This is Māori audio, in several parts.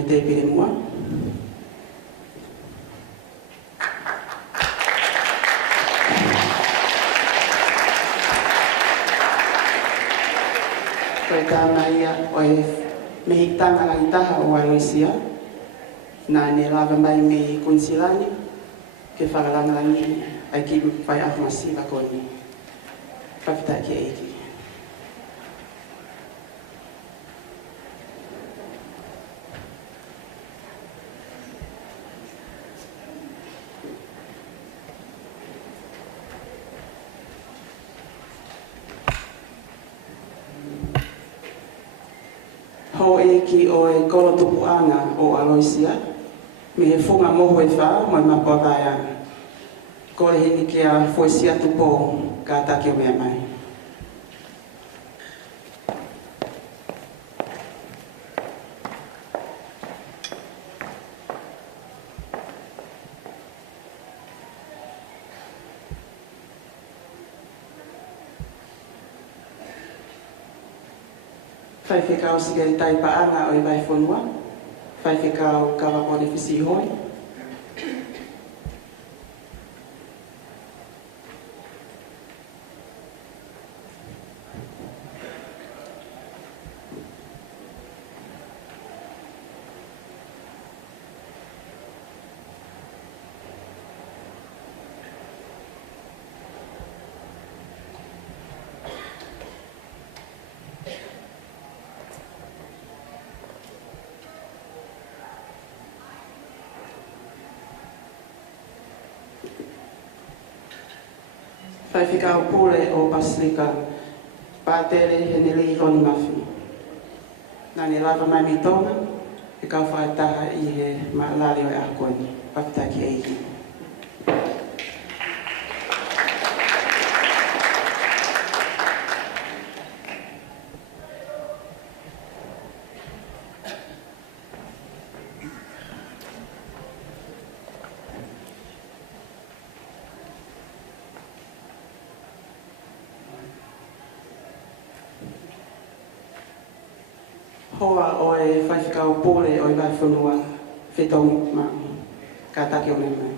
ki te pere mua. Koe tāna ia o e mehi tanga ngai taha o Aloisia, nā ne lava mai me Kunsilani, ke whakalangalangi ai ki whai ahma siva koni. Whakita ki eiki. Ho e ki o e korotupuanga o Aloisia, me he whunga moho e wha mo i mapawaya. Ko e hini ki a whoisia tupo ka take o mea mai. Whai whikau siga i tai paanga o i vai whonua. Whai whikau kawa o ni whisi hoi. Whai whikau pule o Paslika, pātere he nere i roni mawhi. Nā ne lava mai mi tonga, e kau whaetaha i he maalari o e akoni, whakita ki eiki. Hoa o e whaiwhikau pōre o i vai whanua whetong mau, ka take o nei mai.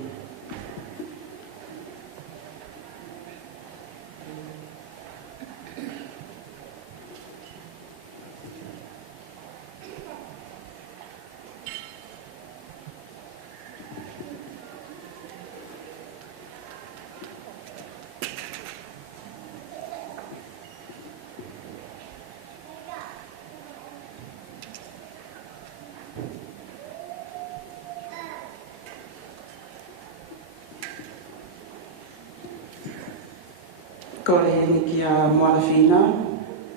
Ko le heni ki a Moarafina,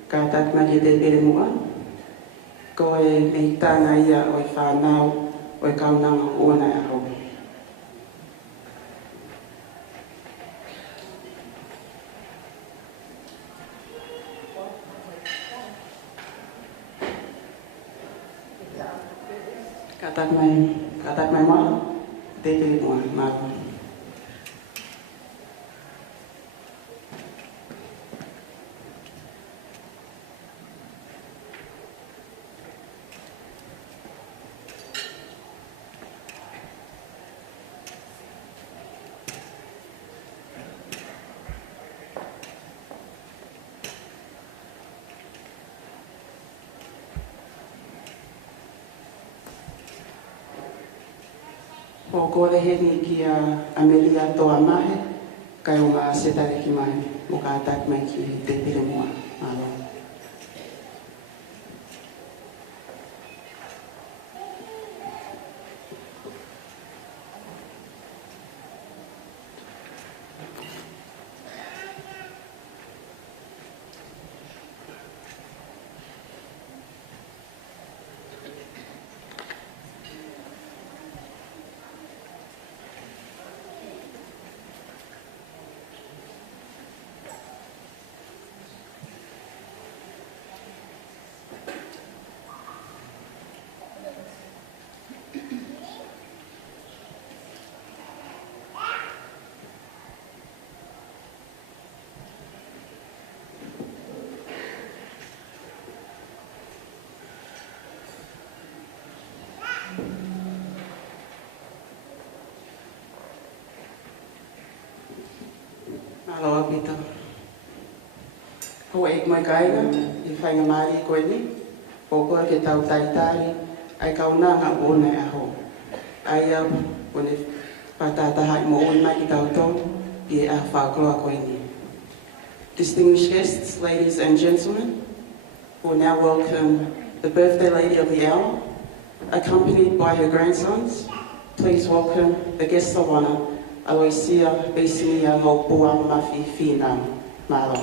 ka tak mai te pere mua. Ko e mei tāna ia o i whānau o i kaunanga o ona e hau. Ka tak mai mua, te pere mua, mātua. O kore heni ki a Amelia toa mahe, kai o ngā setare ki mai, o ka atak mai ki te pere mua. Alo. Aloha, Pita. Ko ek mai kaina, I whainga maari koe ni, o koe ke tau taitari, ai kaunanga o nei aho. Ai au, o ne whātātaha I mo oi mai ki tau tō, I e a whākroa koe ni. Distinguished guests, ladies and gentlemen, we'll now welcome the birthday lady of the hour, accompanied by her grandsons. Please welcome the guest of honor, Aloisia Beisinia Lopua Mafi Finam. Malo.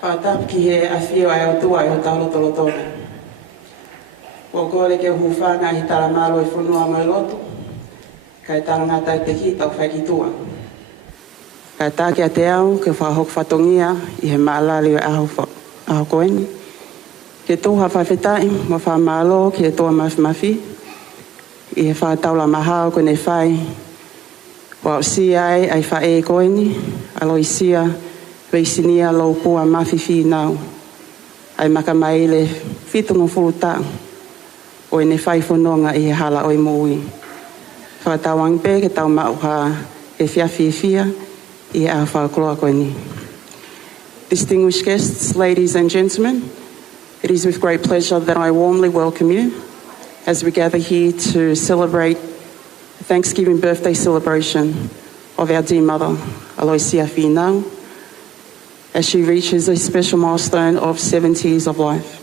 Whātap ki he awhio ai o tua I o taurotolotone. O kore ke hūwhanga I tara maro I whunua mai loto, kai taranga tai te hita o whaiki tua. Kai tāke a te au, ke whahok whatongia I he maalali o aho koeni. Ke tōha whawhetai, mo whamalo ki he toa mafi, I he whātaula mahao kone whai, wa o si ai whae koeni, Aloisia Beisinia Lopua Mafi Finau, ai maka mai le whitunga whurutau, o e ne whai whanonga I he hala o I mui. Whātawang pē ke tau mauha e whiawhia I he a whakroa koeni. Distinguished guests, ladies and gentlemen, it is with great pleasure that I warmly welcome you as we gather here to celebrate the Thanksgiving birthday celebration of our dear mother, Aloisia Finau, as she reaches a special milestone of 70 years of life.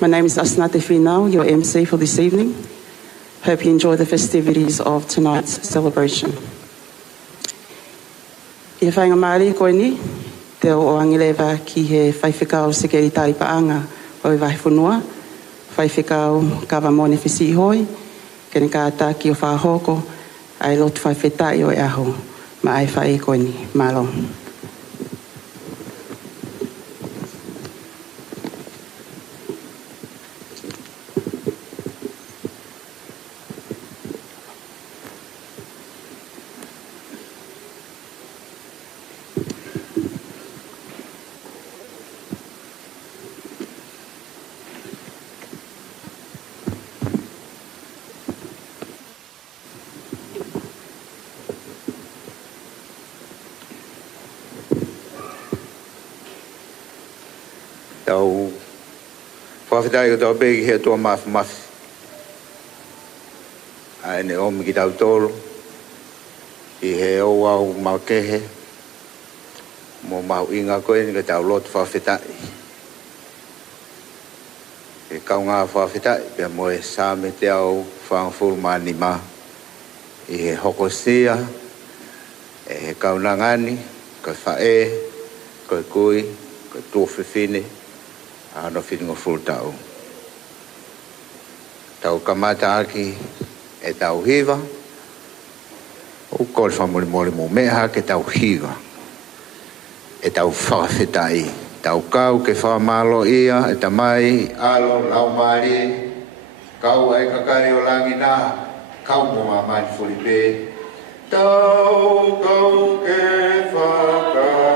My name is Asnate Finau, your MC for this evening. Hope you enjoy the festivities of tonight's celebration. I whainga Māori koe ni, te o angilewa ki he whaiwhikau sekeri tari paanga o I whaiwhunua, whaiwhikau kawa mone whisi hoi, kene kātā ki o whahoko, ai lotu whaiwhetai o e aho, ma ai whae koe ni, malo. tau whawhitai o tau pēki hea tua mafi. Ai ne omi ki tau tolu. I he o au mau kehe. Mo mau inga koe ni ka tau lotu whawhitai. E kau ngā whawhitai, pia mo e sāme te au whangfuru mani ma. I he hokosia, e he kaunangani, koe whae, koe kui, koe tōwhiwhine, ano whiringo furu tau. Tau kamata aki e tau hiva, o kore whamori mo meha ke tau hiva, e tau whawhitai. Tau kau ke whamalo ia, e tamai, alo, lau maari, kau ai kakari o langi nā, kau mo mamani furipe. Tau kau ke whakama.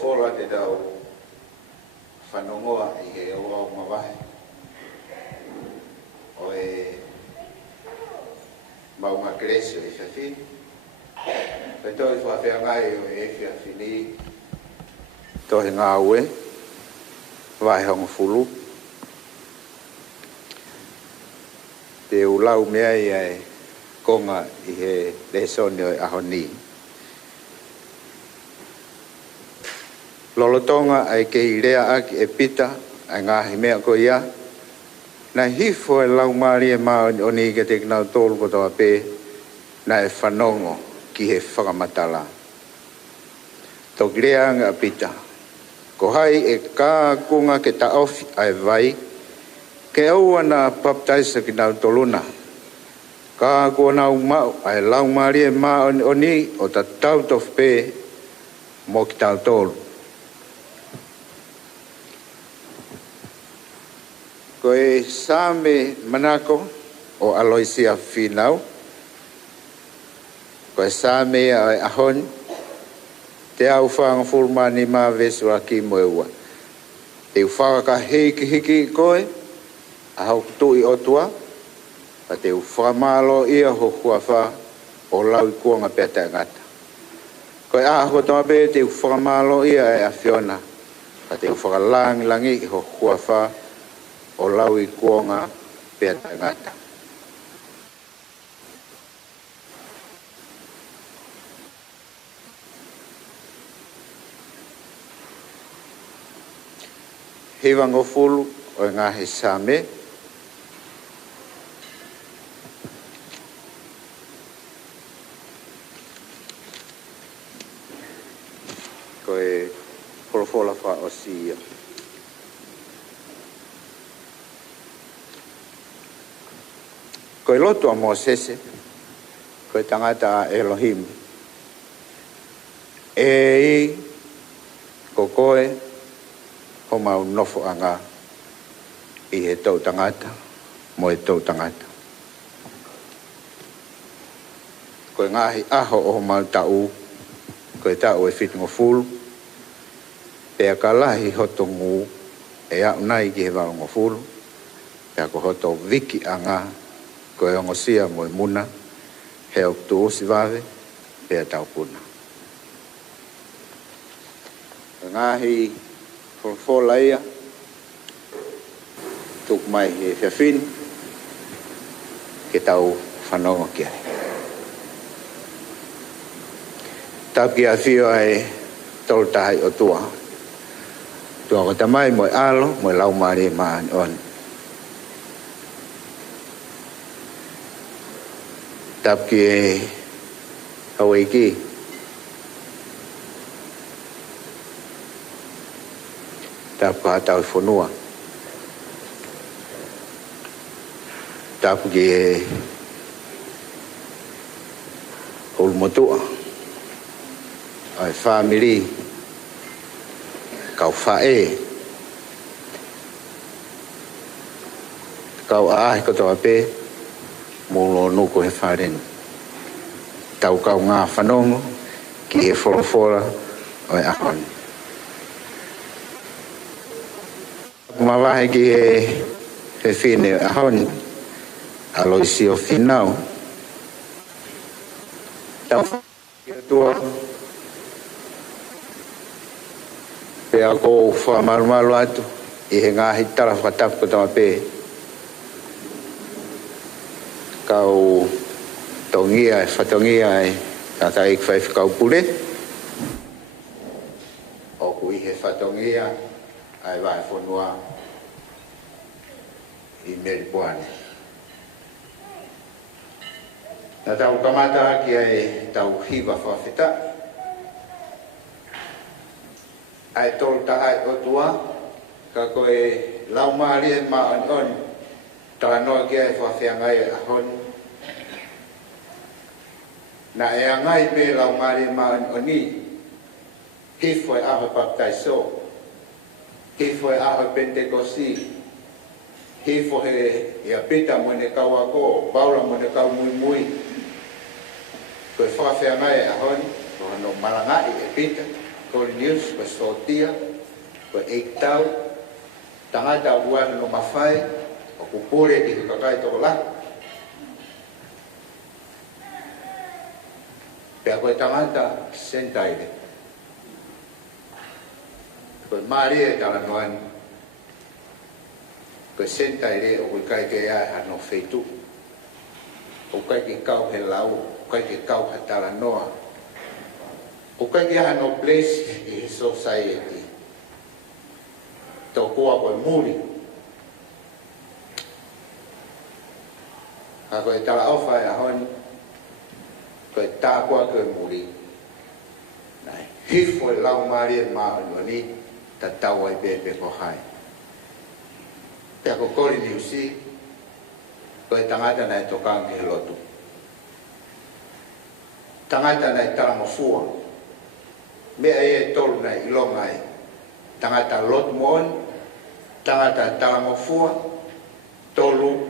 Fora te dau whanongoa I he o au mawahe. O e maunga kresio I whiwhi. Pe toi whawhia ngai o e whiwhini. Tohi ngā ue. Vai hongo fulu. Te ulau mea I e konga I he lesoni o ahoni. Lolotonga ai ke irea aki e pita, ai ngahi mea ko ia. Na hifo e lau maari e maa o ni ke te kinau tolu ko toa pē, na e whanongo ki he whakamatala. Toki rea anga a pita. Ko hai e kā kunga ke ta ofi ai vai, ke au ana baptaisa kinau toluna. Kā kua nau mau ai lau maari e maa o ni o ta tau tof pē mo ki tau tolu. Ko e Same Manako o Aloisia Finau, Ko sa me ai ahon te au whanga fulmani mā vesura ki moeua. Te uwhaka ka hiki hiki koe, a hau tui o tua, pa te uwhamalo ia ho kua wha o lau I kuanga peta ngata. Koe a hako toa pe te uwhamalo ia e a whiona, pa te uwhakalangi langi ho kua wha o lau I kuanga peta ngata. Hewa ngofulu o ngā he same. Koe polofola wha o siia. Koe lotu a Mosese, koe tangata a Elohim. E ko koe, ho mau nofo anga I he tau tangata, mo he tau tangata. Koe ngahi aho o mau tau, koe tau e whitungo fulu, pea ka lahi hoto ngu, e au nai ki he waungo fulu, pea ko hoto wiki anga, koe ongo sia mo e muna, he au tu usi wawe, pea tau puna. Koe ngahi Fola ia, tuk mai he whiawhin, ke tau whanonga kia. Tau ki a whio ai tolu tahai o tua. Tua ko tamai mo alo, mo lau maari maan on. Tau ki e Hawaii ki. Tapu ka tau whanua. Tapu ki e Olumotua. Ai family. Kau whae. Kau ahi koto ape. Molo nuko he wharen. Tau kau ngā whanongo. Ki e whorofora. Oi ahon. Mawahe ki he whine ahon, aloi si o whinau. Tau ki atua, pea ko whamarumaru atu, I he ngahi tala whakatapu ko tama pē. Kau tongia, whatongia e, kata ik whai whikau pure. Oku I he whatongia, ai vai whanua I Melbourne. Na tau kamata ki ai tau hiwa whawhita. Ai tolu ta ai o tua, ka koe lau maari e maa on, tala noa ki ai whawhiangai e ahon. Na e angai pe lau maari e maa on ni, hifo e aho baptaiso. Hifo e aho Pentecosti, hifo e apita mwene kau ako, baula mwene kau mui mui. Koe whawhiangai e ahon, koe no marangai e pita, koe news, koe sotia, koe eiktau, tangata buana no mawhai, o kupure ki kakai toko la. Pea koe tangata sentaire. Koe maari e tala noan, koe senta ere o koe kai ke ai hano feitu. O kai ke kau he lau, o kai ke kau ha tala noa. O kai ke hano place I society. Tau koa koe muri. Ha koe tala ofa e ahon, koe tā koa koe muri. Nai, hifo e lau maari e maa ni, ta tau ai pepe ko hai. Pea ko kori ni usi, koe tangata nai tokang ke lotu. Tangata nai talamo fua. Mea e tolu nai ilongai. Tangata lot mon, tangata talamo fua, tolu,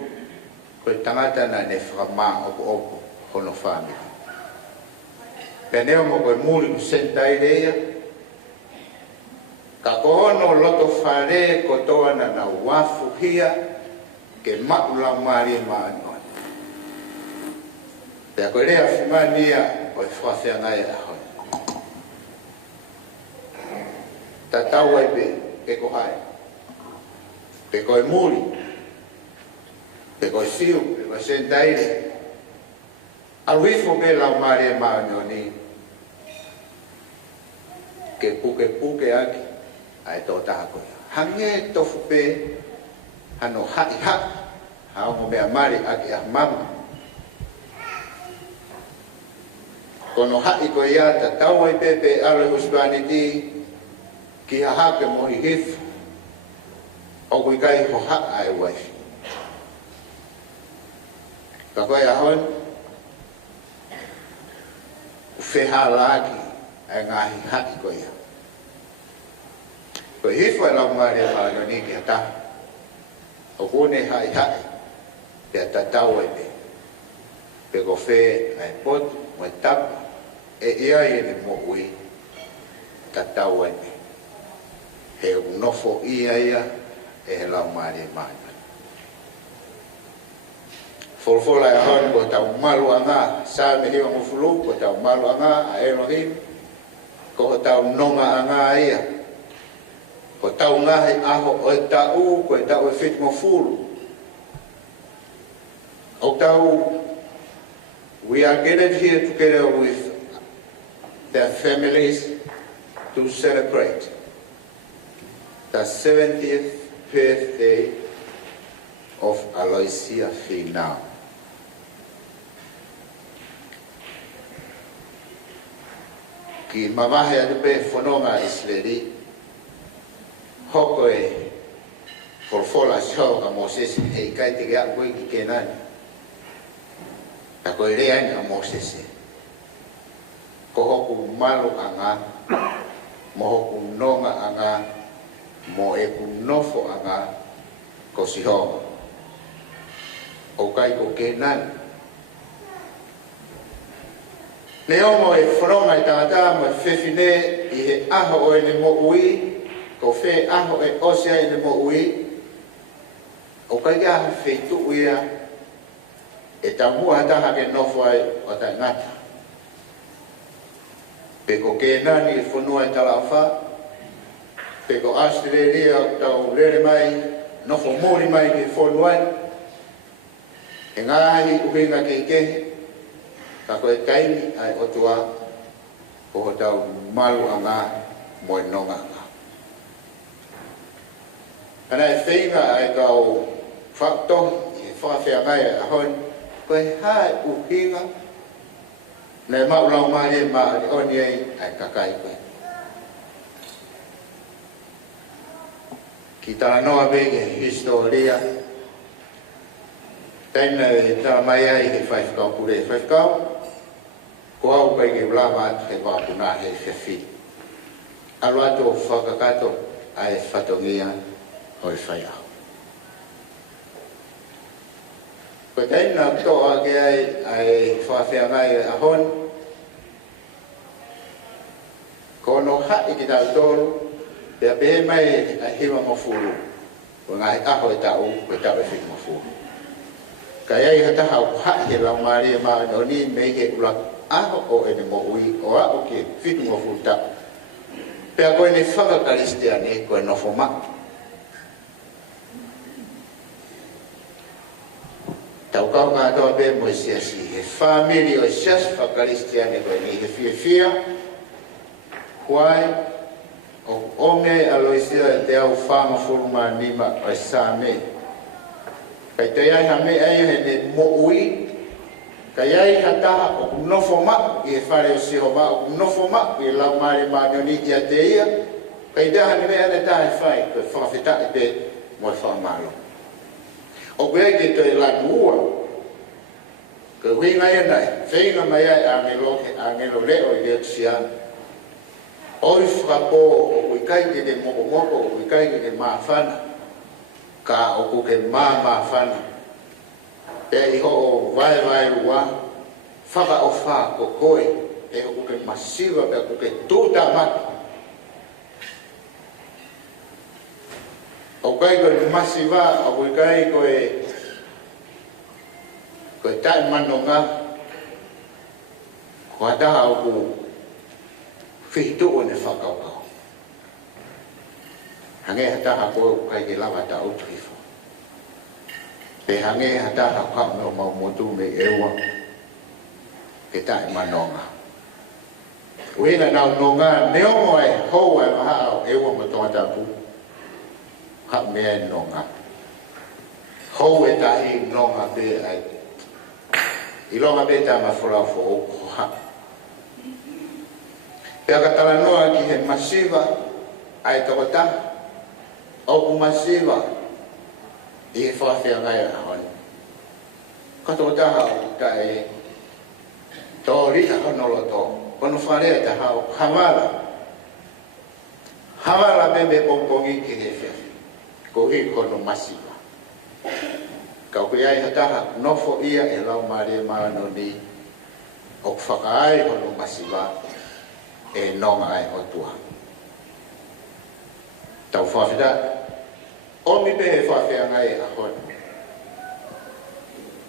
koe tangata nai ne whakama opo opo, hono whamika. Peneo mo koe muri ku sentai reia. Ka kohono loto whare kotoa na wafu hia ke maula mari maanoa. Pea koe rea whimania koe whawhia ngai ahoi. Tatau ai pe, ke ko hai. Pe koe muri, pe koe siu, pe koe sentai reia. Aluifo me lau mari maanoa ni ke puke aki ai tō taha koe. Hange tofu pe hano hai hak hao mo mea mari aki a mama. Kono hai koe ia ta tau ai pepe ale husbaniti ki ha hake mo i hifu o kui kai ho hak ai waifi. Ka koe ahon wheha laki ai ngahi haki koe ia. Koe hifu e lau maari a whaano ni ki hata. O kone hai hai pia tatau ai pe. Pe ko whe ai potu mo e tapa e ia i ne mo ui tatau ai pe. He unofo ia e he lau maari a maari. Folfola e hon ko tau malu anga sa me hiwa mo fulu ko tau malu anga a Elohim ko tau nonga anga ia ko tau ngahi aho o tau ko tau e fit mo fulu o tau we are gathered here together with their families to celebrate the 70th birthday of Aloysia Finau. Ki mamahe atu pe whanonga Israeli hoko e forfola shau a Moses hei kai te gea koe ki kenani ta koe reani a Moses ko hoku malu anga mo hoku nonga anga mo e ku nofo anga ko sihonga o kai ko kenani ne omo e whanonga i tangata mo e whewhine i he aho o e ne mo ui, ko whe aho e osea i ne mo ui, o kai kia wheitu uia e ta mua taha ke nofo ai o ta ngata. Pe ko kenani i whanua i talawha, pe ko Australia o tau rere mai, nofo mori mai ki whanuai, e ngahi uhinga ke kehe, ka koe kaini ai otua ko ho tau malu anga mo e nonga anga. Ana e whainga ai kau whakto i whawhia ngai a hon koe hae uhinga nei maulau mai e maa ni oni ai kakai koe. Ki tala noa vege historia taina e tala mai ai he whaifkau kure whaifkau ko au kai ke blama te wapuna he whewhi. Alo ato whakakato ai whatongia o e whaiau. Ko taina toa ke ai whawhia ngai a hon ko no hai ki tau tolu pia pehe mai a hiwa mo furu ko ngai aho e tau ko tau e whit mo furu. Kaya i hata hau hai he lau maari e maa noni mei ke ulak aho o e ne mo ui o a o ke fitu mo futa. Pea koe ne whakakaristia ne koe nofo ma. Tau kau ngā toa be mo isia si he whamiri o sias whakakaristia ne koe ni he fia fia. Kuai o onge Aloysia e te au whama furuma nima o e sāme. Kai te ai ha me ai he ne mo ui. Kai ai ha taha o nofo ma i e whare o siho ma o nofo ma i e lau maare maanoni i a te ia. Kai daha ni mea ne taha e whai koe whawhita i pe mo e whamalo. O koe ke to e lanu ua. Koe huinga ia nai, whainga mai ai angelo leo i leo siana. Oi whakapo o kui kai ke te moko moko o kui kai ke te maafana. Ka o ku ke maafana. Pea i ho o vai ua, whaka o wha ko koe, e o ke masiva pe o ke tuta maki. O kai ko masiva o kai ko tai manonga ko ada o fitu o ne whakau. Hange hata hako kai ke lava ta o trifo. Pe hange hata hako no mau motu me ewa ke tai manonga. Wena na nonga neo moe ho ai maha ewa mo tonga pu. Ha me nonga. Ho e tai nonga pe ai. Ilonga be ta ma fora fo ha. Pe akatala noa ki he masiva ai tokota. O masiva i fa fe ngai hon. Ka tokota ha kai to ri ha no lo to. Kono fare ta ha hamala. Hamala be pompongi ki he fe. Ko i kono masiva. Kau kuiai hataha nofo ia e lau maria marano ni o whakaai hono masiva e nonga ai o tua. Tau whawhida, o mi pe he whawhia ngai a hon.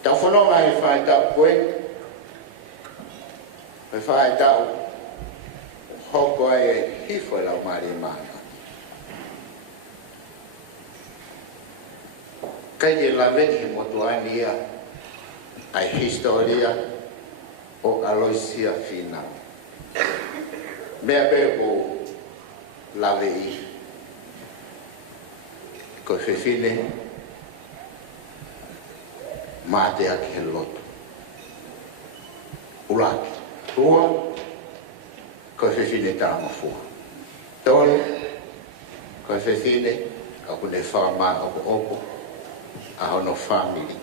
Tau whanonga he whai tau koe, he whai tau hoko ai e hifo e lau maria marano. Kai e lave i motuania ai historia o Aloisia Fina. Mea pe o lave i. Ko fefine mate aki he loto. Ulaki. Tua ko fefine tama fua. Tol ko fefine ako ne whama ako opo. A no family.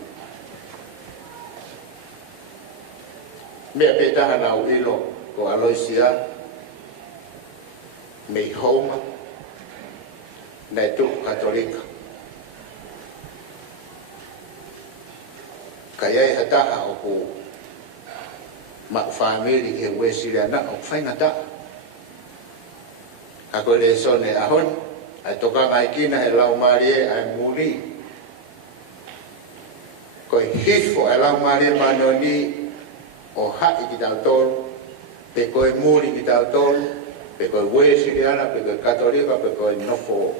Mea pe taha na uilo ko Aloisia mei homa na tu katolika. Kaya hataha o ko ma family ke wesile na o fainga ta. Ako le sone ahon ai toka mai kina e lau marie ai muli. Ko hifo e lau maria manoni o hai ki tau tolu, pe koe muri ki tau tolu, pe koe wesiriana, pe koe katolika, pe koe nofo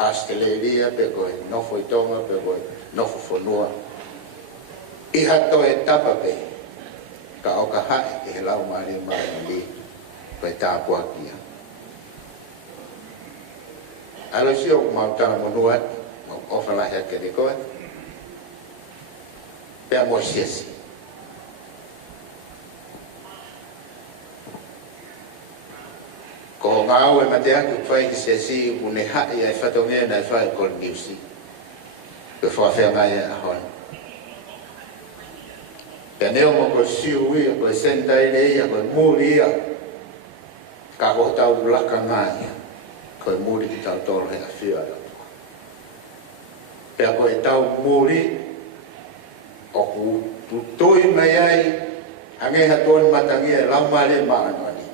asteleria, pe koe nofo itonga, pe koe nofo fonua. I hato e tapa pe, ka o ka hai ki he lau maria manoni, koe tāpua kia. Aloisia o mautana monuat, o whalahi ake ni koe, pe mo siesi. Ko ngau e matea ki whai ki siesi une hai ai whatonge na i whai kol niusi. Pe whawhea mai e ahon. Pe neo mo ko siu ia, ko sentai le ia, ko muri ia. Ka ko tau laka ngai. Ko muri ki tau tolo he a whia. Pe ko e tau muri o ku tutoi mai ai ange haton matangi e lau male maanoni.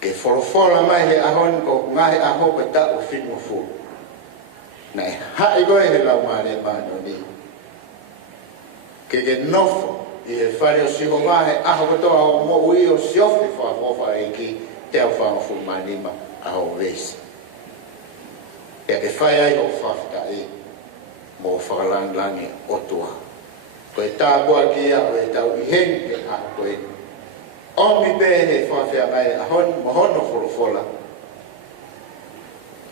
Ke forofola mai he ahon ko ngahe aho pe ta o finu fu. Na e hai goe he lau male maanoni. Ke nofo i e whare o siho ngahe aho katoa o mo ui o siofi whafofa e ki te au whangafu manima aho vesi. E whai ai o whafta e mo whakalangi o tua. Ko e tāpua ki a o e tau i hen ke a ko e. O mi pe he whawhia mai a hon, mo hono wholofola.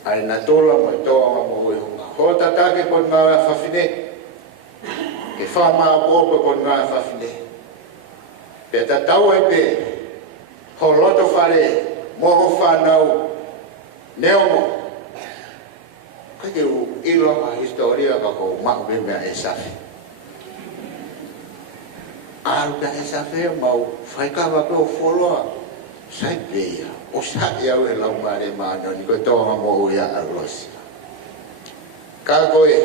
Ai na tola mo e toa mo e hunga. Ho tatake kon ngā whawhine. Ke whama a pōpa kon ngā whawhine. Pe ta tau e pe. Ho loto whare, mo ho whanau. Neo mo. Kake u iloha historia ka ko makbe mea e safi. Alu ka e safi mau whaikawa ko wholoa. Sai pia. O sai au e lau mare maano ni koe tonga mo uia Aloisia. Ka koe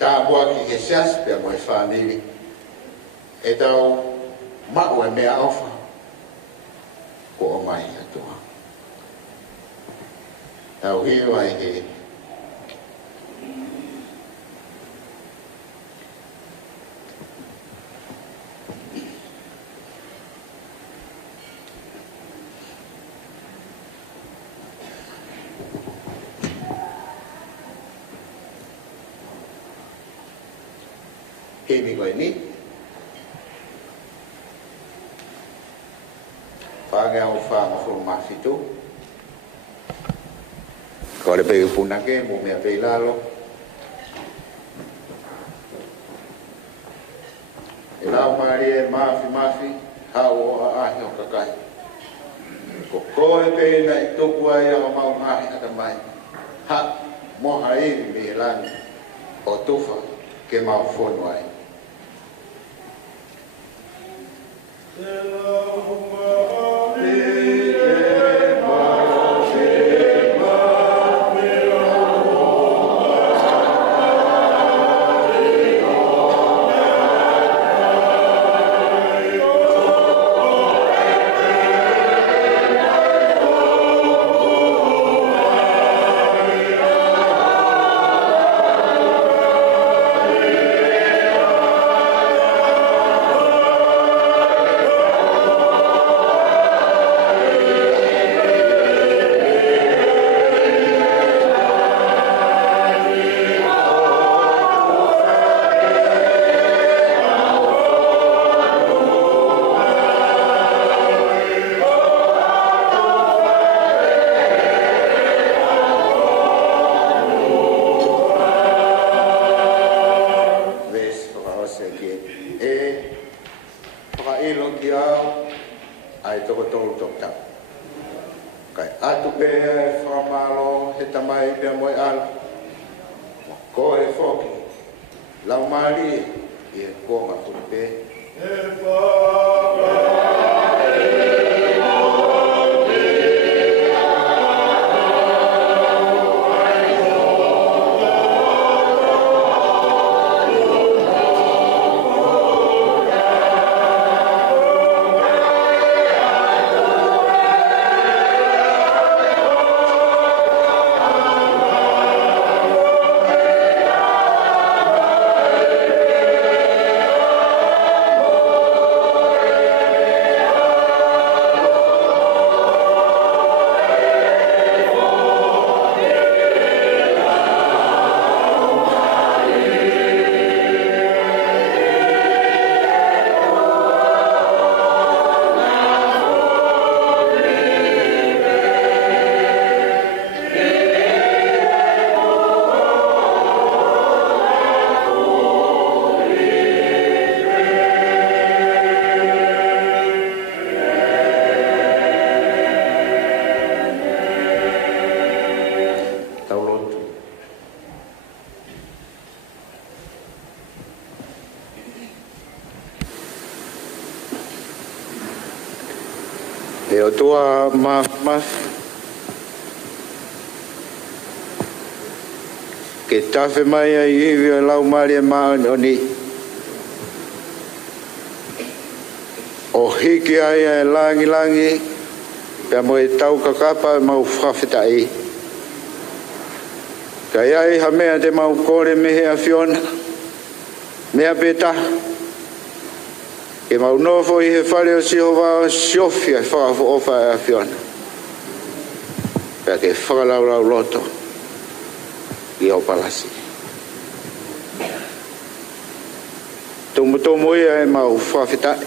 tā mua ki ke sias pia mo e whaniri. E tau ma o me ofa ko mai atua tau hi vai he mi coi ni paga o fa fo ma fitu ko le pe puna ke mo me pe lalo e la mari mafi ha o a no kakai ko e pe na to kwa ya ma ma ata mai ha mo hai mi lan o tufa ke ma fo noi e o tua ma ke tafe mai ai iwi o lau mari e maa oni o hiki ai e langi pia mo e tau kakapa e mau whawhitai ka iai ha mea te mau kore mehe a Fiona mea peta ke mau nofo i he whare o sihowa o siofia e whakafo ofa e a Fiona pia ke whakalau loto i au palasi tomo ia e mau whawhitai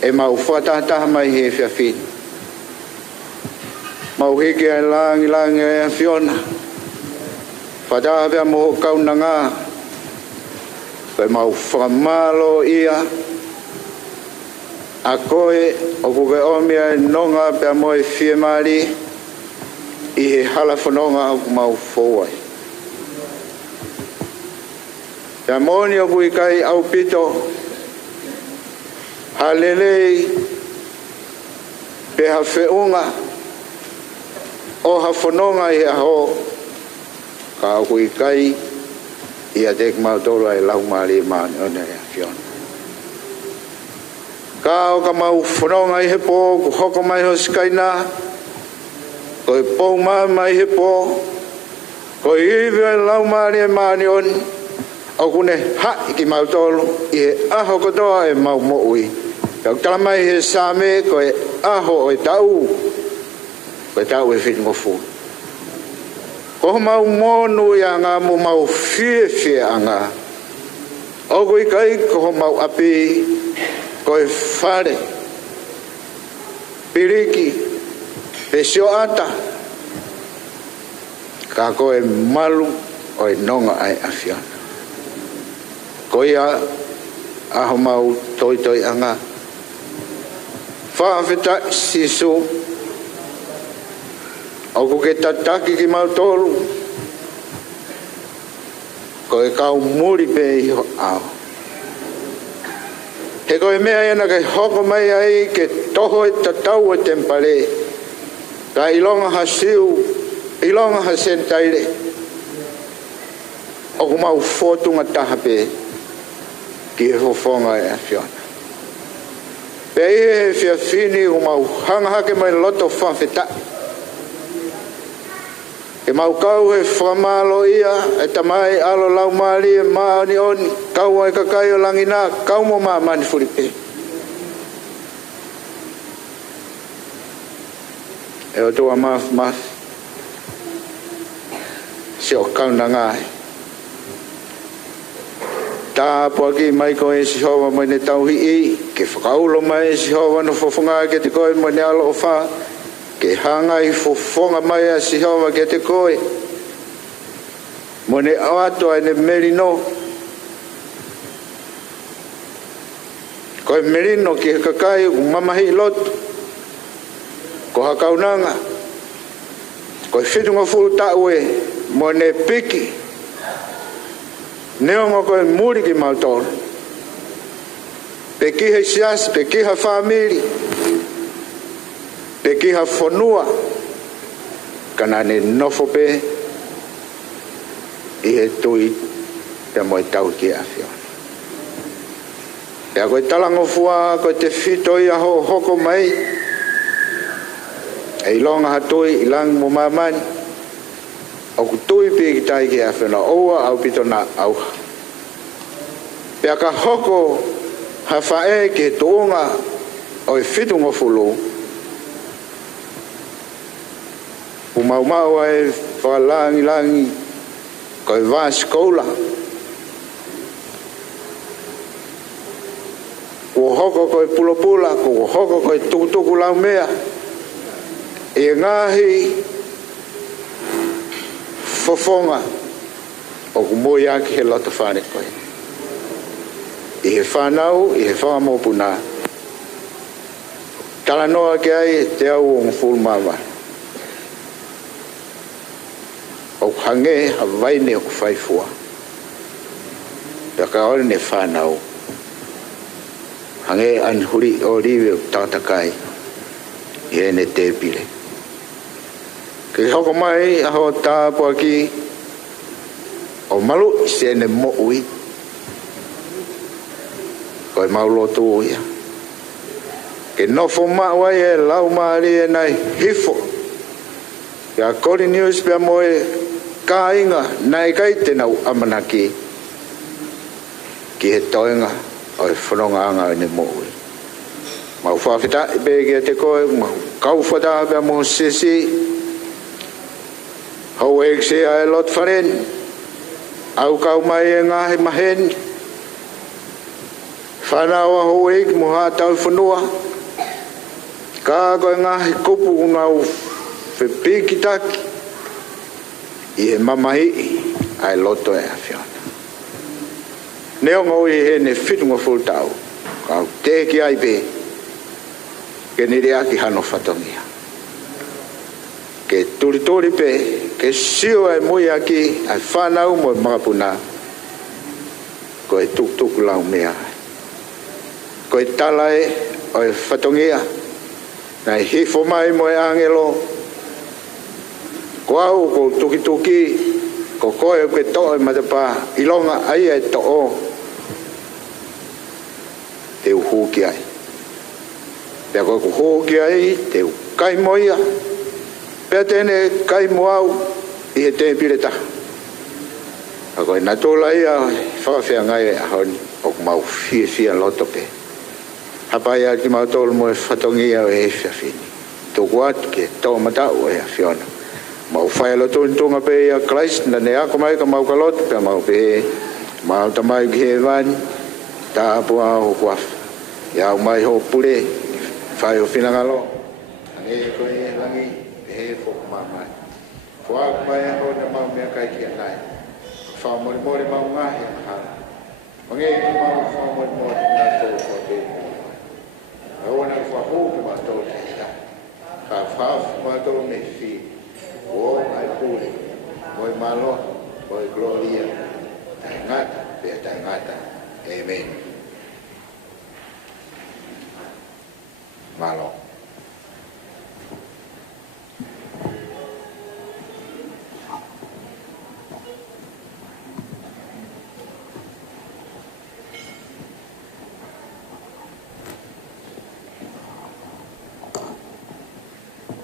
e mau whatataha mai he whiawhini mau hiki e langi e a Fiona whataha pia moho kauna ngā pe mau whamalo ia a koe o kuke omia e nonga pia moe fie mari i he hala whanonga o mau fowai pia moni o kui kai au pito halelei pe ha whiunga o ha whanonga i a ho ka au kui kai ia tek mau tolo ai lau mari maani o nere a Fiona Ka o ka mau whanonga I he po, ku hoko mai ho skaina, ko I pō mai he po, ko I iwi e lau maari e maani oni, au kune hai ki mau tolu, I he aho kotoa e mau mo ui. Kau tala mai he sāme, ko e aho o e tau, ko e tau e whitingofu. Ko mau monu I a ngā mo mau fie a ngā. O kui kai ko mau api, ko e whare, piriki, pesio ata, ka ko e malu o e nonga ai awhiana. Ko ia aho mau toi a ngā. Whaafeta sisu, o ko ke tataki ki mau tolu, ko e kau muri pe I ho ao. He koe mea ena kai hoko mai ai ke toho e tatau e tempare, ka ilonga ha siu, ilonga ha sentaire, o ko mau fotunga taha pe, ki e fofonga e awhiona. Pe e fia fini o mau hanga hake mai loto whawheta. E mau kau e whamalo ia, e tamai alo lau maari e maani oni, kau ai kakai o langina, kau mo maa mani furipe. E o tua maf, se o kau na ngai. Tā puaki mai ko e Sihova mai ne tauhi I, ke whakaulo mai e Sihova no fofonga ke te koe mai ne alo o wha, ke hanga I fofonga mai a Sihova ke te koe, mo ne awato ai ne merino, koe merino ki he kakai u mamahi lotu, ko hakaunanga, koe whitunga fulu taue, mo ne piki, Neongo koe muri ki mautoro. Pe kiha sias, pe kiha famili, pe kiha fonua, kana ne nofo pe, I he tui te moe tau ki awhiona. Pea koe talango fua, koe te whito I aho hoko mai, e ilonga hatui, ilang mo mamani, o ku tui pi ki tai ki awhena oua au pito na auha. Pea ka hoko ha whae ki he toonga o e whitunga fulu. U mau e whalangi ko e wā skola. Ko hoko ko e pulapula, ko hoko ko e tukutuku lau mea. E ngahi fofonga o ku moi aki he loto whane koe. I he whanau, I he whamopuna. Tala noa ke ai te au o ngfulu mawa. O hange ha vaine o ku whaifua. Pea ka ore ne whanau. Hange anhuri o riwe o tātakai. I e ne te pile. Ke hoko mai aho tāpua ki o malu se ne mo'ui. Koe maulotu o ia. Ke nofo mawai e lau maari e nai hifo. Ia Kori News pia moe ka inga nai kai te nau amanaki. Ki he toenga o e whanonga anga ne mo'ui. Mau whawhita I bege te koe, mau kauwhata pia mo sisi. Hau e se a e lot wharen, au kau mai e ngahi mahen, whanau a hau e ki moha tau whanua, ka koe ngahi kupu ngau whipiki taki, I he mamahi a e loto e a whiona. Neo ngau I he ne whitunga fultau, kau te ki ai pe, ke nire aki hano whatongia. Ke turi pe, ke sio e mui aki, ai whanau mo makapuna, ko e tuk lau mea. Ko e talae o e whatongia, na e hifo mai mo e angelo, ko au ko tuki, ko koe o ke to'o e matapa, ilonga ai e to'o, te uhu ki ai. Pea koe kuhoki ai, te kai moia. Pea tene kai moau, i he te pire ta. A koe na tola ia, whakawhia ngai a honi, o mau fia loto pe. Hapai a ki mau tolu mo e whatongi au e whia whini. Tōku atu ke tō matau e a whiona. Mau whai loto ntunga pe a Christ, na ne ako mai ka mau ka loto, pea mau pe mau tamai ki he vani, ta apua ho kuafa. Ia mai ho pure, whai o whinangalo. Ane koe e langi, he whoku mamai. Whaak mai a ho na mau mea kai ki a nai. Wha mori mau ngahi a hana. Mange ki mau wha mori na tō kua te. Aona wha hoku ma tō te ta. Ka whaafu ma tō me whi. O ai pure. Moi malo, moi gloria. Tai ngata, pia tai ngata. Amen. Malo.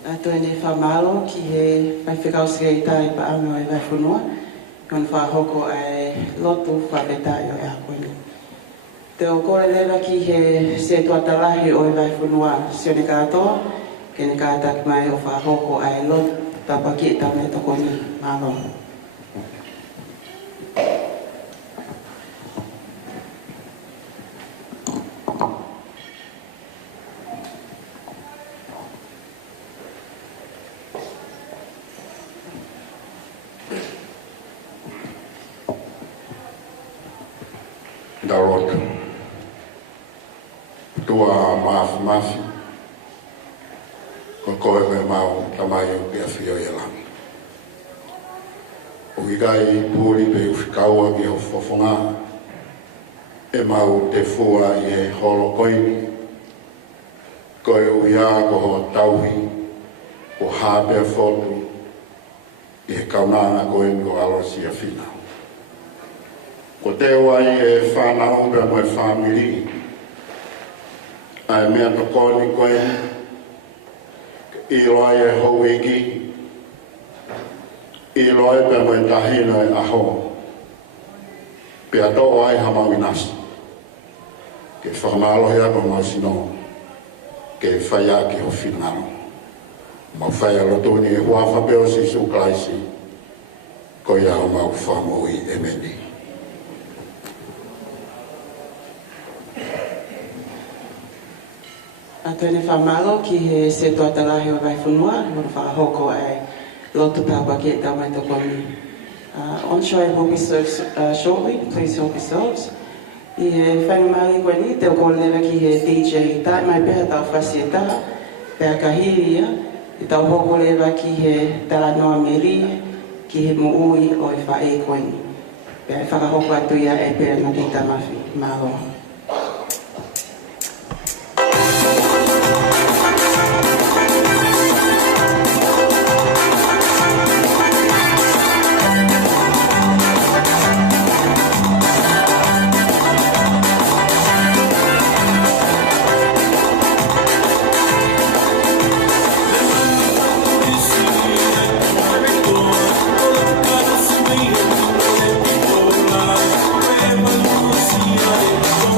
Ato ene whamalo ki he whai whikausia i tai pa anga e wai whunua. Yon whahoko ai lotu whapetai o e a koinu. Te o kore lewa ki he se tuatalahi o e wai whunua sione katoa. Kene kātaki mai o whahoko ai lotu tapaki e tame toko ni malo. Darot tua mafi ko koe me mau tamai o pia fio i lang o igai puri pe ufikaua ki o fofonga e mau te fua i e holo koini koe uia ko ho tauhi o hape fotu i e kaunanga koe ko alosi a fina. Ko te wai e whanau pe mo e whamiri, ai mea tokoni koe, i loa e houiki, i loa e pe mo e tahina e aho, pe ato ai hamau inasi, ke whamalohi ako mau sino, ke whaia ki ho whinaro. Mau whaia rotoni e huafa peo si suklaisi, ko ia o mau whamoi e meni. Ato ene whamalo ki he se tuatalahi o wai whunua. Yon whahoko ai lotu tapaki e tamai toko ni. On show I hope we serve shortly. Please help yourselves. I he whainumari koe ni, te o kore lewa ki he DJ tai mai peha tau whasi e taha. Peha kahiri ia. I tau hoko lewa ki he tala noa meri, ki he muui o e wha e koe ni. Peha whakahoko atu ia e peha na tita mafi. Malo. Lucia,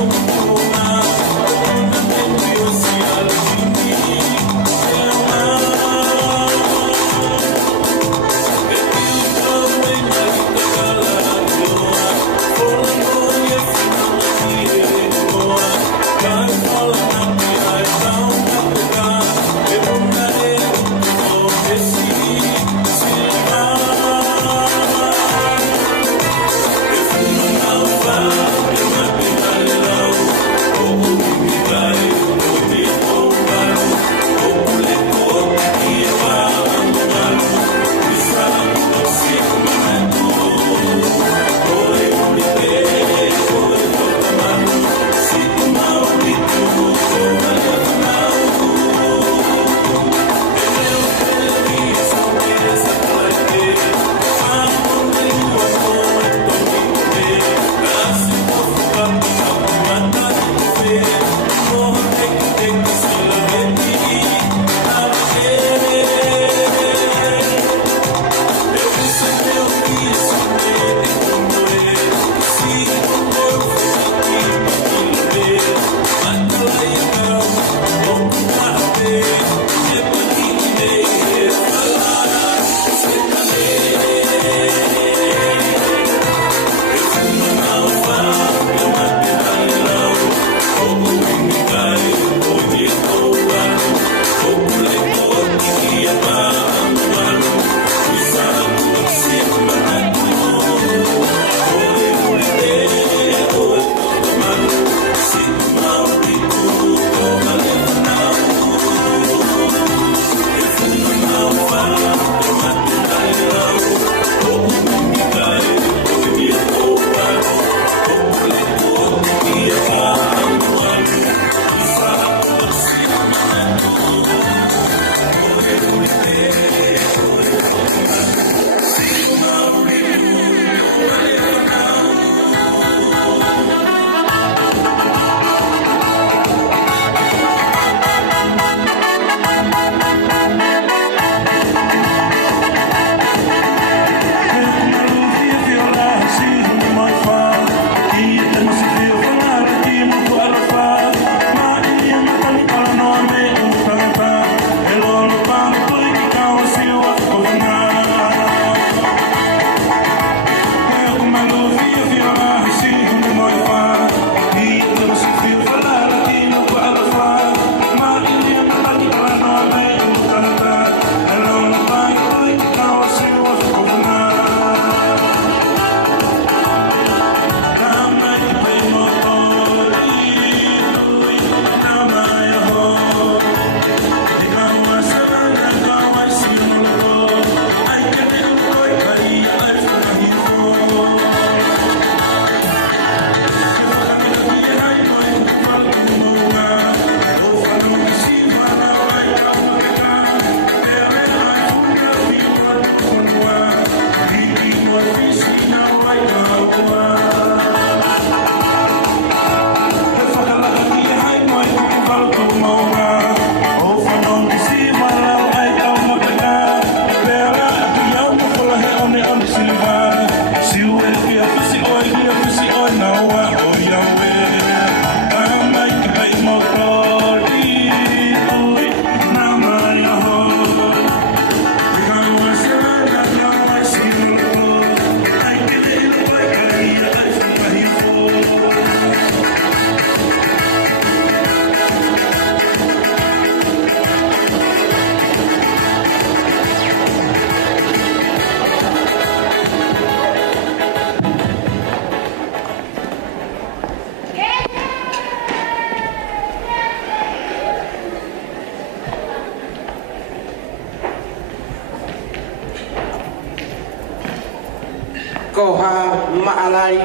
maalai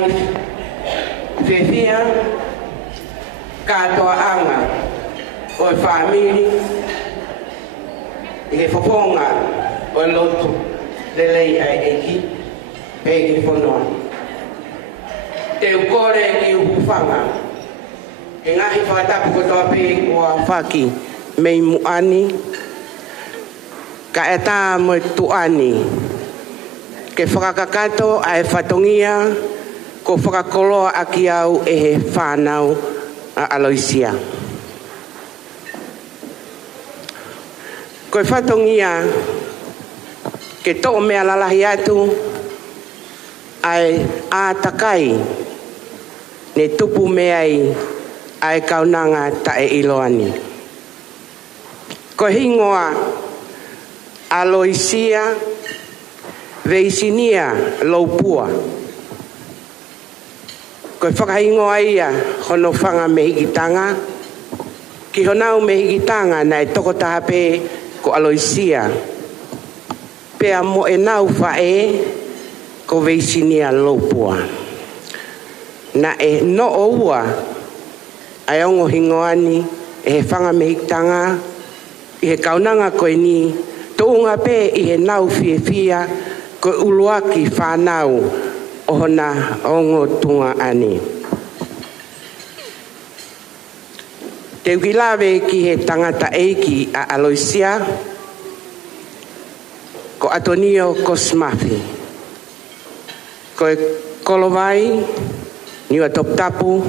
fefia katoa anga o family e fofonga o lotu lelei ai eki pegi fonoa te ukore ki ufanga e ngahi whatapu kotoa pe ua whaki mei muani ka eta mo tuani ke whakakato ai whatongia ko whakakoloa aki au e he whanau a Aloisia. Ko whatongia ke tō mea lalahi atu ai a takai ne tupu meai ai kaunanga ta e iloani. Ko hingoa Aloisia veisinia loupua. Ko whakahingoa ia hono whanga mehigitanga. Ki honau mehigitanga na e toko tahape ko Aloisia. Pea mo e nau whae ko veisinia loupua. Na e no o ua ai ongo hingoani e he whanga mehigitanga i he kaunanga koe ni tounga pe i he nau fia ko uluaki whanau o hona ongo tunga ani. Te ukilawe ki he tangata eiki a Aloisia ko Atonio Kosmafi. Ko e kolowai niwa toptapu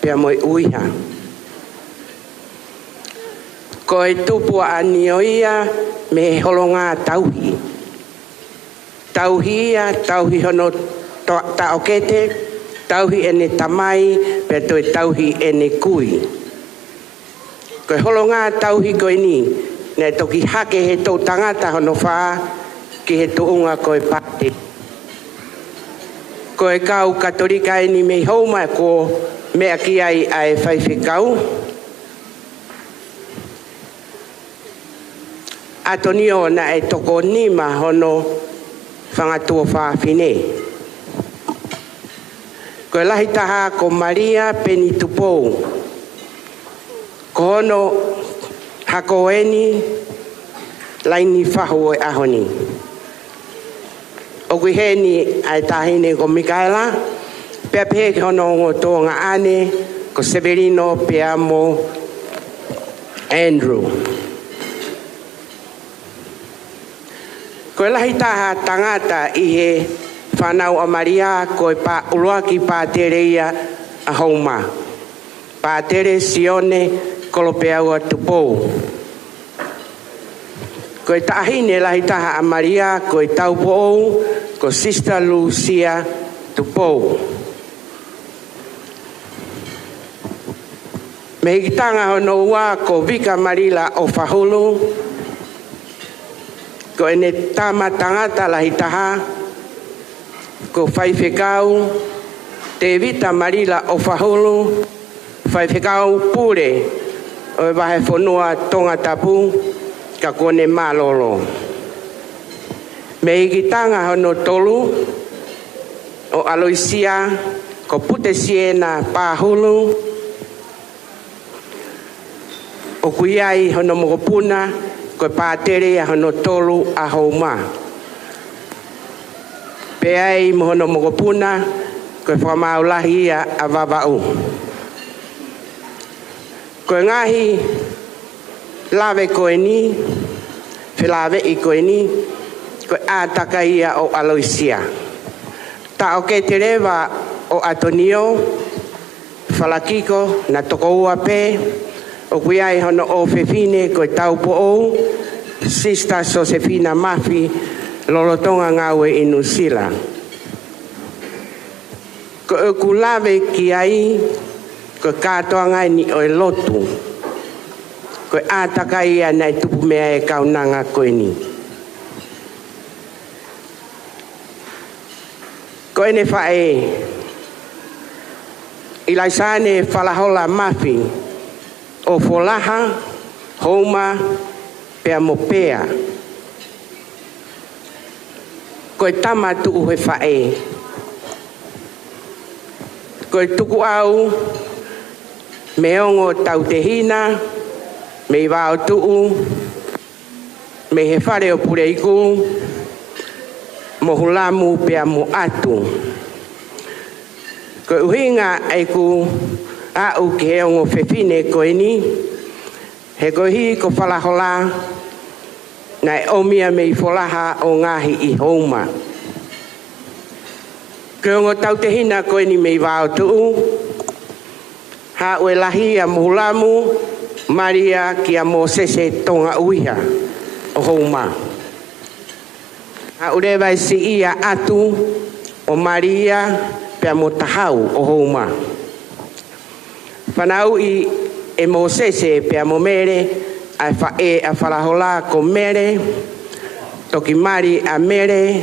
pia moi uiha. Ko e tupua anioia me he holonga tauhi. Tauhi hono taokete, tauhi ene tamai, pe toi tauhi ene kui. Koe holonga tauhi koe ni, ne toki hake he tau tangata hono whaa, ki he tuunga koe pate. Koe kau katolika eni mei hauma ko mea ki ai ai whaiwhikau. Atonio na e toko nima hono whangatua whaafine. Koe lahi taha ko Maria Penitupou. Ko hono hako eni laini whahu e ahoni. O kui heni ai tahine ko Mikaela. Pea pehe hono o tōnga ane ko Severino Peamo Andrew. Koe lahi taha tangata i he whanau a Maria koe pa uruaki pātere ia a Hauma. Pātere Sione Kolopeaua Tupou. Koe tahine lahi taha a Maria koe Taupou ko Sister Lucia Tupou. Me hikitanga hono ua ko Vika Marila o Whahulu. Ko ene tama tangata lahi taha, ko whaiwhekau, te Vita Marila o Whahulu, whaiwhekau pure, o e wahe whanua tonga tapu, ka kone malolo. Me hikitanga hono tolu, o Aloisia, ko Pute Siena Pahulu, o kuiai hono Mokopuna, koe pātere a hono tolu a Hauma. Peai mo hono Mokopuna, koe whamaulahi a Vavau. Koe ngahi lawe koe ni, whilawe i koe ni, koe ātaka ia o Aloisia. Ta o ke te rewa o Atonio, Whalakiko, na toko ua pe, o kuiai hono o Fefine koe Taupo'ou, Sister Josefina Mafi, lolotonga ngawe i Nusila. Ko e kulawe ki ai, ko katoa ngai ni o e lotu. Ko ātaka ia nei tupu mea e kaunanga koe ni. Ko ene whae, ilaisane whalahola Mafi, o Folaha, Homa, Pea Mopea. Koe tama tu uhe whae, Koe tuku au, me ongo tau te hina, me i wao tuu, me he whare o pureiku, mo hulamu pea mo atu. Koe uhinga aiku au ke he ongo whewhine koe ni, he koe hi ko whalahola, nai omia me i wholaha o ngahi i houma. Koe ongo tau te hina koe ni me i wao tuu, ha ue lahi a mohulamu, Maria ki a mo sese tonga uiha o houma. Ha ure vai si ia atu o Maria pea mo tahau o houma. Whanau i e mo sese pea mo mere a whalahola ko mere, toki mari a mere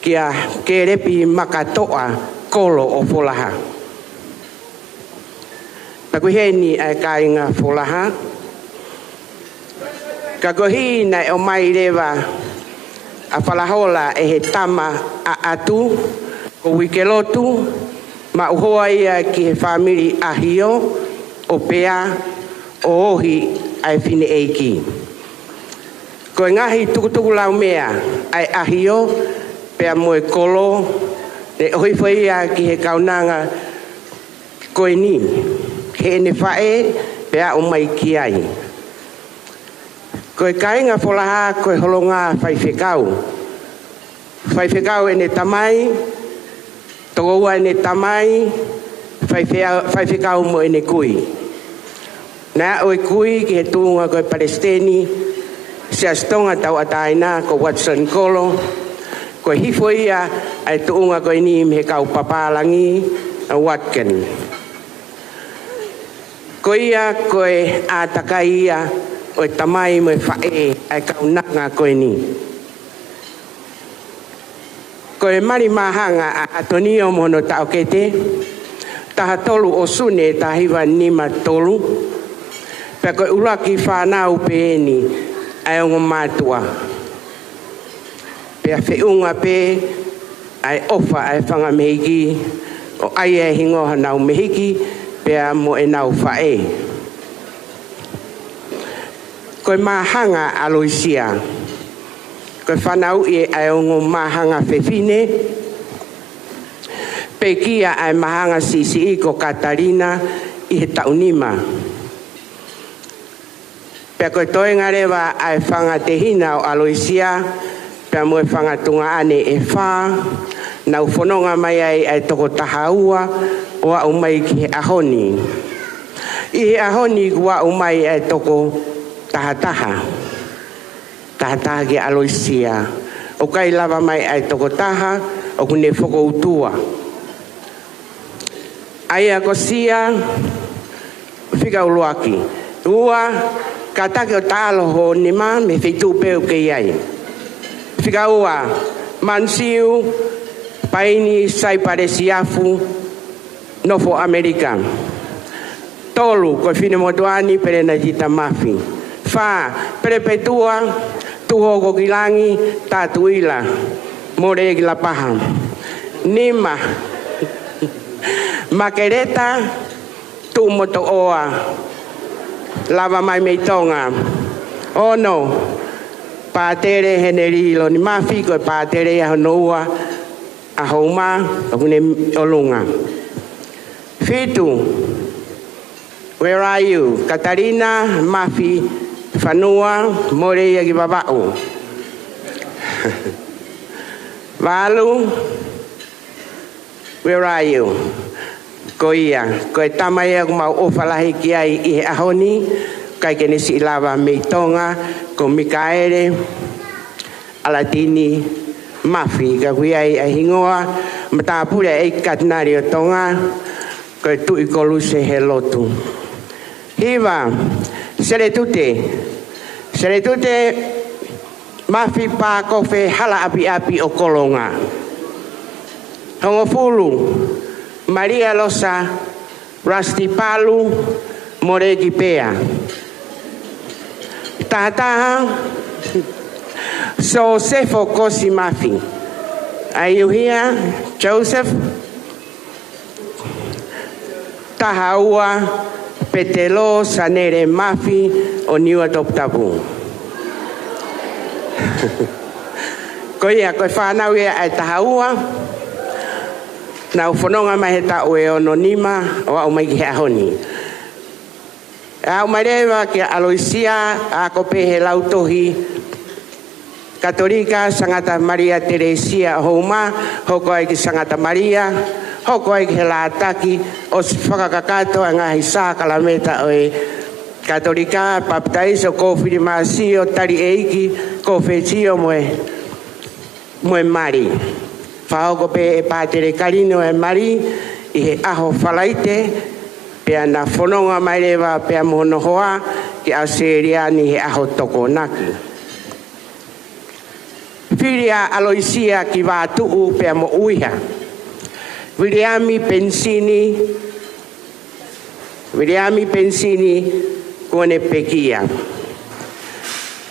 ki a kerepi makatoa kolo o folaha. Pakuheni ai kainga folaha. Kakohi na o mai rewa a whalahola e he tama a atu ko wikelotu ma uhoa ia ki he whamiri ahio o pea o ohi ai whine eiki. Ko ngahi tukutuku lau mea ai ahio pea moe kolo ne ohi whaia ki he kaunanga koe ni. He ne whae pea o mai ki ai. Koe kainga wholaha koe holonga whaiwhekau. Whaiwhekau e ne tamai, togoua e ne tamai, whaiwhekau mo e ne kui. Nā oe kui ki he tūnga koe Palestini, se astonga tau ataina ko Watson Kolo, koe hifo ia ai tūnga koe ni me kau papalangi a Watkin. Ko ia koe a takai ia o e tamai mo e whae ai kaunanga koe ni. Koe mari mahanga a atonio mono tau kete, taha tolu o sune tahiwa nima tolu, pea koe uraki whanau peeni ai ongo mātua. Pea whiunga pe ai ofa ai whangamehiki, o ai e hingoha nau mehiki, pea mo e nau whae. Koe mahanga aloisia. Koe whanau i ai ongo mahanga whewhine. Pe kia ai mahanga sisi ko Katarina i he taunima. Pea koe toe ngarewa ai whanga te hina o aloisia. Pea mo e whanga tunga ane e wha. Nau whanonga mai ai toko tahaua. Wa umai ki he ahoni. I he ahoni wa umai ai toko tahataha. Tahataha ki aloisia. O kai lava mai ai toko taha, o kune whoko utua. Aia ko sia, whika uloaki. Ua, ka take o tālo ho nima, me whitu peu ke iai. Whika ua, mansiu, paini sai paresiafu, Nofo Amerika. Tolu, ko fine motuani pere na jita mafi. Fa, perpetua, tuho ko kilangi, tatuila. More ki la paha. Nima. Makereta, tu moto oa. Lava mai meitonga. Oh no. Pātere henerilo, ni mafi ko pātere a honoua. A houma, o kune olunga. Fitu, where are you? Katarina, Mafi, Fanua, Moreia ki babau. Valu, where are you? Koia, koe tamaya kumau ofalahi ki ai i he ahoni, kai kene si lava meitonga, ko Mikaere, Alatini, Mafi, ka kui ai hingoa, matapure ai katinari o tonga, koe tui kolu se he lotu. Hiva, seretute mafi pā kofe hala api o kolonga. Hongo fulu, Maria Losa, Rasti Palu, Moregi Pea. Tahataha, so sefo kosi mafi. Are you here, Joseph? tahaua petelo sanere mafi o niwa toptapu. Ko ia koe whanau ia ai tahaua na ufononga mai he tau e ononima o au mai ki he ahoni. Au mai rewa ki Aloisia a kope he lautohi Katolika Sangata Maria Teresia Houma hoko ai ki Sangata Maria hoko ai ki he laataki o si whakakakato a ngahi sā kalameta o e Katolika baptaizo ko whirimasio tari eiki ko whetio moe mari. Whahoko pe e pātere karino e mari i he aho whalaite pea na whanonga mai rewa pea mohono hoa ki a seriani he aho toko naki. Whiria Aloisia ki wātuu pea mo uiha. Viriami pensini kone pekia.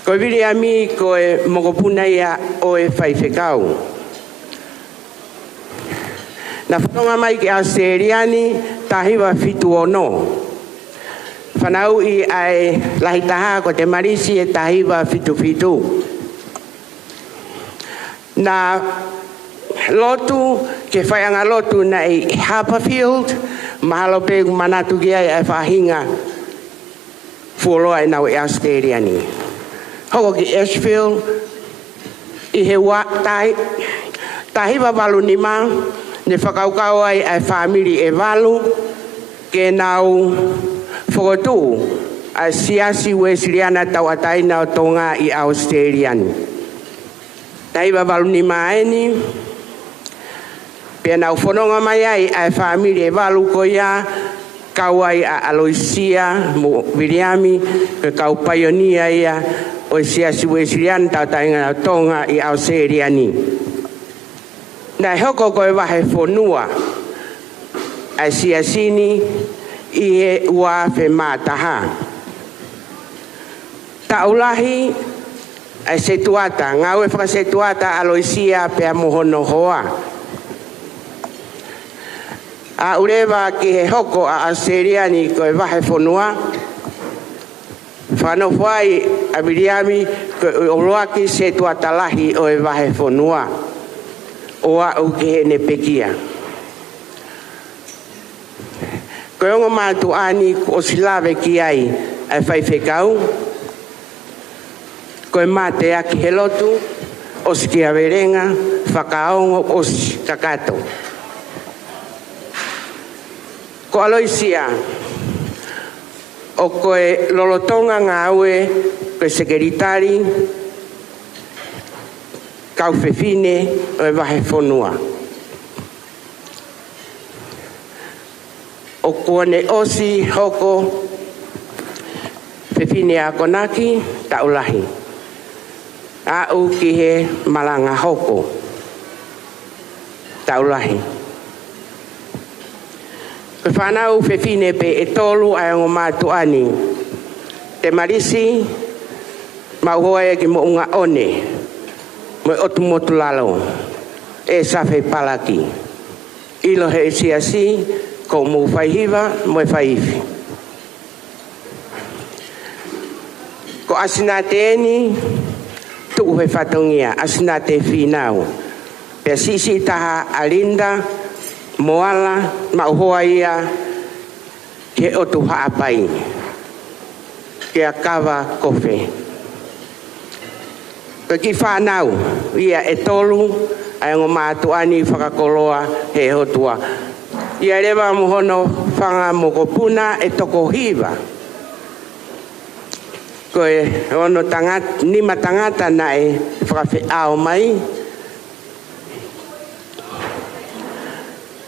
Ko viriami ko e mokopuna ia o e whaifekau. Na whanonga mai ki a seriani tahiwa fitu ono. Whanau i ai lahitaha ko te marisi e tahiwa fitu. Na lotu ke whaianga lotu na i Harperfield mahalo pe manatu ki ai whahinga fuoloa e nau e Austeriani. Hoko ki Asheville i he tahiwa walu ni ma ne whakaukau ai whamiri e walu ke nau whakotu a siasi Wesleyana tau ataina o tonga i Austeriani. Tahiwa walu ni maeni pia nau whanonga mai ai whamiri e walu ko ia kau ai a Aloisia mo Viriami ke kau paionia ia o siasi Wesleyana tau ataina o tonga i Austeriani. Na hoko koe wahe whonua ai siasini i he ua whe mātaha. Taulahi ai setuata, ngau e whakasetuata Aloisia pea mohono hoa. A urewa ki he hoko a Austeriani koe wahe whonua. Whano whai a Viriami koe oroaki setuata lahi o e wahe whonua. O au ke he ne pekia. Koe ongo mātu ani o silawe ki ai ai whaifekau. Koe mate aki he lotu o si kia werenga whakaongo o si kakato. Ko Aloisia o koe lolotonga ngā aue koe sekeritari kau whewhine o e wahe whonua. O kuone osi hoko whewhine a konaki taulahi. A u ki he malanga hoko taulahi. Ko whanau whewhine pe e tolu ai o mātu ani. Te marisi mauhoa e ki mo unga one. Mo otu motu lalo e safe palaki ilo he siasi ko mo whaihiwa mo whaifi ko asina te eni tuku he whatongia asina te whinau pe sisi taha alinda moala mauhoa ia ke otu haapai ke a kawa kofe. Ko ki whanau, ia e tolu, ai ngō mātu ani whakakoloa he hotua. Ia rewa mohono whanga mokopuna e toko hiwa. Ko e ono nima tangata na e whakawhi ao mai.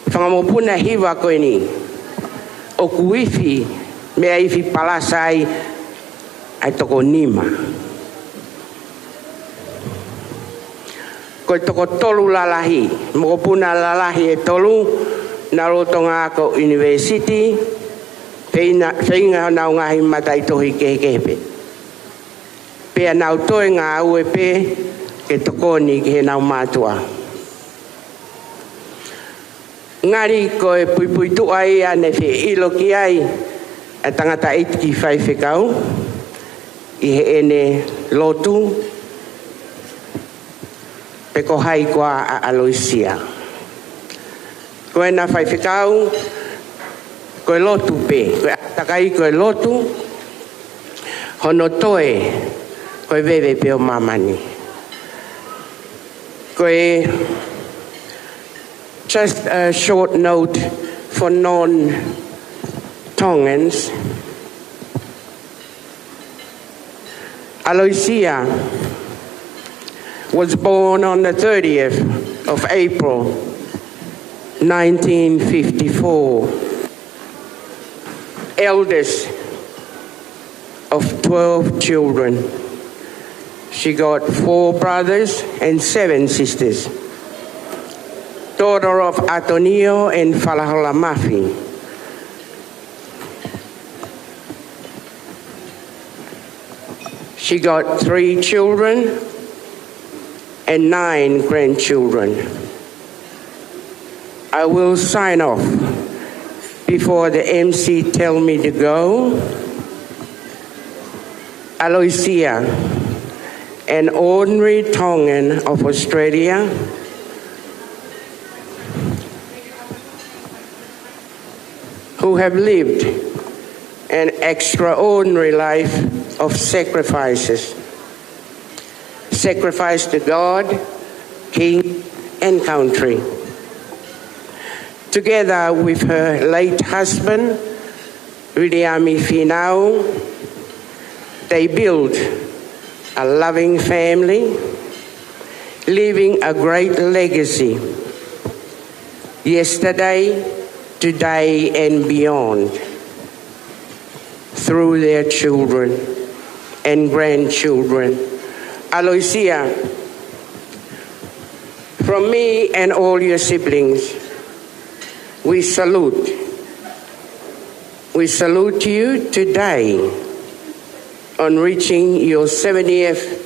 Whanga mokopuna hiwa koe ni. O kuifi, mea ifi palasa ai toko nima. Ko toko tolu lalahi, mokopuna lalahi e tolu, na rotonga ako university, whainga nau ngahi matai tohi kehekehepe. Pea nau toe ngā uepe, ke tokoni ki he nau mātua. Ngari ko e pui tu ai ane whi ilo ki ai e tangata iti ki whai whikau i he ene lotu pe ko hai kua a aloisia. Ko e na whai whikau ko e lotu pe, ko e atakai ko e lotu hono toe ko e wewe pe o mamani. Ko e just a short note for non-Tongans. Aloisia was born on the 30th of April, 1954. Eldest of 12 children. She got 4 brothers and 7 sisters. Daughter of Atonio and Falahola Mafi. She got 3 children and 9 grandchildren. I will sign off before the MC tell me to go. Aloisia, an ordinary Tongan of Australia, who have lived an extraordinary life of sacrifices. Sacrifice to God, King, and country. Together with her late husband, Riliami Finau, they built a loving family, leaving a great legacy. Yesterday, today, and beyond, through their children and grandchildren. Aloisia, from me and all your siblings, we salute. We salute you today on reaching your 70th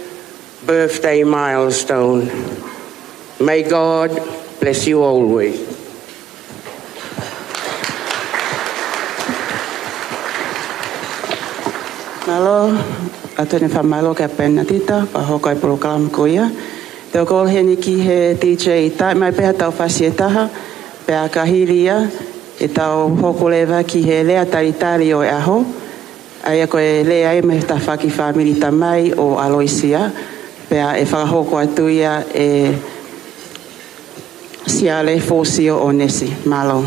birthday milestone. May God bless you always. Malo, atene whamalo ka pena tita, pa hokai program ko ia. Te o kol heni ki he DJ tai, mai peha tau whasi e taha, pea ka hiria, e tau hokolewa ki he lea taritari o e aho. Aia ko e lea e me ta whaki whamiri tamai o Aloisia, pea e whakahoko atu ia e siale fosio o nesi. Malo.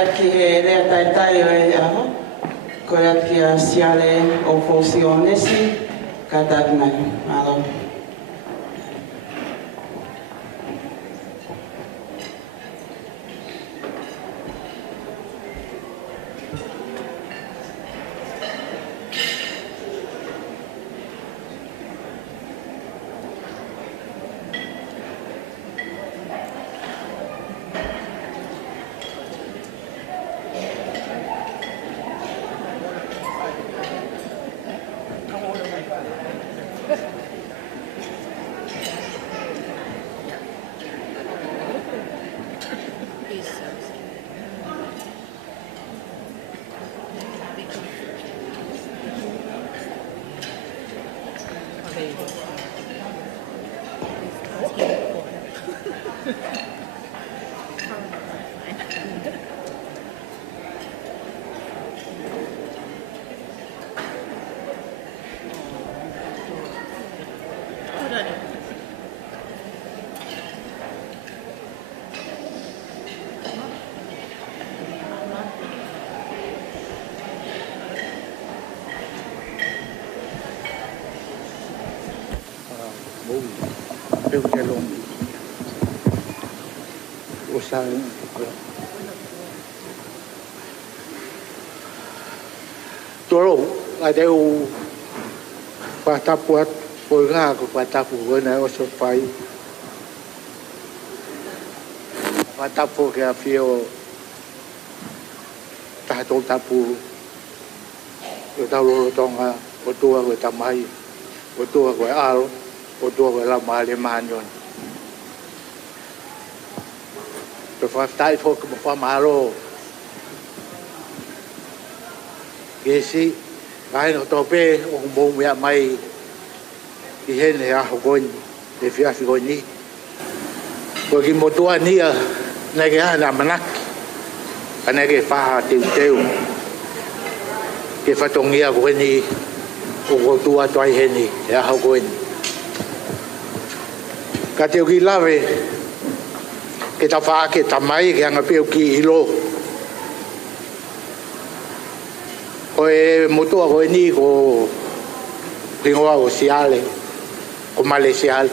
aqui é rea tai o e aho. Koe aqui a siale o funcionesi. Katak mai. Alo. Eu quero usar toro a deu para puat polga ko para puana o so pai para porque a fio ta to tapu eu tau tonga o tua ko tamai o tua ko alo o tua ko la male manyon to fa tai fo ko fa malo gesi vai no tope o bom ya mai ki hen ya hogon de fia figoni ko ki motua ni na ke ana manak ana ke fa teu ke fa tongia ko ni o tua toi heni ya hogon ka teu ki lave ke ta fa ke tamai ke anga pe ki ilo o e motua ko ni ko ringoa o siale ko Malaysia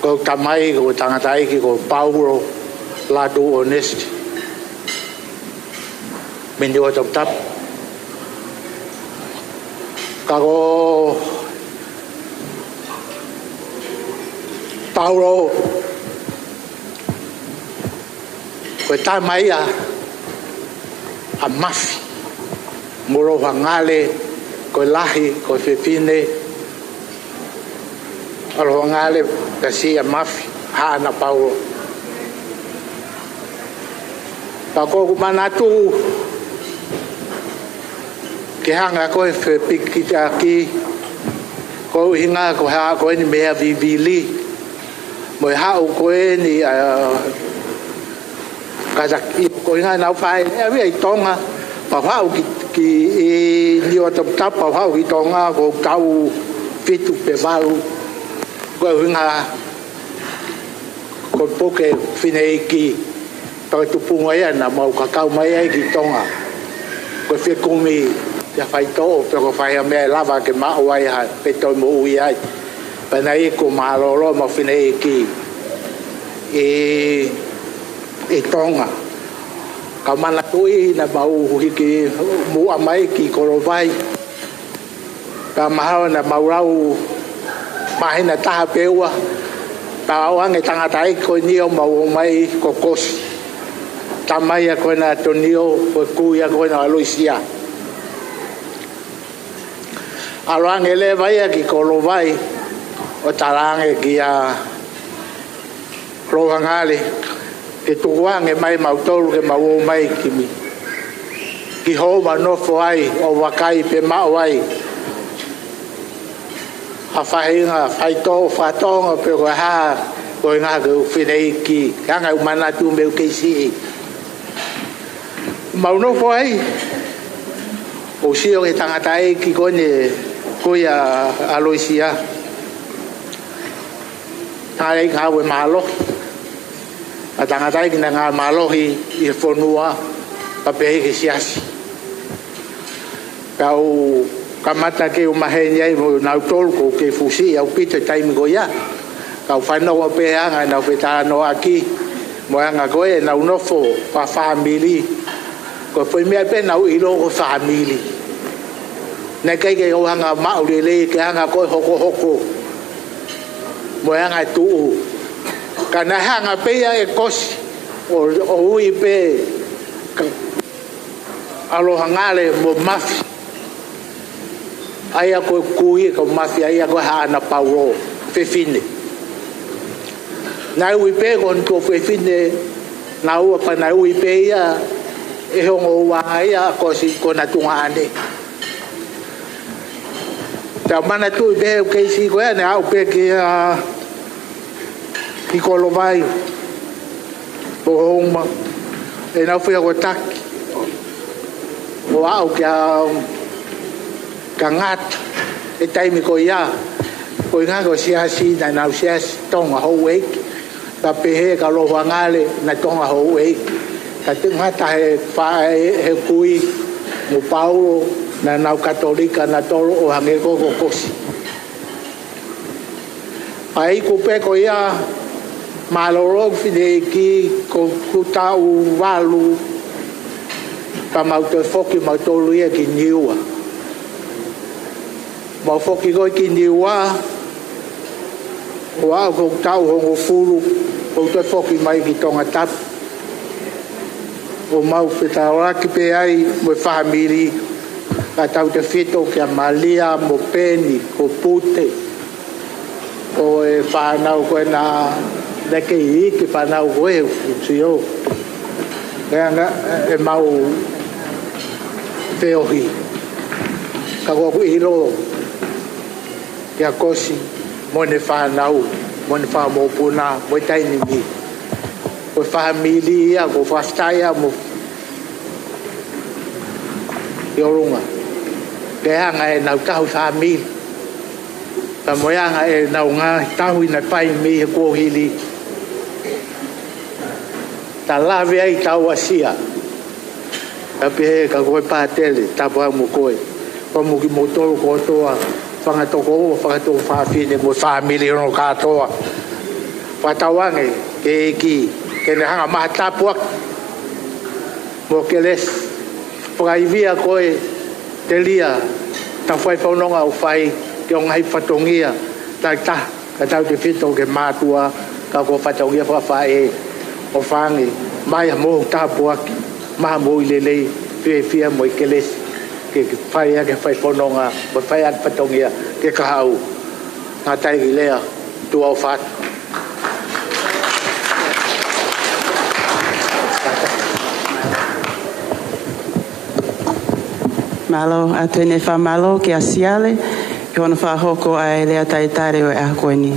ko tamai ko tangatai ki ko Paulo ladu honest mendio tap ko Paulo ko tamai a mafi moro hangale ko lahi ko fefine alo hangale kasi a mafi ha na Paulo pa ko manatu ke hanga ko fe pikita ki ko hinga ko ha ko ni me vivili mo ha ko ni kazaki ko hinga na fai e wi tonga pa ha ki ni o tap pa ha ki tonga ko kau fitu pe valu ko hinga ko poke finei ki pa tu punga ya na mau ka kau mai ai ki tonga ko fe kumi ya fai to pe ko fai me lava ke ma wai ha pe to mo ui ai pa nai ko ma lo ma finei ki e tonga ka mana tui na bau hiki mu amai ki korovai ka mahao na maurau mahina taha peua ta wange tangatai ko nio mau mai kokos tamai ko na tonio ko kuya ko na Luisia alange le vai ki korovai o tarange ki a rovangale ke tuange mai mautolu ke mau mai kimi ki ho ma no foi o wakai pe mau ai a fainga faito fatonga pe ko ha ko nga ko finei ki kanga umana tu meu ke si mau no foi o si o tangatai ki ko ne ko ya Aloisia ai ka we malo a tangatai ki ngā malohi i whonua pa pehe ki siasi. Kau kamata ke o maheni ai mo nau tolko ke fusi au pita taimi ko ia. Kau whanau a peanga nau whetano aki mo anga koe nau nofo pa family. Ko foi mea pe nau ilo ko family. Nei kai o hanga maurele ke hanga koe hoko hoko. Mo anga tuu. Kana hanga pea e kosi o hui pe aloha ngale mo mafi. Aia koe kui ko mafi aia koe haana pauro fefine. Nai ui pe kon ko fefine na ua pa nai ui pe ia e hongo wa ia kosi kona tunga ane. Ta mana tu be o keisi ko ane au pe ki i kolo vai po homa e nau fia ko taki o au kia kangat e taimi ko ia ko inga ko siasi na nau siasi tonga hou eiki ta pehe ka loha ngale na tonga hou eiki ka tingata he whae he kui mo Paulo na nau katolika na tolo o hange koko kosi ai ko pe ko ia malorog fide ki ko kutau walu pa mau te foki mau tolu ia ki niua mau foki goi ki niua o au ko tau hongo furu o te foki mai ki tonga tap o mau whetawaki pe ai mo family ka tau te fito ki a malia mo peni ko pute o e whanau koe na deke i ki whanau koe utio Nga e mau teohi ka koku ilo kia kosi mo ne whanau mo ne whamopuna mo taini mi ko family ia ko whastaya mo yorunga ke hanga e nau tahu family ka mo hanga e nau ngā tahu ina pai mi he kohili ta lawe ai tau asia ka pehe ka koe pātele tapu au mo koe pa mo ki motoro kotoa whangatoko o whangatoko whawhine mo family ono katoa whatawange ke eki ke ne hanga maha tapuak mo ke les whakaivia koe te lia ta whai whaunonga o whai ke o ngai whatongia ta ka tau te whito ke mātua ka ko whatongia whawhae o whangi mai a moho tapuaki maha mo i lelei whia mo i ke les ke whai ake whai whaunonga mo whai ake whatongia ke kahau ngā taigi lea tu au whatu Malo atu ne wha malo ke asiale ke ona wha hoko ai lea tai tare o e a koe ni.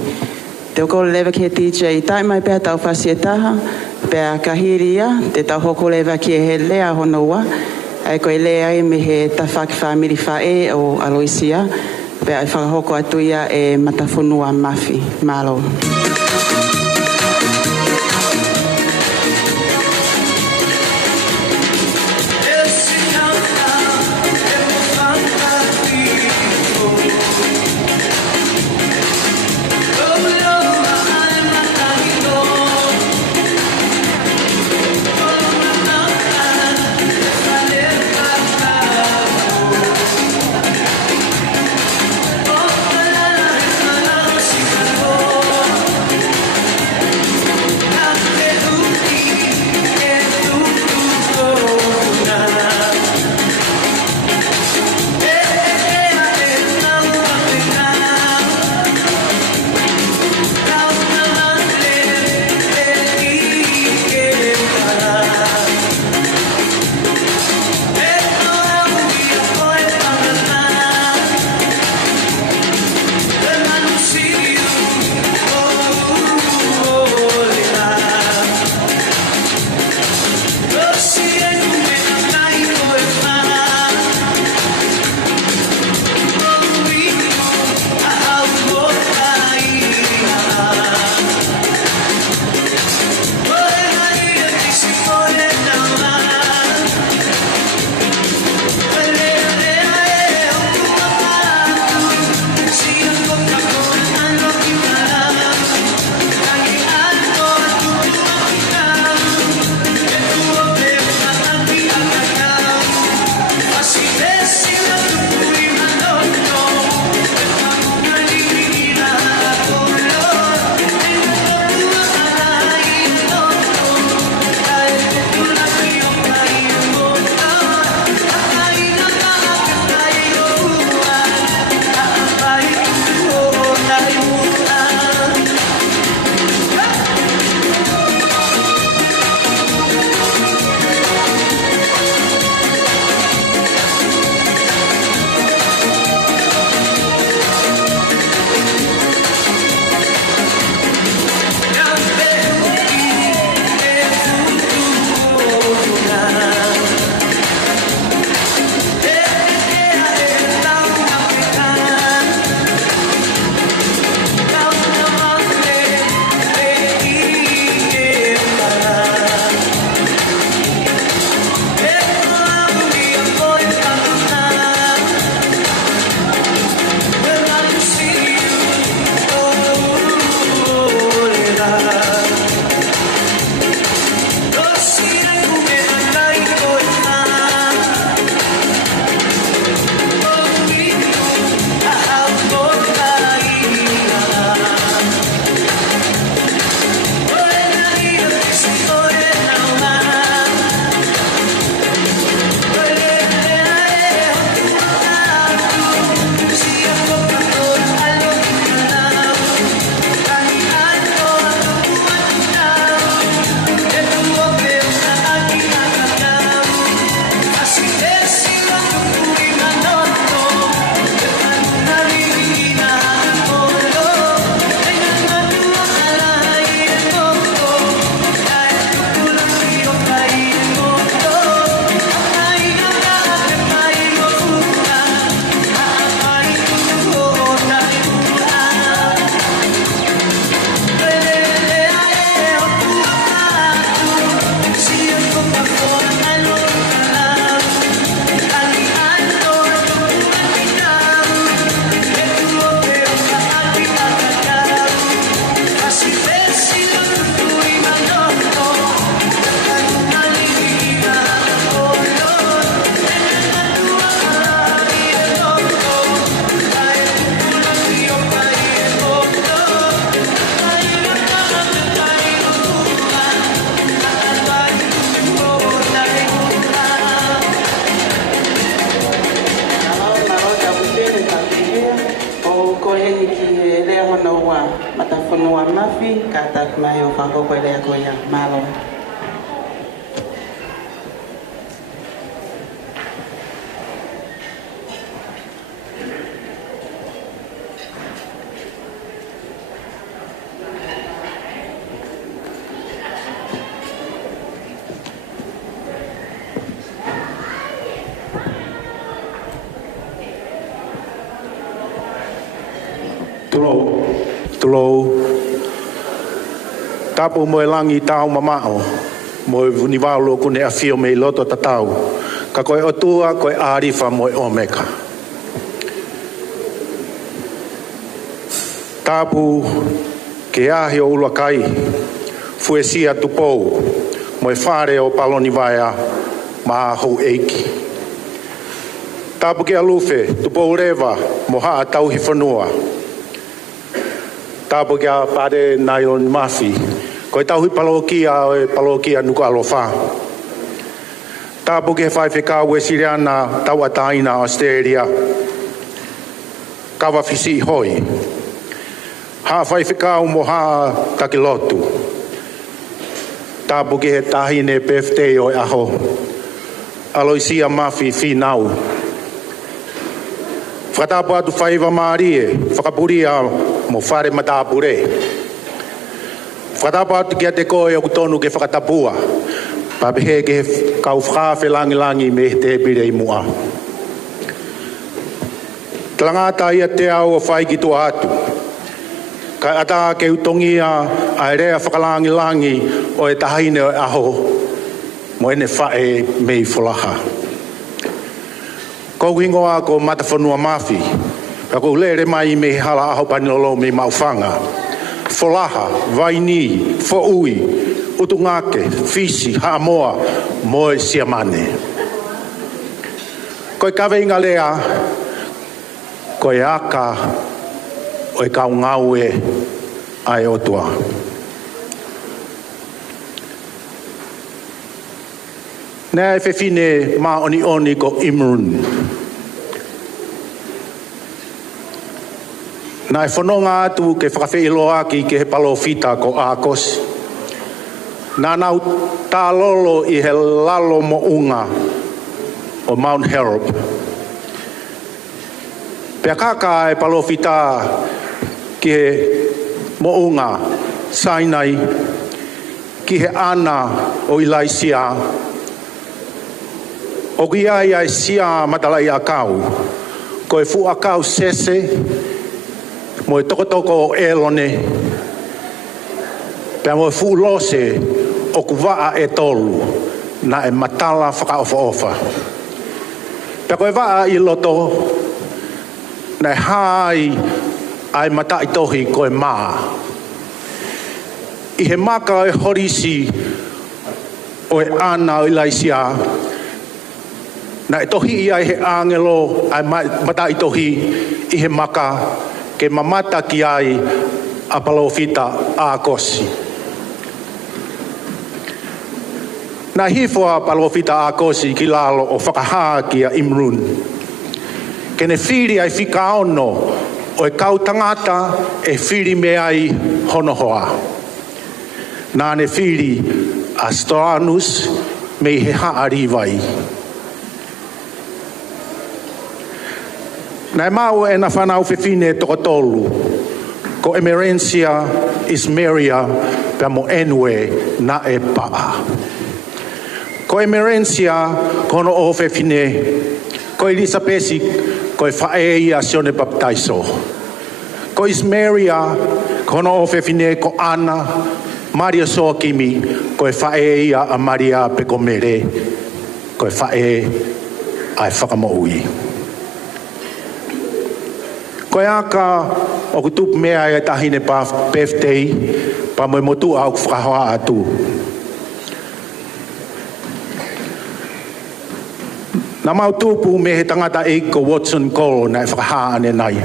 Te o kore lewa ke DJ tai mai pēr tau whasi e taha pēr kahiri ia te tau hoko lewa ki e he lea hono ua ai koe lea e me he tawhaki whamiri whae o Aloisia pēr ai whakahoko atu ia e matafonua mafi. Malo. wha mafi, ka tak mai o whakoko lea ko ia. Malo. Tulou tapu mo langi tau mamao mo univalo kune afio me loto tatau ka koe otua koe arifa mo omeka tapu ke ahi o ulakai fuesia tupou mo whare o paloni vaia ma hou eiki tapu ke alufe tupou rewa mo haa tau hi whanua tapo kia pare naion mafi ko tau hi palokia nuka alofa tapo ke fai fika we siriana tau ataina Australia kawa fisi hoi ha fai fika mo ha takilotu tapo ke tahine birthday o aho aloisia mafi finau Whakatapu atu whaiva maarie, whakapuria mo whare matapure. Whakatapu atu kia te koe o kutonu ke whakatapua. Papehe ke kau whawhe langi me te pire i mua. Talangata ia te au o whai ki tua atu. Kai ata ke utongia ai rea whakalangi o e tahaine o aho mo ene whae mei wholaha. Ko hingoa ko matawhanua mafi. Ko lere mai me hala aho panilolo me maufanga. Folaha, vaini, foui, utungake, fisi, haamoa, moe siamane. Ko kawe inga lea, ko e aka, o e kau ngaue ai otua. Nea e whewhine ma oni ko Imrun. Na e whanonga atu ke whakawhiloa ki ke he palofita ko Akos. Nā nau tā lolo i he lalo mo unga o Mount Horeb. Pea kaka e palofita ki he mo unga Sinai, ki he ana o Ilaisia, o ki ai sia matalai a kau, ko e fu a kau sese, mo e tokotoko o elone, pea mo e fu lose o kuvaa e tolu, na e matala whakaofa-ofa. Pea ko e waa i loto, na e hai ai matai tohi ko e maa. I he maka e horisi o e ana o Ilaisia, na e tohi ia he angelo ai mata i tohi i he maka ke mamata ki ai a palofita a kosi. Na hifoa palofita a kosi ki lalo o whakahaa ki a Imrun. Ke ne whiri ai whika ono o e kau tangata e whiri me ai honohoa. Nā ne whiri a Storanus me he haari vai. Nai mau e na whanau whiwhine toko tolu, ko Emerencia Ismeria pia mo enwe na e paa. Ko Emerencia kono o whiwhine, ko Elisabesi ko e whae ia sione baptaiso. Ko Ismeria kono o whiwhine ko Ana, Maria Soakimi, ko e whae ia a Maria Pekomere, ko e whae ai whakamoui. Ko e aka o kutup mea e tahine pa birthday pa mo motu au whakahoa atu. Na mau tupu me he tangata e ko Watson Cole na e whakahaa ane nai.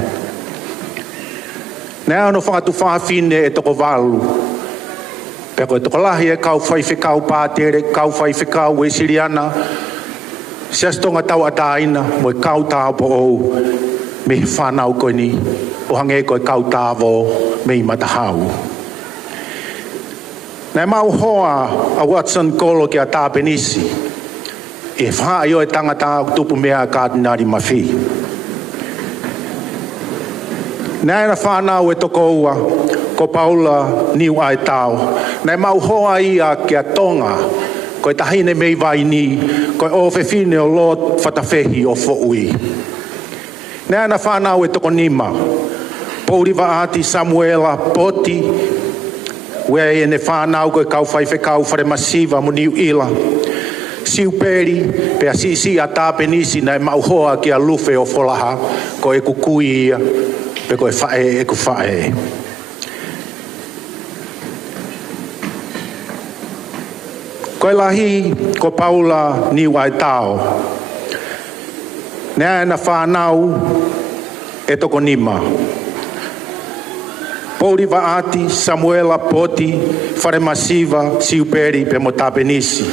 Nea ano whakatu whakawhine e toko walu. Peko e toko lahi e kau whaiwhikau pātere, kau whaiwhikau e siriana. Siastonga tau ataina mo e kau tāo po ou. Me whanau koe ni, o hange koe kau tāwo me i matahau. Nai mau hoa a Watson Kolo ki a tāpenisi. E wha i o e tangata tupu mea kātinari mawhi. Nai na whanau e toko ua, ko Paula niu ai tau. Nai mau hoa ia ki a tonga, ko e tahine mei vai ni, ko e o whewhine o Lord whatawhehi o fo'ui. Nai na whanau e toko nima, Pauri Vaati Samuela Poti, wea e ne whanau ko e kau whai whekau whare masiva mo niu ila. Siu peri, pe a sisi a tāpenisi na e mauhoa ki a lufe o folaha, ko e kukui ia, pe ko e whae e ku whae. Ko e lahi ko Paula niu ai tau. Nea e na whanau e toko nima. Pauri Vaati, Samuela Poti, whare masiva, siu peri pe mo tāpenisi.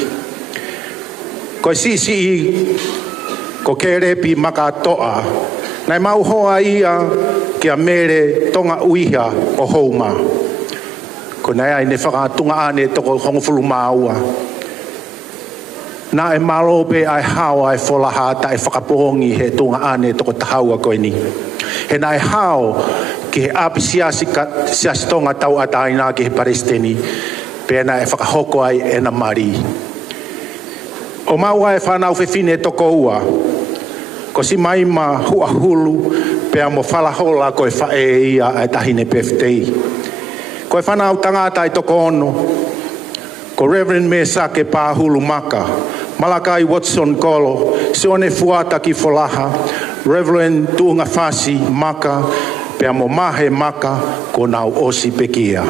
Ko sisi ko kerepi makatoa, nai mau hoa ia ki a mere tonga uiha o houma. Ko nai ai ne whakatunga ane toko hongofulu maua. Na e malope ai hao ai wholahata e whakapohongi he tunga ane toko tahaua koe ni. He nai hao ki he api siasi tonga tau ataina ki he Palestini, pēna e whakahoko ai e na mari. O maua e whanau whewhine toko ua, ko si maima hua hulu pea mo whalahola ko e whae ia e tahine peftei. Ko e whanau tangata i toko ono, ko Reverend Mesake Pāhulu Maka, Malakai Watson Kolo, Sione Fuata ki Folaha, Reverend Tuunga Fasi Maka, pea mo mahe Maka ko nau osi pekia.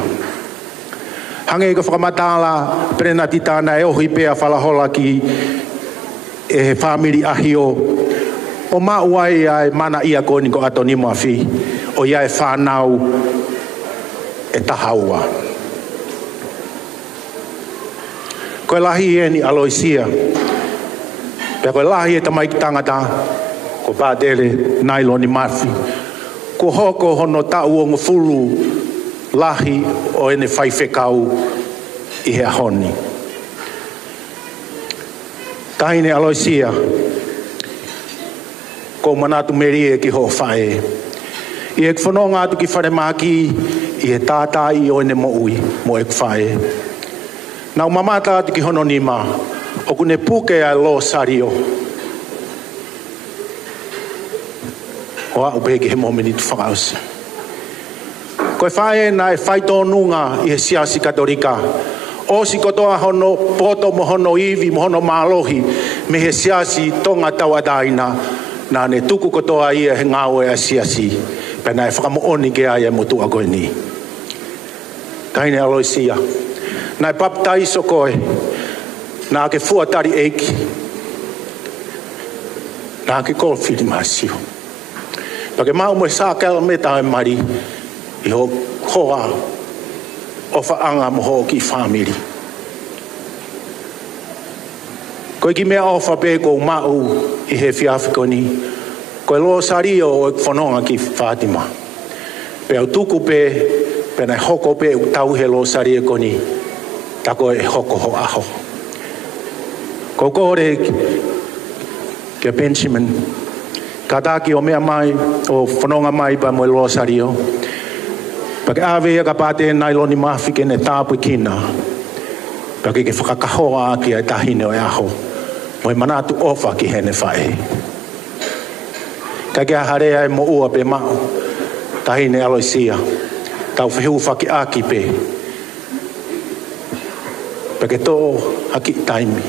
Hange ko whakamatala prena titana e ohi pea whalahola ki e he whamiri ahio. O mauai ai mana ia koni ko ato ni mawhi. O ia e whanau e tahaua. Ko e lahi e ni aloisia. Pea ko e lahi e tamaiki tangata. Ko pādere nailo ni mawhi. Ko hoko hono tau o ngufulu lahi o ene whai whekau i he ahoni. Tahine aloisia, ko manatu meri e ki ho whae. I e kwhanonga atu ki whare maki i he tātai i o ene mo ui, mo e kwhae. Nau mamata atu ki hono ni ma, o kune puke ai lo sario. O a upe ki he momeni tu whakausa. Ko e whae na e whaito nunga i he siasi katolika. O si kotoa hono poto mo hono iwi mo hono malohi me he siasi tonga tawadaina na ne tuku kotoa ia he ngāo e a siasi pe na e whakamo oni ke aia mo tua koe ni. Kaine aloisia. Na e baptaiso koe na ke fuatari eiki na ke kolfiri masio. Pake mau mo e sākela me tae mari i ho hoa o whaanga mo ho ki whamiri. Koe ki mea o whape ko mau i he whiawhikoni. Koe lo sario o e whanonga ki Fatima. Pe au tuku pe nei hoko pe u tau he lo sario koni. Tako e hoko ho aho. Ko kore ke Benjamin. Kataki o mea mai o whanonga mai pa mo e lo sario. Pake awe ia ka pāte nai loni mawhike ne tāpui kina. Pake ke whakakahoa ki ai tahine o e aho. Mo e manatu ofa ki hene whae. Ka kia harea e mo ua pe mao. Tahine aloisia. Tau whihu whaki aki pe. Pake tō haki taimi.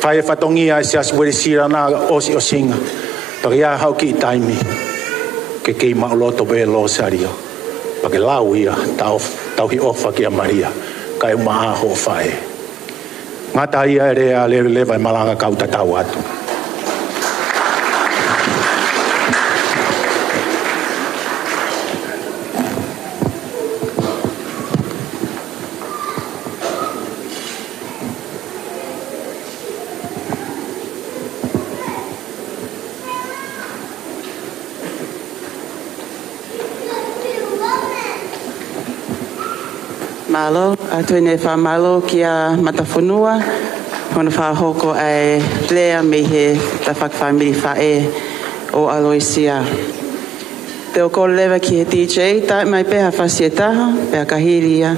Whae e whatongi ai sias were sira nā osi o singa. Pake ia hau ki taimi. Ke kei mauloto be lo sario. Pake lau ia tau hi ofa ki a Maria. Kai maa ho whae. Ngata ia e rea lewa e malanga kauta tau atu. Malo, a tuine wha malo ki a matafonua. Hona wha hoko ai Lea me he ta whakawhamiri whae o Aloisia. Te o kore lewa ki he DJ, tai mai peha whasi e taha, peha kahiria,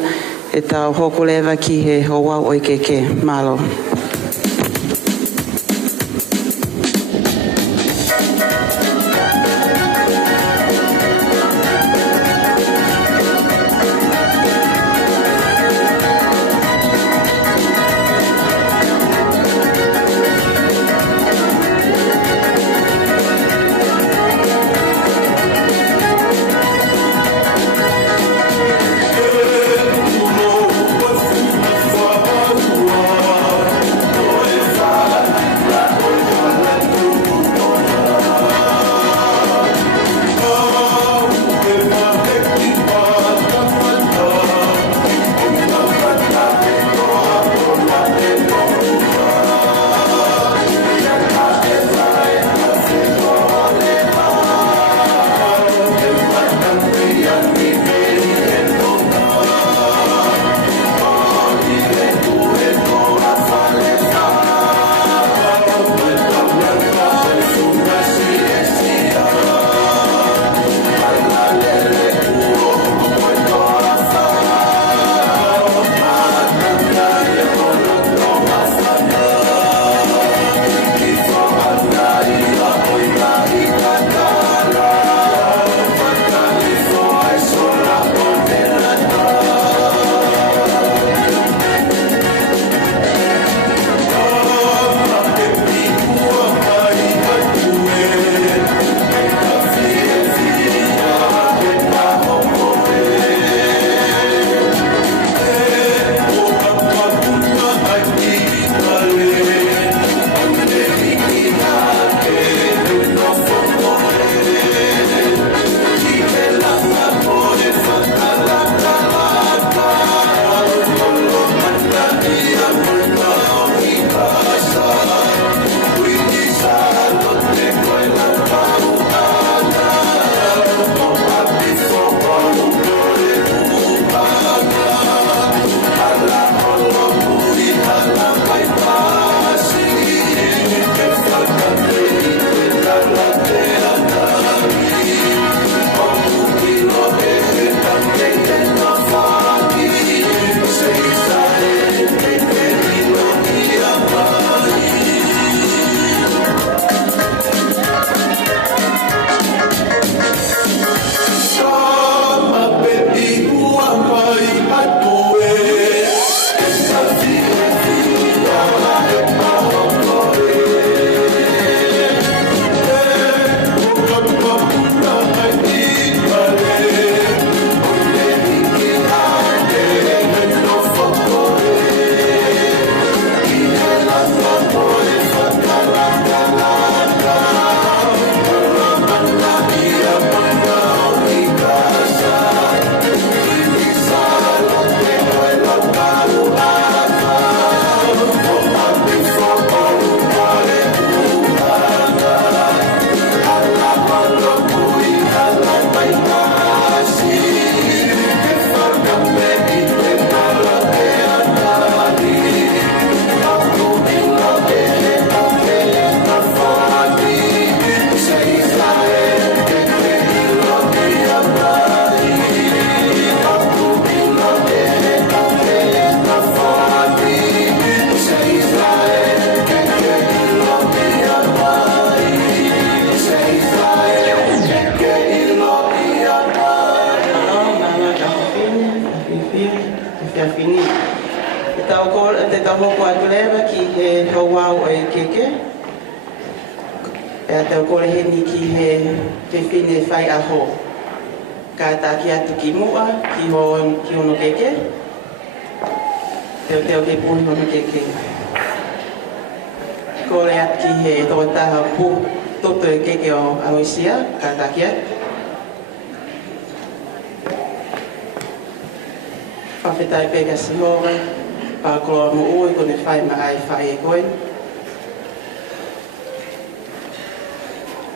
e tau hoko lewa ki he ho wau oi keke. Malo.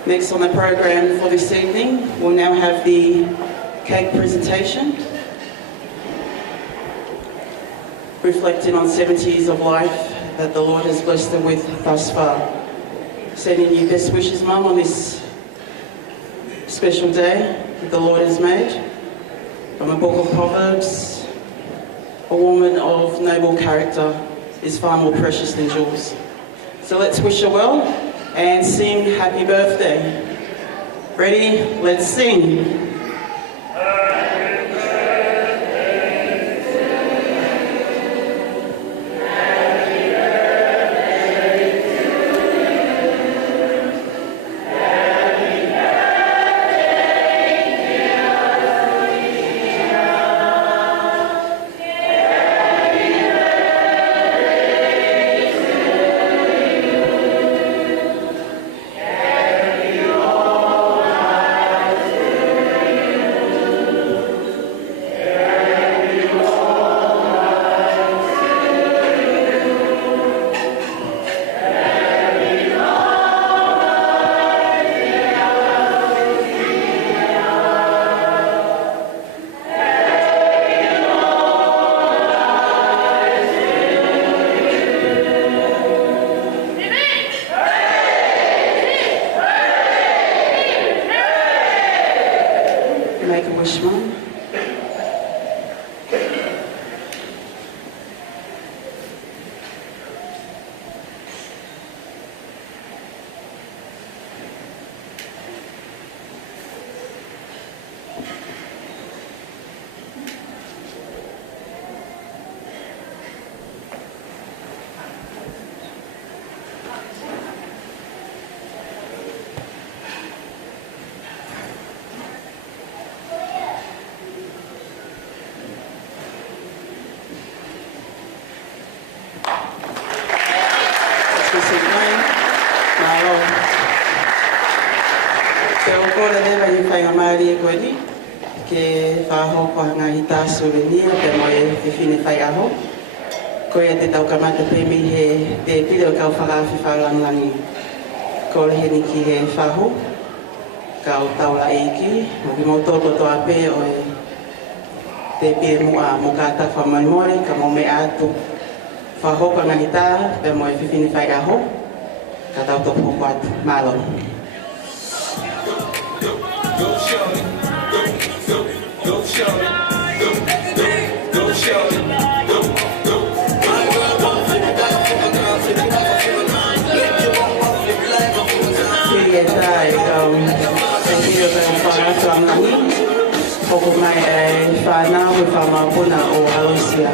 Next on the program for this evening, we'll now have the cake presentation. reflecting on 70 years of life that the Lord has blessed them with thus far. Sending you best wishes, Mum, on this special day that the Lord has made. From the book of Proverbs, a woman of noble character is far more precious than jewels. So let's wish her well and sing happy birthday. Ready? Let's sing. Make a wish, Mum. Ke whaho ko hanga i tā souvenir te moe te whine whai aho. Ko ia te tau kamata pēmi he te pire o kau whakawhi whalangangi. Ko le heni ki he whaho, kau taula eiki, mo ki mo tōko toa pē o e te pire mua mo kāta whamaimore, ka mo me atu. Whaho ka ngani tā, pe moe whine whai aho, ka tau topo ko atu. Malo. Go Shelly, go Shelly, go Shelly, go. Kia tai thank you very much for coming. Hoko mai e whanau e whamapuna o Alusia.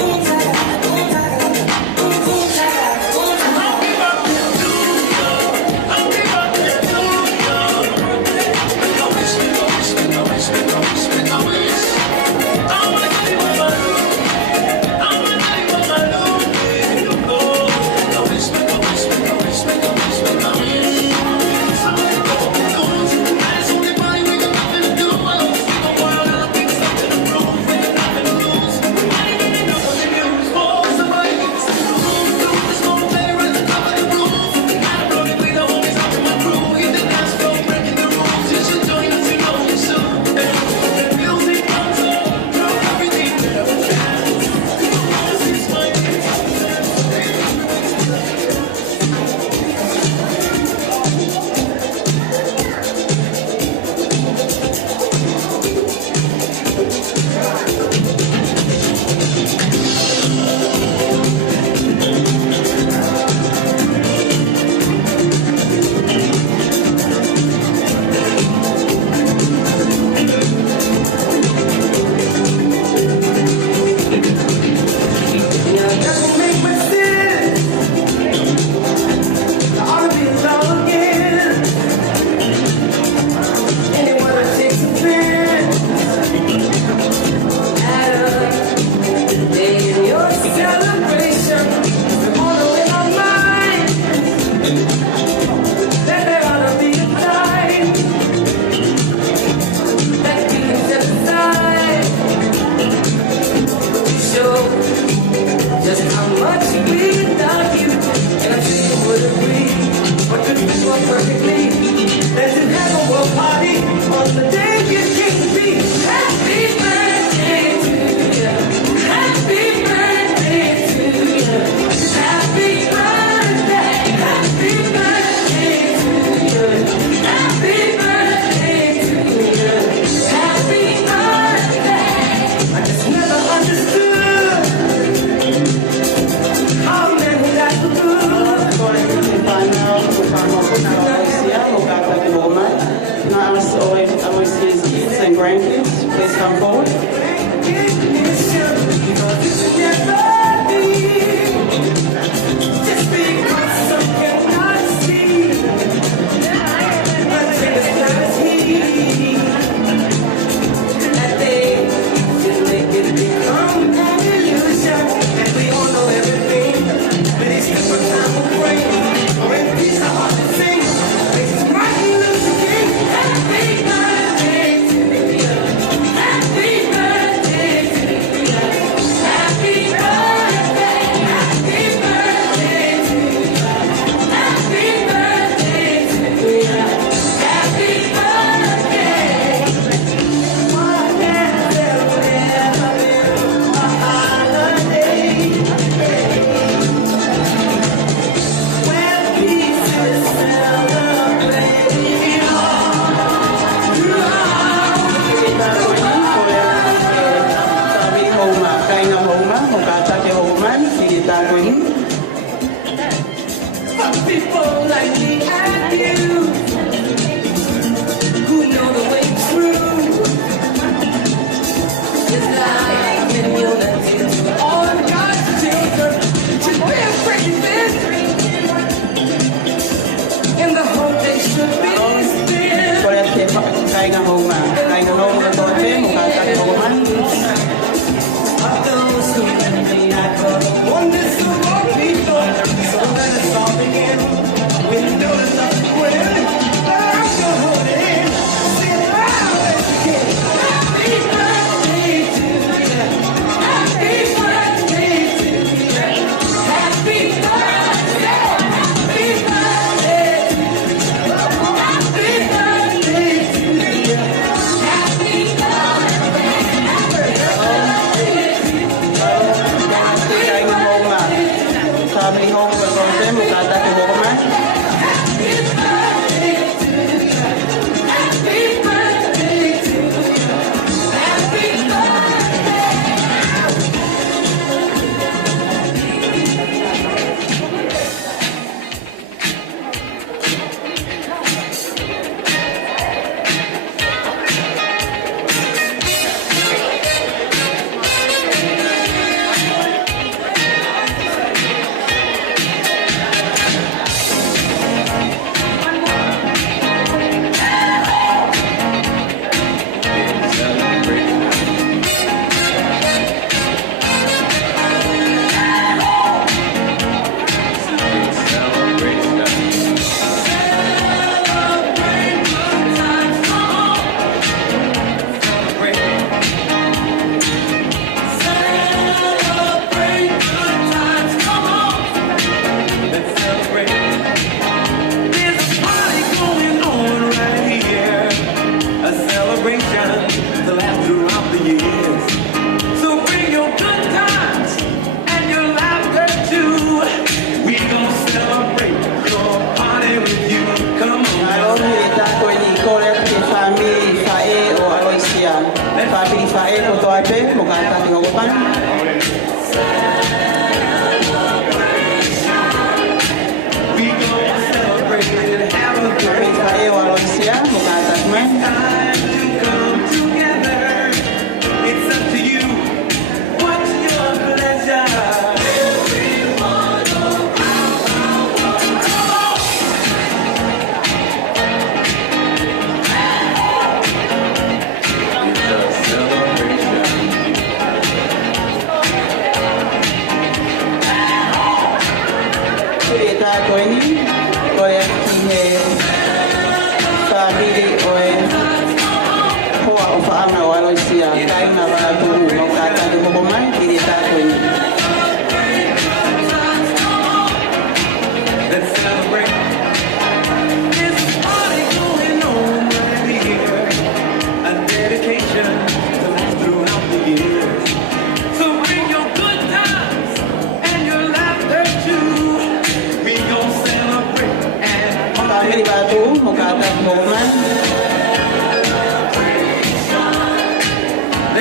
Go ask all of Aloysia's kids and grandkids, please come forward.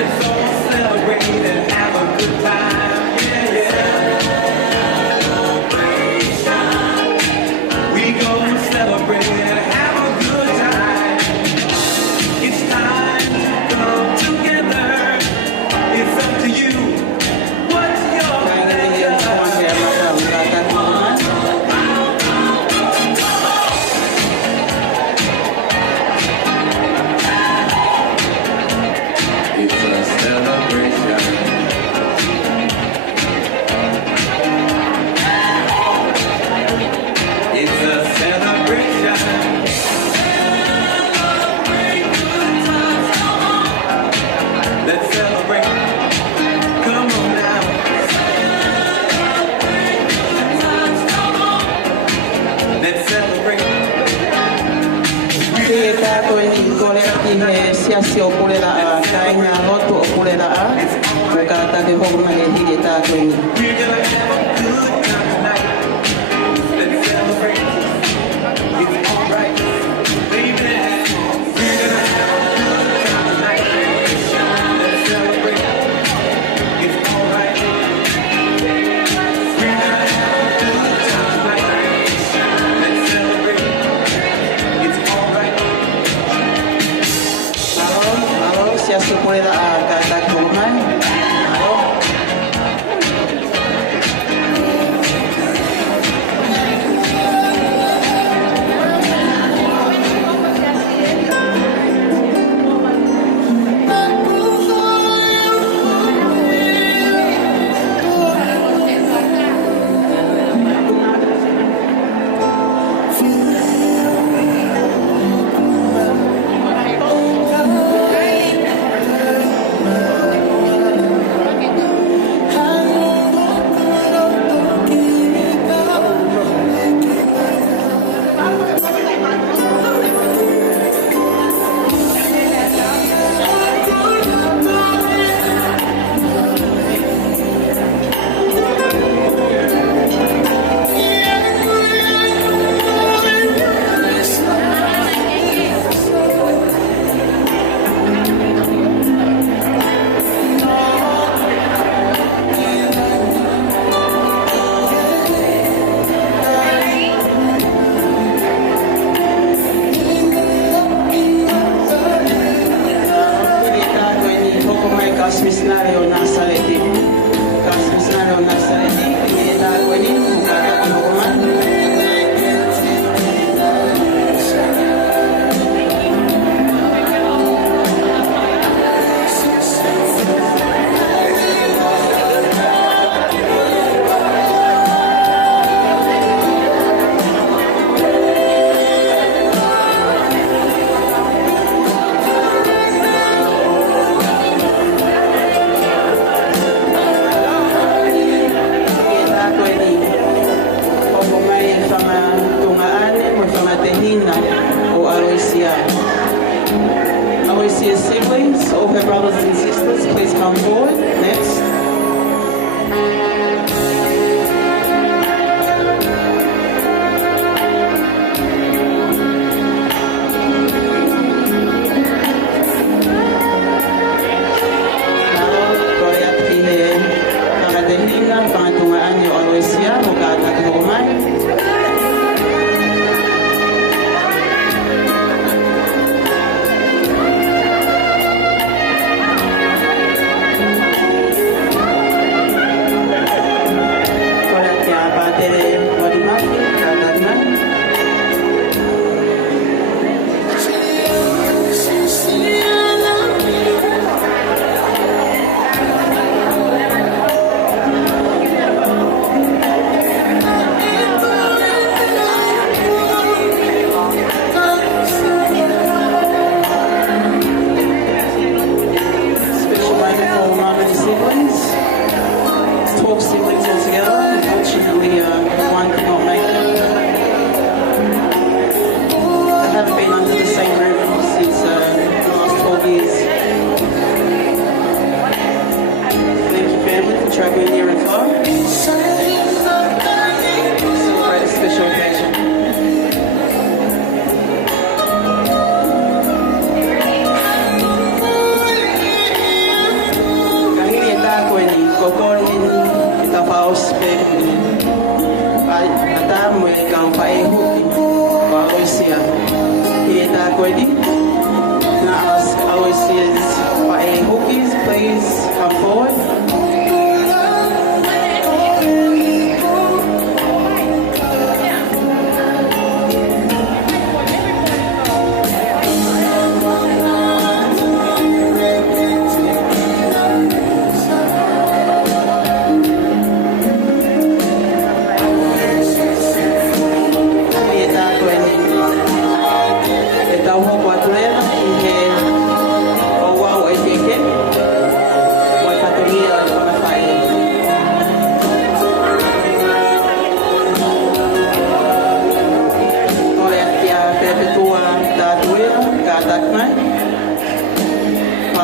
Let's go. celebration. It's a celebration. Let's celebrate. Come on now. Let's celebrate. Ke tātou ni kore ki he siasi o kore la a, kai ngā roto o kore la a, ko ka take hoku na he hiri tātou ni. We're gonna have a good time tonight. Let's celebrate. It's alright. Baby, we're gonna have a good time tonight. Let's celebrate. It's alright. We're gonna have a good time tonight. Let's celebrate. It's alright. Alo, siasi o kore la a, ka take hoku mai. Alo. Kas missionary o Nazareti. Kas missionary o Nazareti. Ini tātou ni, ko ka take hoku mai. Aloysia siblings, all her brothers and sisters, please come forward. Next.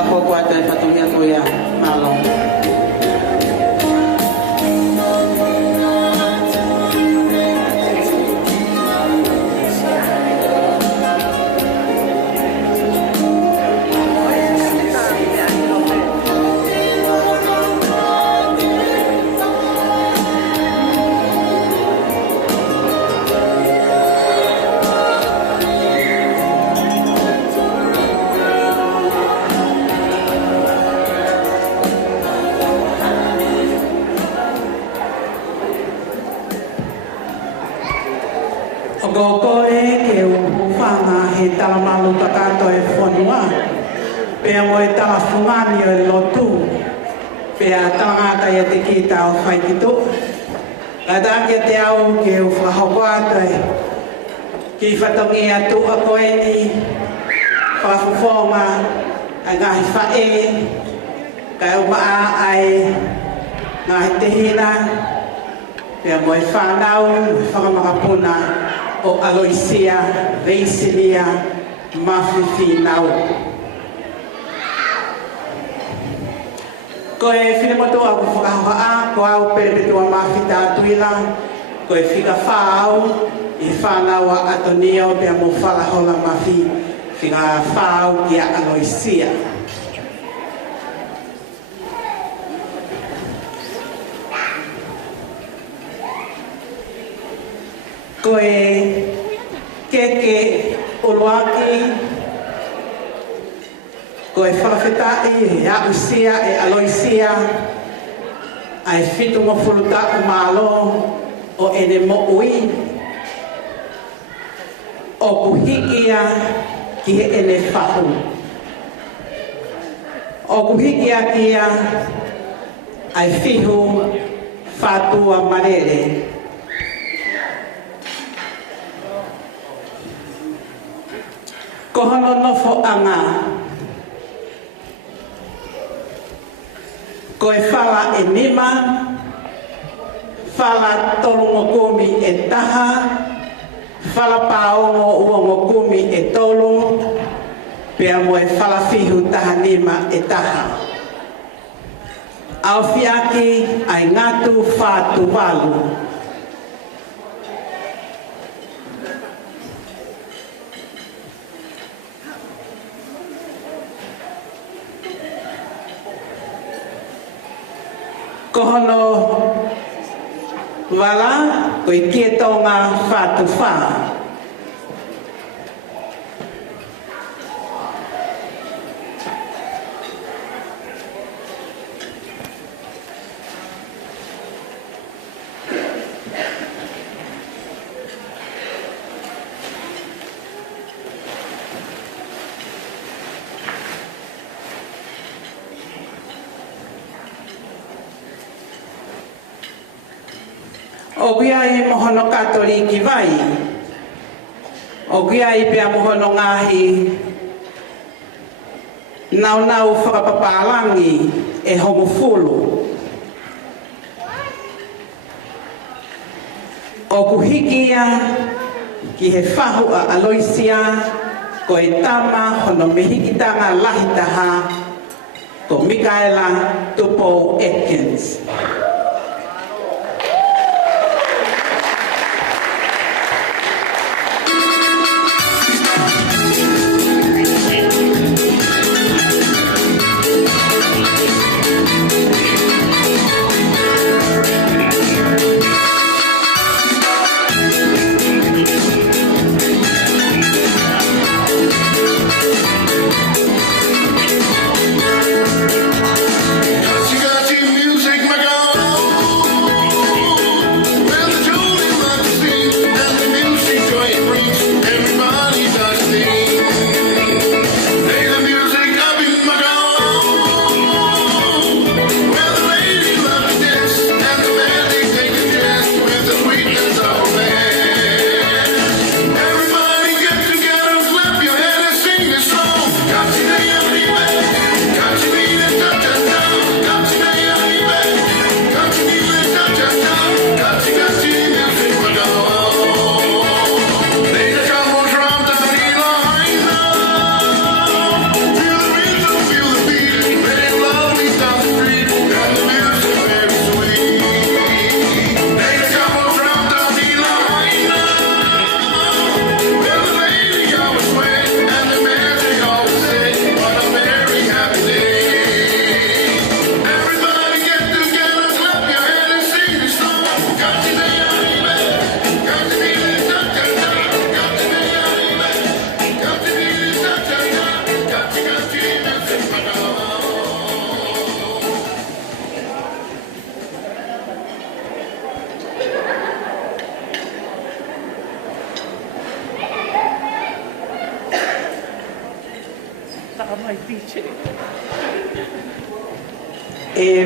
whahoko atu e whatuhia ko ia malong. Gokoe ke ufanga he talamalu takato e whanua. Pea mo e talafungani o e lotu. Pea tangata ia te kita o whaikito. Adange te au ke ufahoko atoe. Ki whatongi atu a koe ni whafufonga a ngahi whae. Kai umaa ai ngahi te hina. Pea mo e whanau, whakamakapuna. O Aloisia, Reisilia, Mafifi Nau. Ko e whine motoa ku whakahoa, ko au perepetua mawhita atuila, ko e whika whāau, i whānaua atonia o pia mo whalahola mawhi, whika whāau ki a Aloisia. Ko e keke uluaki, ko e whakawhetai e Ausia e Aloisia, ai whitu mo whuluta o malo o ene mo ui, o kuhikia ki he ene whahu. O kuhikia kia ai whihu whatua marere. Ko hono nofo anga. Ko e whala e nima, whala tolungo kumi e taha, whala paongo uongo kumi e tolu, pea mo e whala whihu taha nima e taha. Au whiaki ai ngatu whātu walu. Ko hono wala, ko i kia tonga whātu whā. O kia i mohono katoliki vai. O kia i pia mohono ngahi nau whakapapalangi e homofulu. O kuhikia ki he whahu a Aloisia ko e tama hono mehikitanga lahitaha ko Mikaela Tupo Atkins. Music, my God.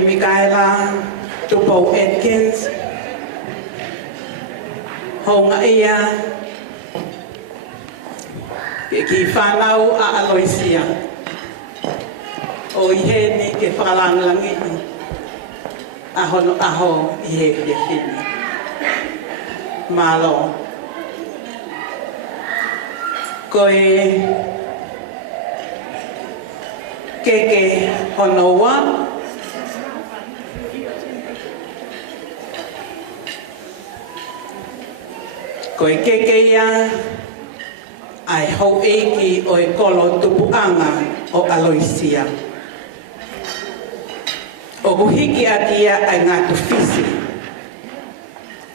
Michaela Tupo Atkins, Honga ia, ki whanau a Aloisia, o ihe ni ke whakalangi ahono aho i he whiawhini. Malo, koe keke honoa, koe keke ia ai hou eiki o e kolo tupuanga o Aloisia. O kuhiki atia ai ngā tufisi.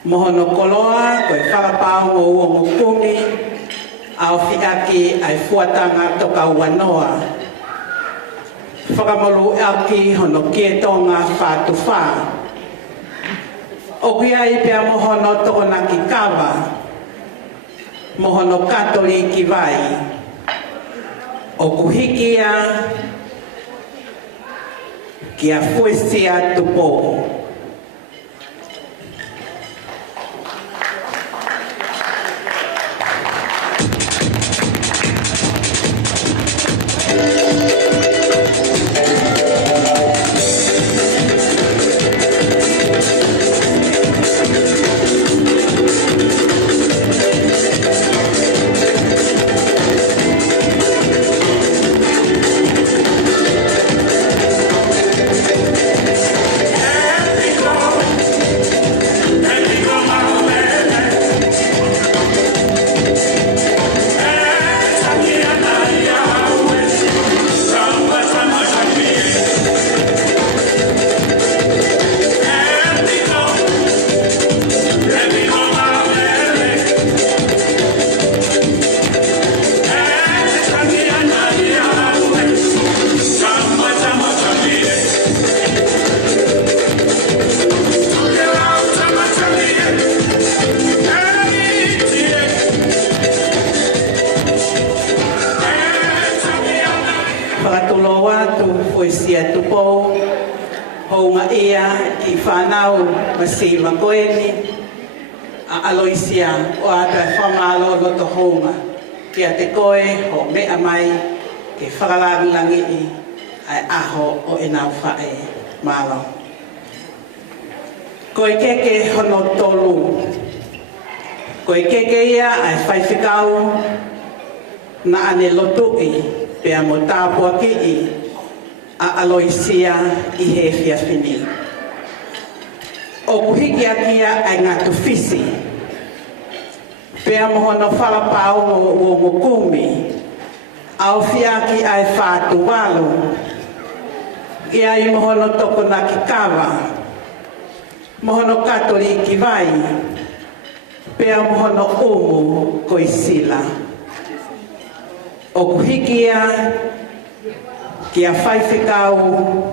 Mohono koloa koe whakapao o ua mokumi au whiaki ai fuatanga toka wanoa. Whakamolu aki hono kietonga whātuwha. O kia i pia mohono tokona ki kawa. Mohono katoli ki vai. O kuhikia kia fuesia tupo. Si makoeni a Aloisia o ata whamalo no to honga kia te koe ho mea mai ke whakalangi i ai aho o e nau whae malo. Koe keke hono tolu. Koe keke ia ai whaiwhikau na ane lotui pea mo tāpua ki i a Aloisia i he whiawhini. O kuhiki akia ai ngā tufisi. Pea mohono whalapao o mokumi. Au whiaki ai whātu walu. Ia i mohono toko na ki kawa. Mohono katoli ki vai. Pea mohono umu koi sila. O kuhiki ia kia whaiwhikau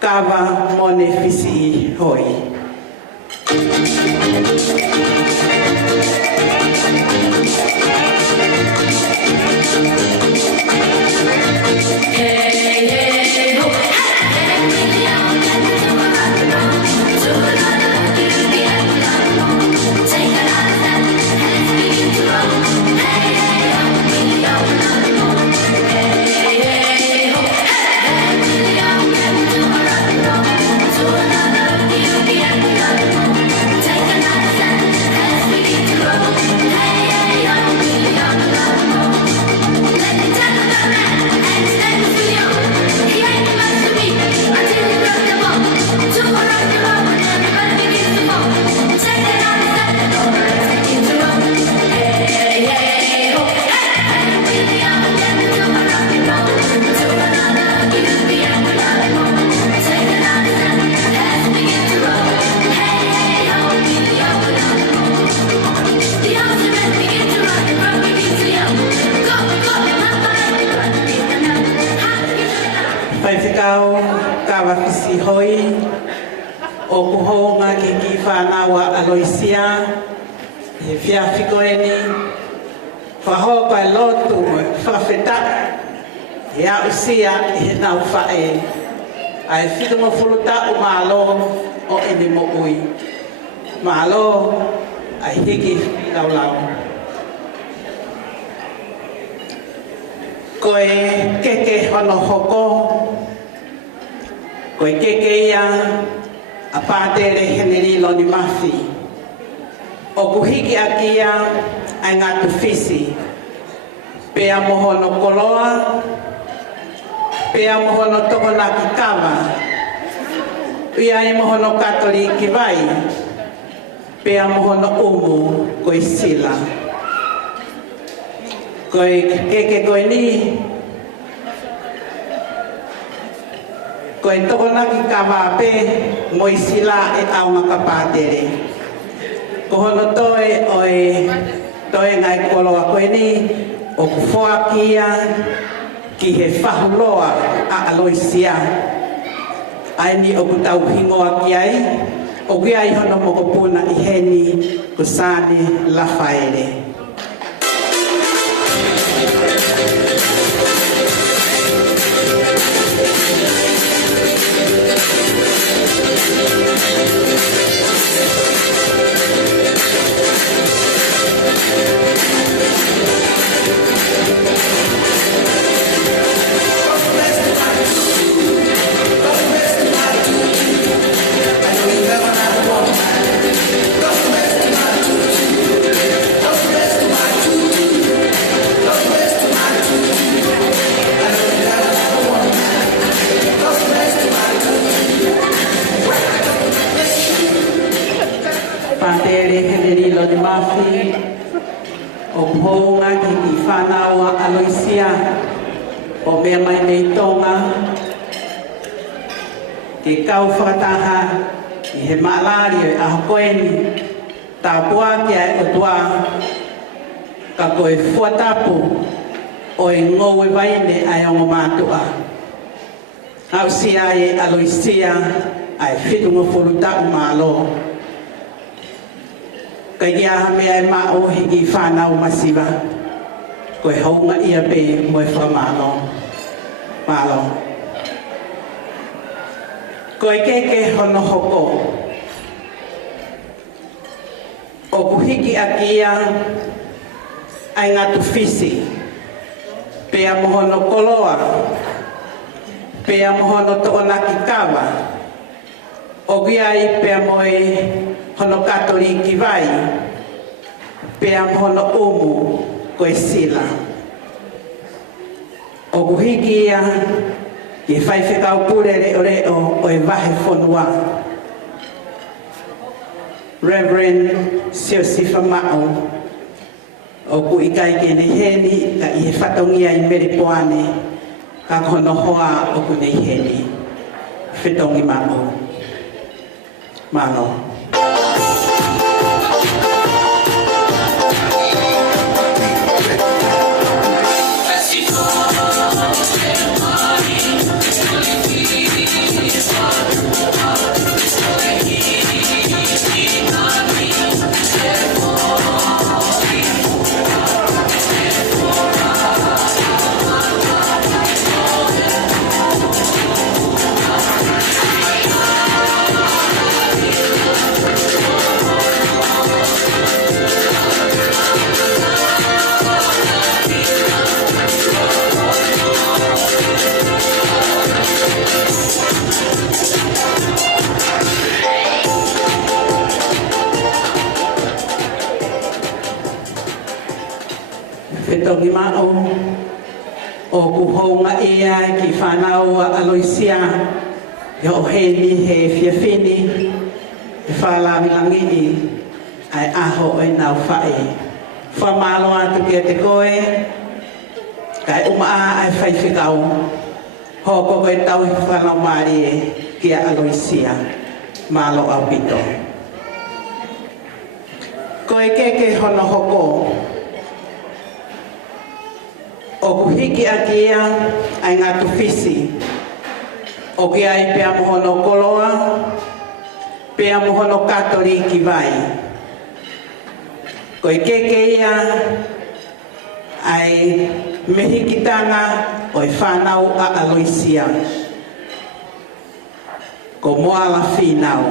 kawa mone fisi hoi. Take another whaiwhikau kawa fisi hoi o kuhonga ki whanawa aloisia he whiawhiko eni whahopa e lotu whawheta he ausia he nau whae ai whitunga furuta o malo o eni mo ui malo ai hiki lau lau koe keke hono hoko, koe keke ia a pātere heneri loni mawhi. O kuhiki a kia ai ngā tuwhisi. Pea mohono koloa, pea mohono tokona ki kawa, ia i mohono katoli ki vai, pea mohono umu koe sila. Koe keke koe ni koe tokona ki kawa pe moi sila e taunga ka pātere. Ko hono toe oe toe ngai koloa koe ni o kufoa kia ki he whahuloa a aloisia. Ai ni o kutau hingoa ki ai o ki ai hono mokopuna i heni kusani lafaere. O pounga ki ki whanaua aloisia o mea mai nei tonga ki kau whakataha i he maalari o aho koeni tā pua ki ai o tua ka koe fuatapu o i ngou e waine ai ongo mātua au si ai aloisia ai whitunga furuta o mālo kai ia mea e mao hiki whanau masiwa. Koe haunga ia pe moe whamalo. Malo. Koe keke hono hoko. O kuhiki a kia ai ngā tuwhisi. Pea mohono koloa. Pea mohono toona ki kawa. O kia i pea moe hono katoli ki vai, pea hono umu koe sila. O kuhiki ia, ki whaiwhekau pure reo reo o e wahe whonua. Reverend Siosifa Mao, o ku ikai ke nei heni, ka i he whatongia i Meripoane, ka kono hoa o ku nei heni. Whitongi Mao. Malo. Whitongi Mao, o kuhonga ia ki whanau aloisia, o heni he whiawhini, e whalawilangi ai aho o nau whae. Whamalo atu kia te koe, kai umaa ai whaiwhikau, hoko koe tau i whanau marie kia aloisia, malo au pito. Koe keke hono hoko, o kuhiki a kia ai ngā tuwhisi, O ke ai pea mohono koloa, pea mohono katoriki vai. Ko i keke ia ai mehikitanga o i whanau a aloisia. Ko moala whinau.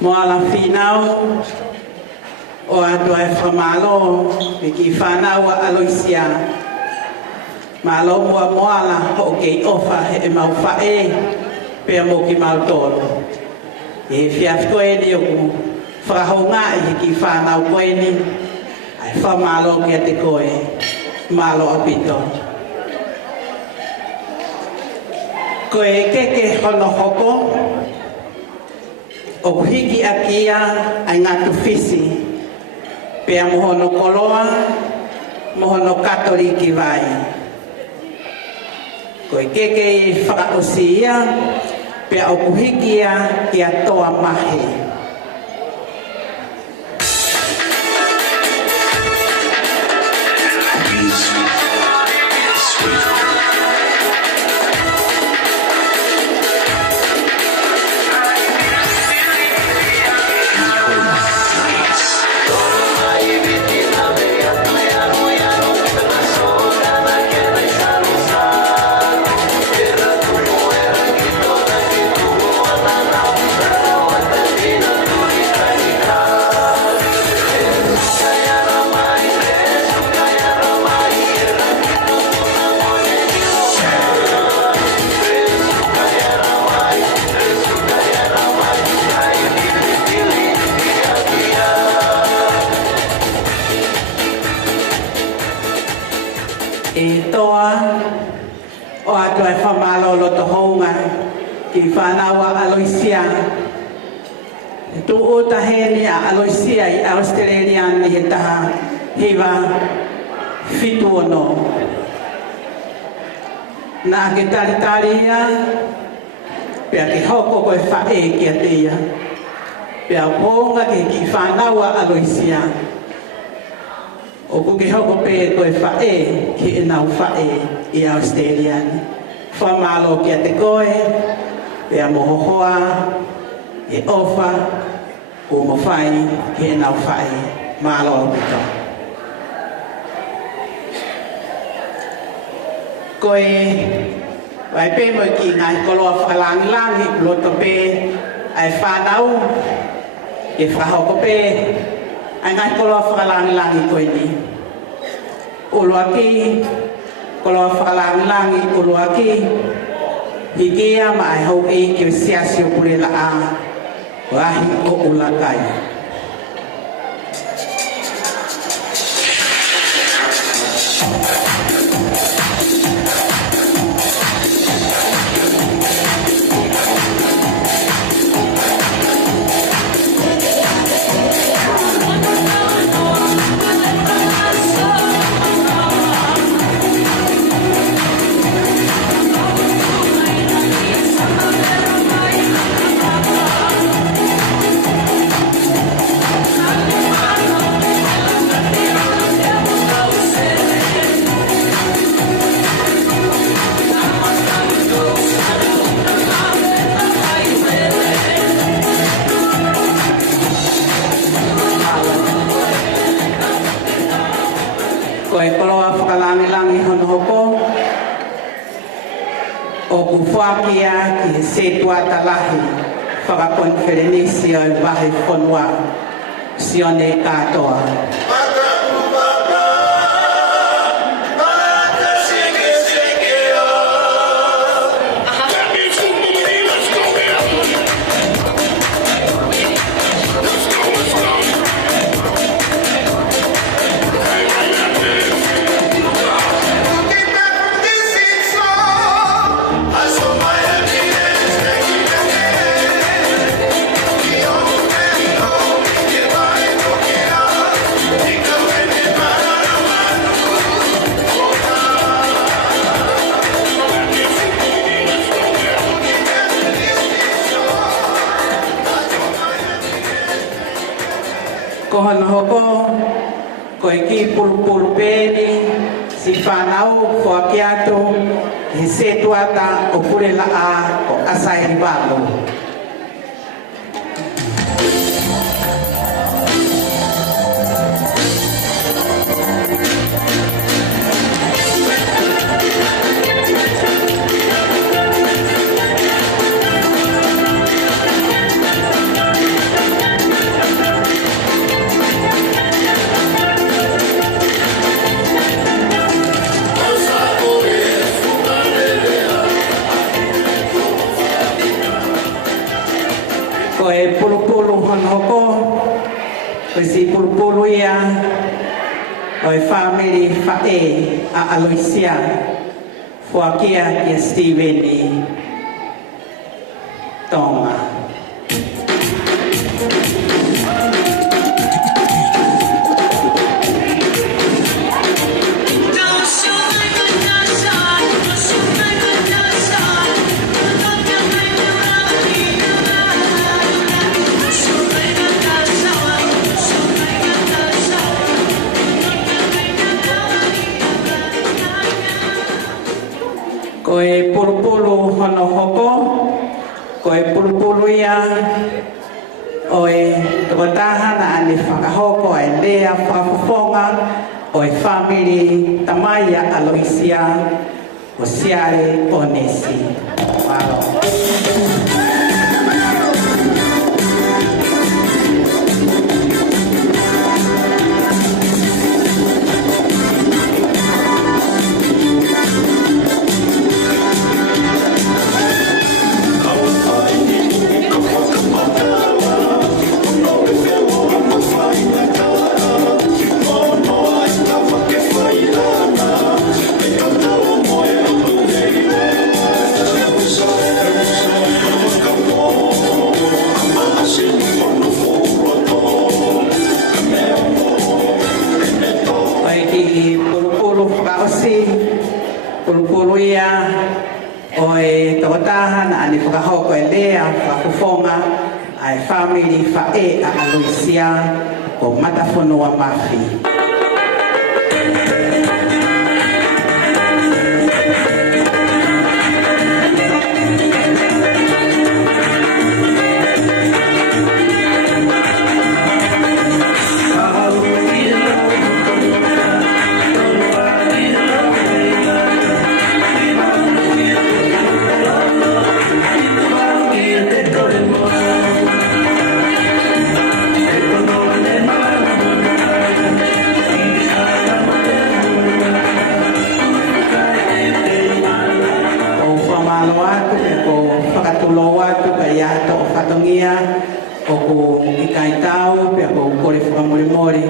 Moala whinau o atua e whamalo e ki whanau a aloisia. Malo mua moala ho kei ofa e mau whae pia mo ki mau tolo. E whiaf koe ni o ku whakahonga e ki whanau koe ni ai whamalo kia te koe malo apito. Koe keke hono hoko o hiki a kia ai ngatu fisi pea mohono koloa mohono katoriki vai ko keke i whakaosia pea o hiki a kia toa mahe. E toa o atua e whamalo lo to hounga ki whanawa aloisia. Tu o taheni a aloisia i Australian ni he taha hiwa fitu ono. Nā ke taritari ia, pia ke hoko koe whae kia te ia. Pia pōnga ke ki whanawa aloisia. O ku ke hoko pē koe whae ki e nau whae i Australia. Whamalo kia te koe, pia mohohoa, e ofa, o mo whai ki e nau whae, malo au pito. Koe, wai pē mo ki ngai koloa whakalangilangi, loto pē, ai whanau, e whahoko pē, ai ngai koloa whakalangilangi koe ni. Uluaki, koloa whakalangilangi uluaki, hikia ma ai hau e ki siasi o pure la a, wahi o ulakai. Koe koloa whakalangilangi hono hoko, o ku whakia ki se tuata lahi, whakakonferenisio e wahi whanua, sione katoa. Aha. hono hoko, ko ki pulu peni, si whanau ko akiato, he se tuata o pure la a o asai balo. Koe pulu honoko, koe si pulu ia, koe family fae a Aloisia, fuakia kia Steveni Tonga. Koe pulu hono hoko, koe pulu ia, oe tuatahana ane whakahoko e lea whakafonga, oe family Tamaia Aloisia, o Siare Onesi. Malo. Oe tautahan ani whakahoko e lea whakufonga ai family fae a Aloisia o Matafonua Mafi. O ko ikai tau pe ko kore whakamori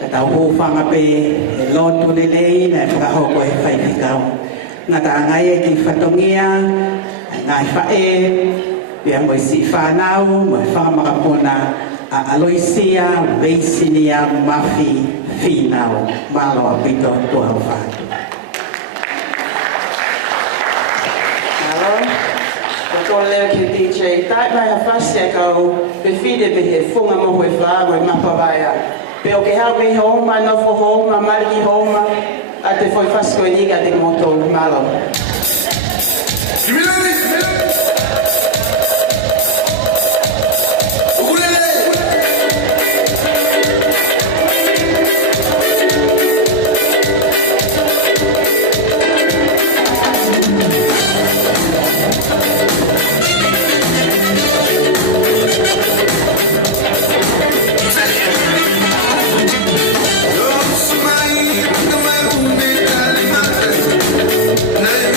ka tau hōwhanga pe e lotu lelei na e whakahoko e whaipikau. Ngā ta ngai e ki whatongia, ngai whae, pe a moi si whanau, moi whakamakapona a Aloisia, Reisinia, Mafi, Whinau, Malo a Pito, Tua Whātu. Ko leo ki DJ tai mai a fasia kau pe fide pe he funga mo he fa mo mapa vai pe o ke ha me homa no fo homa mali homa a te foi fasko ni ga de moto malo. Hey!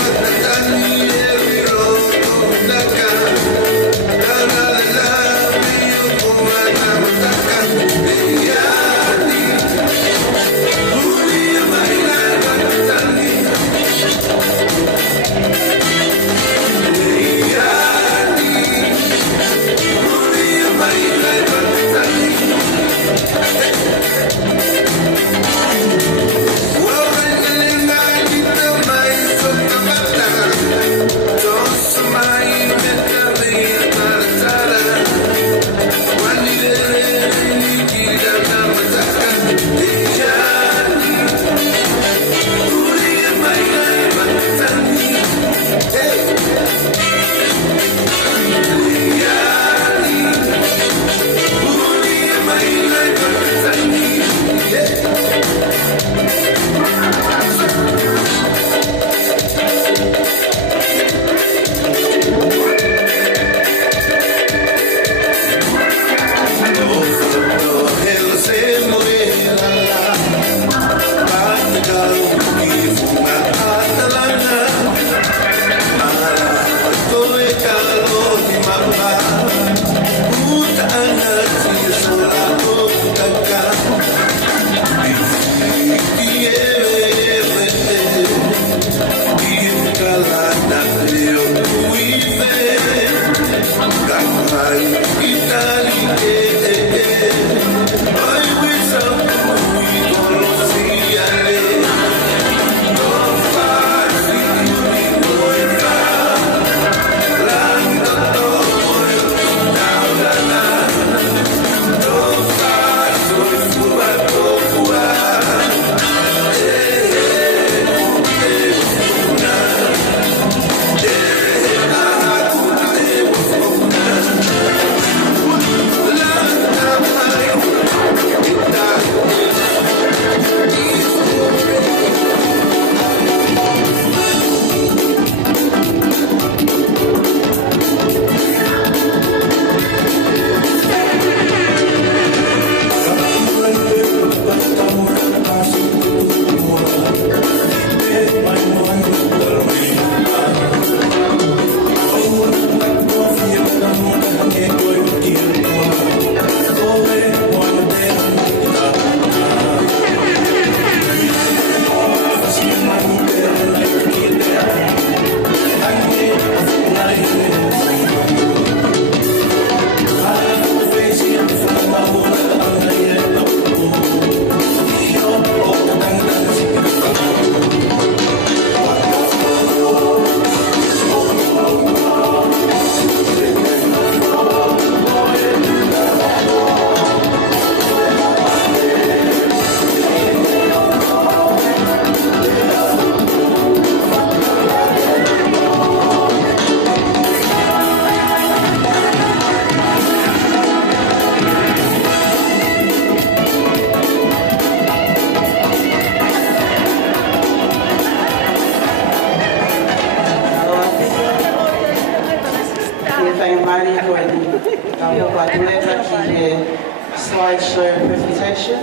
slideshow presentation.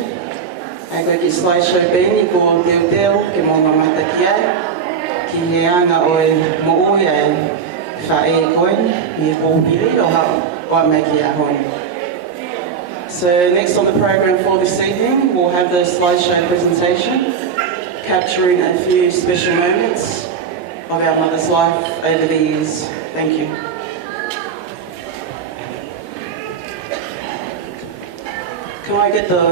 Agora que slideshow bem com o teu que mo mamata ki ai ki he anga oi mo oi ai fa e koin ni ho bili o me ki a hon. So next on the program for this evening, we'll have the slideshow presentation, capturing a few special moments of our mother's life over the years. Thank you. Can I get the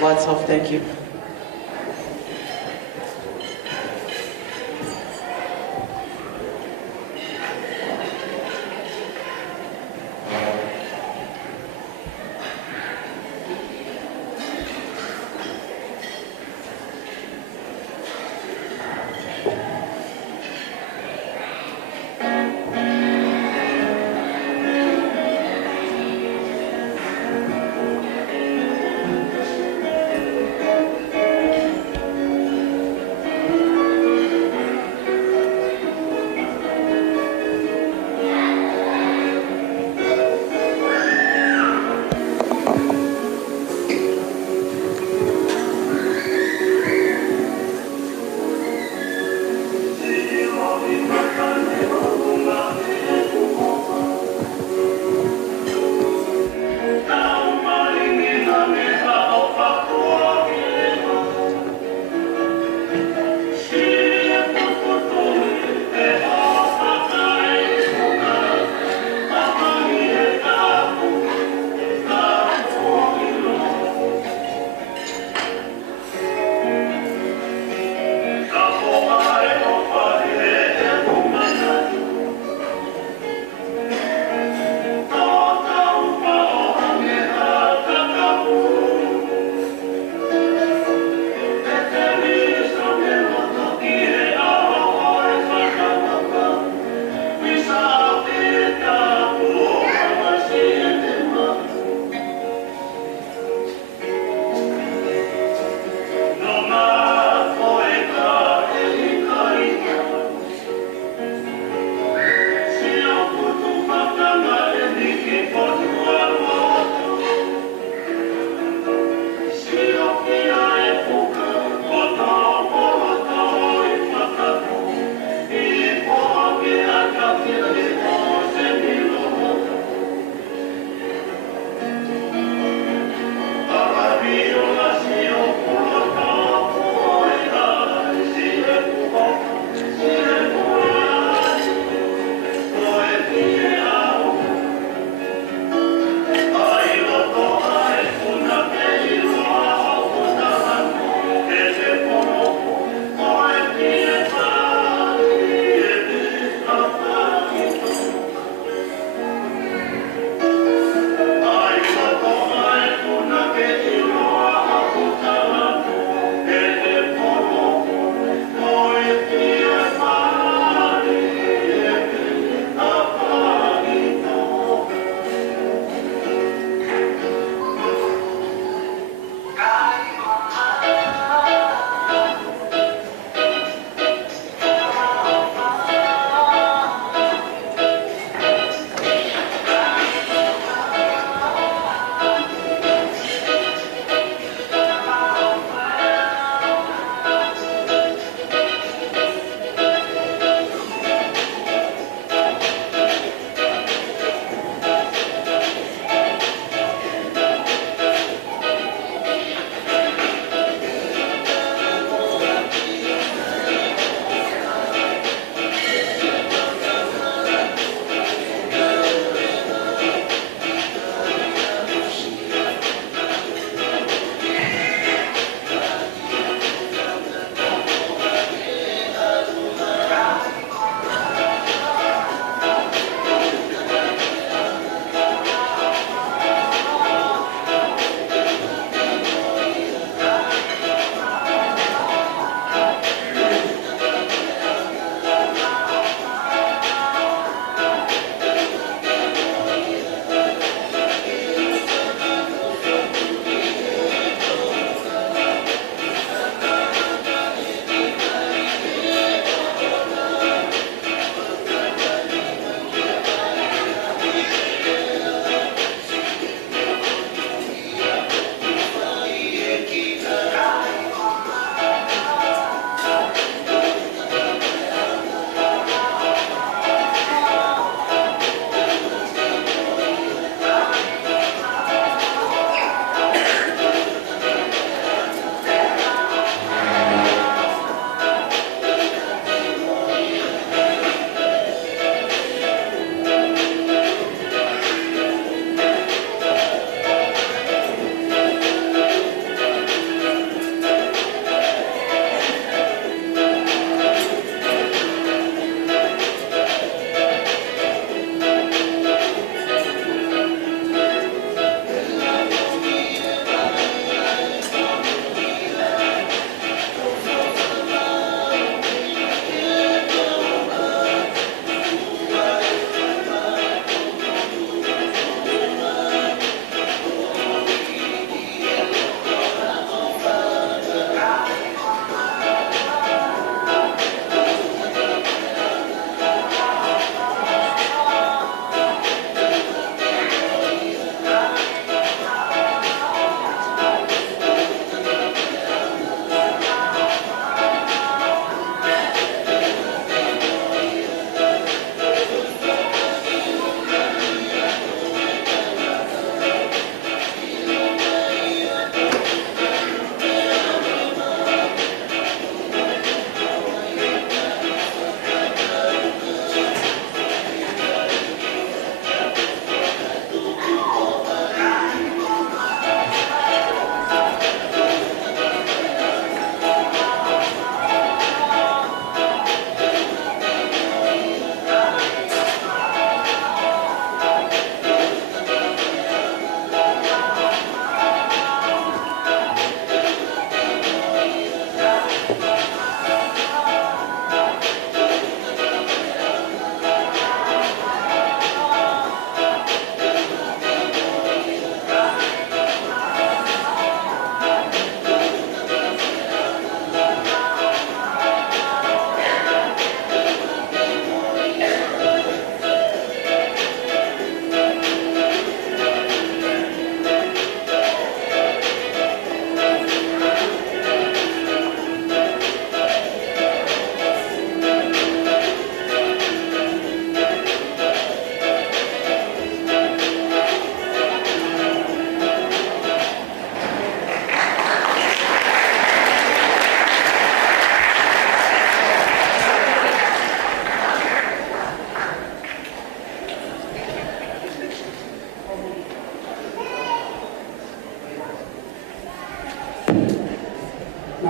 lights off? Thank you.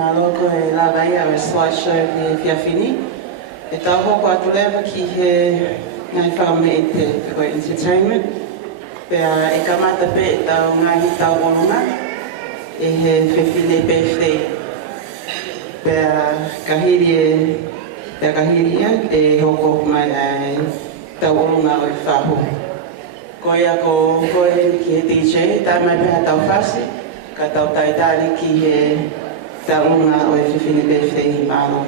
maloko e lava ia o slideshow e fiafini. E tau hoko atu lewa ki he ngai whakame te koe entertainment. Pea e kamata pe e tau ngahi tau olunga e he whiwhine birthday. Pea kahiri e hoko mai e tau olunga o i whahu. Koe ako koe ki he DJ, tai mai peha tau whasi, ka tau taitari ki he tau olunga o i whiwhine birthday i mālo.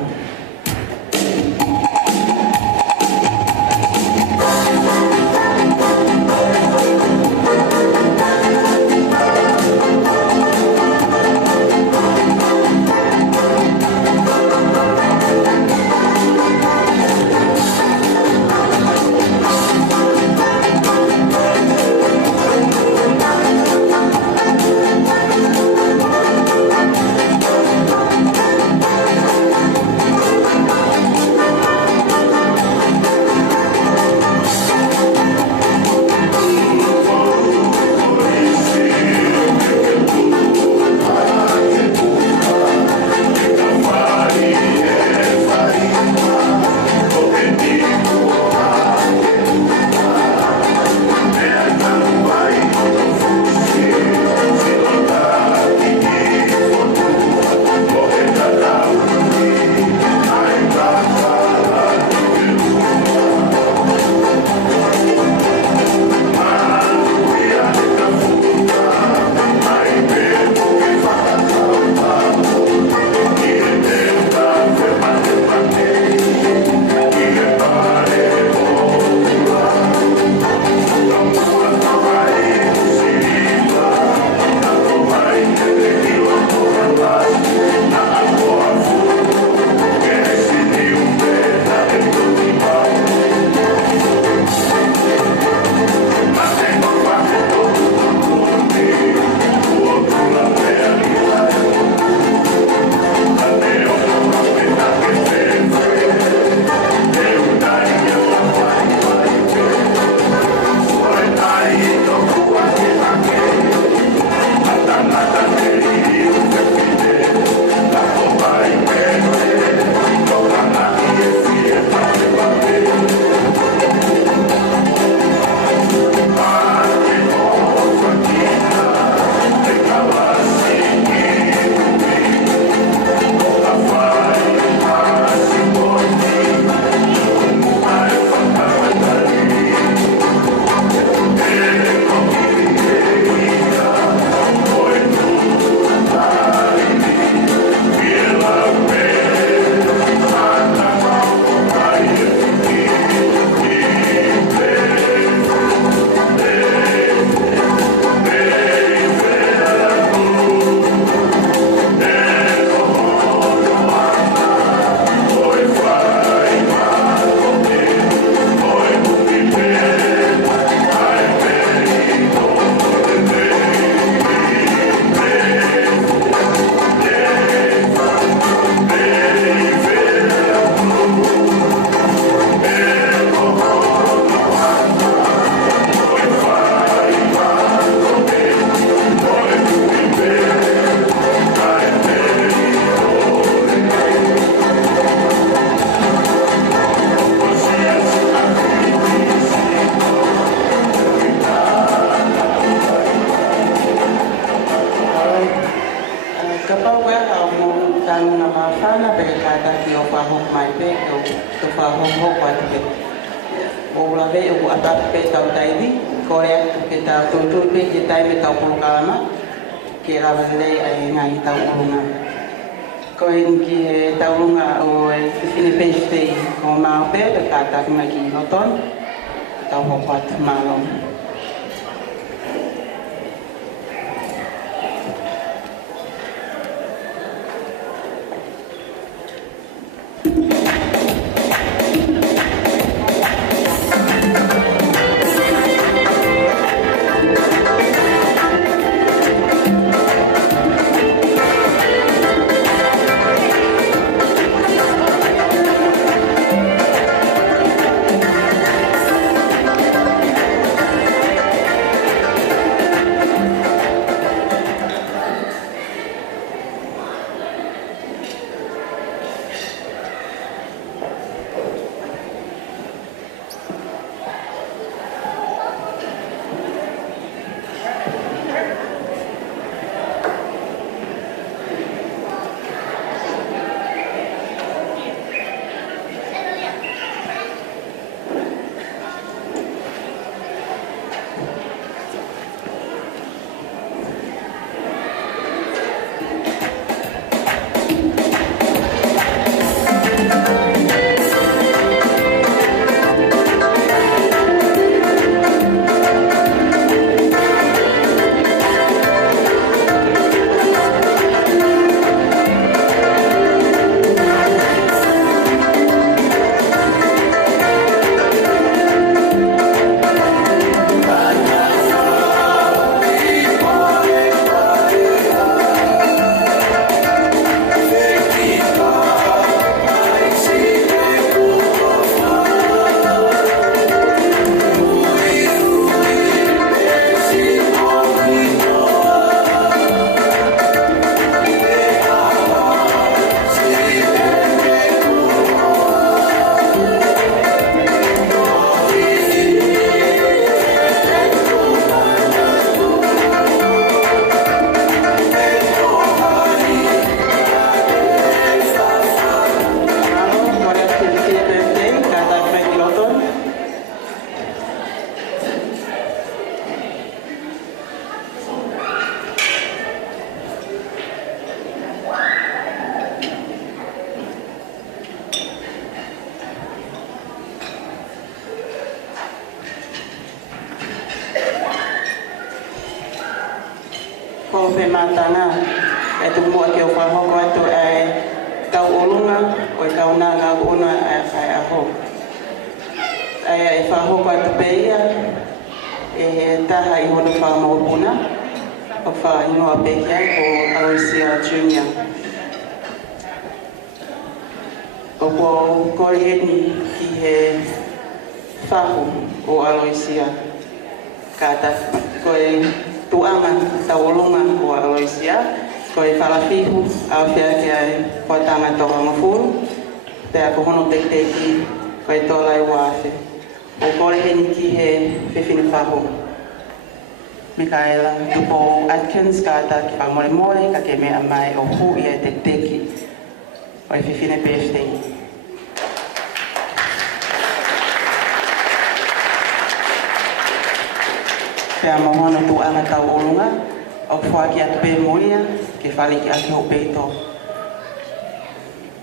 ko pe matanga e tu mo ke o fa ho ko to e kau olunga o kau na ga ona e kai a ho e fa ho ko to pe ia e ta hai ho no fa mo puna o fa ino a pe kia ko Aloisia Junior o ko ni ki he fahu o Aloisia kata ko tuanga taulunga o Aloisia ko falafihu au fia ke ai potanga to ngafuru te ko hono te ki ko to lai wafe o ko ni ki he fefina fahu Mikaela tupo Atkins kata ki pa mole mole ka ke me amai o hu ia te teki o fefina PhD Pea mohono tu ana tau olunga, o kua ki atu pe moia, ke whali ki atu ho peito.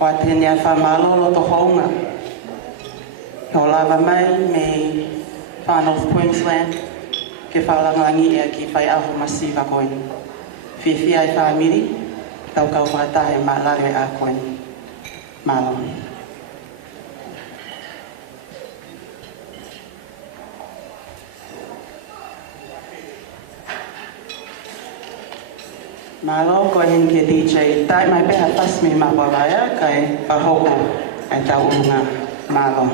O atene a whamalolo to hounga. Ho lava mai me Far North Queensland, ke whalangangi ea ki whai ahu masiva koini. Whiwhi ai whamiri, tau kau whakatahe ma lare a koini. Malo. Malo ko hin ke DJ tai mai pe atas mi mapawaya kai pahoko ai tau unga malo.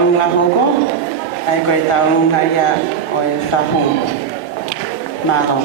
taunga hoko, ai koe taunga ia o e whahu. Maro.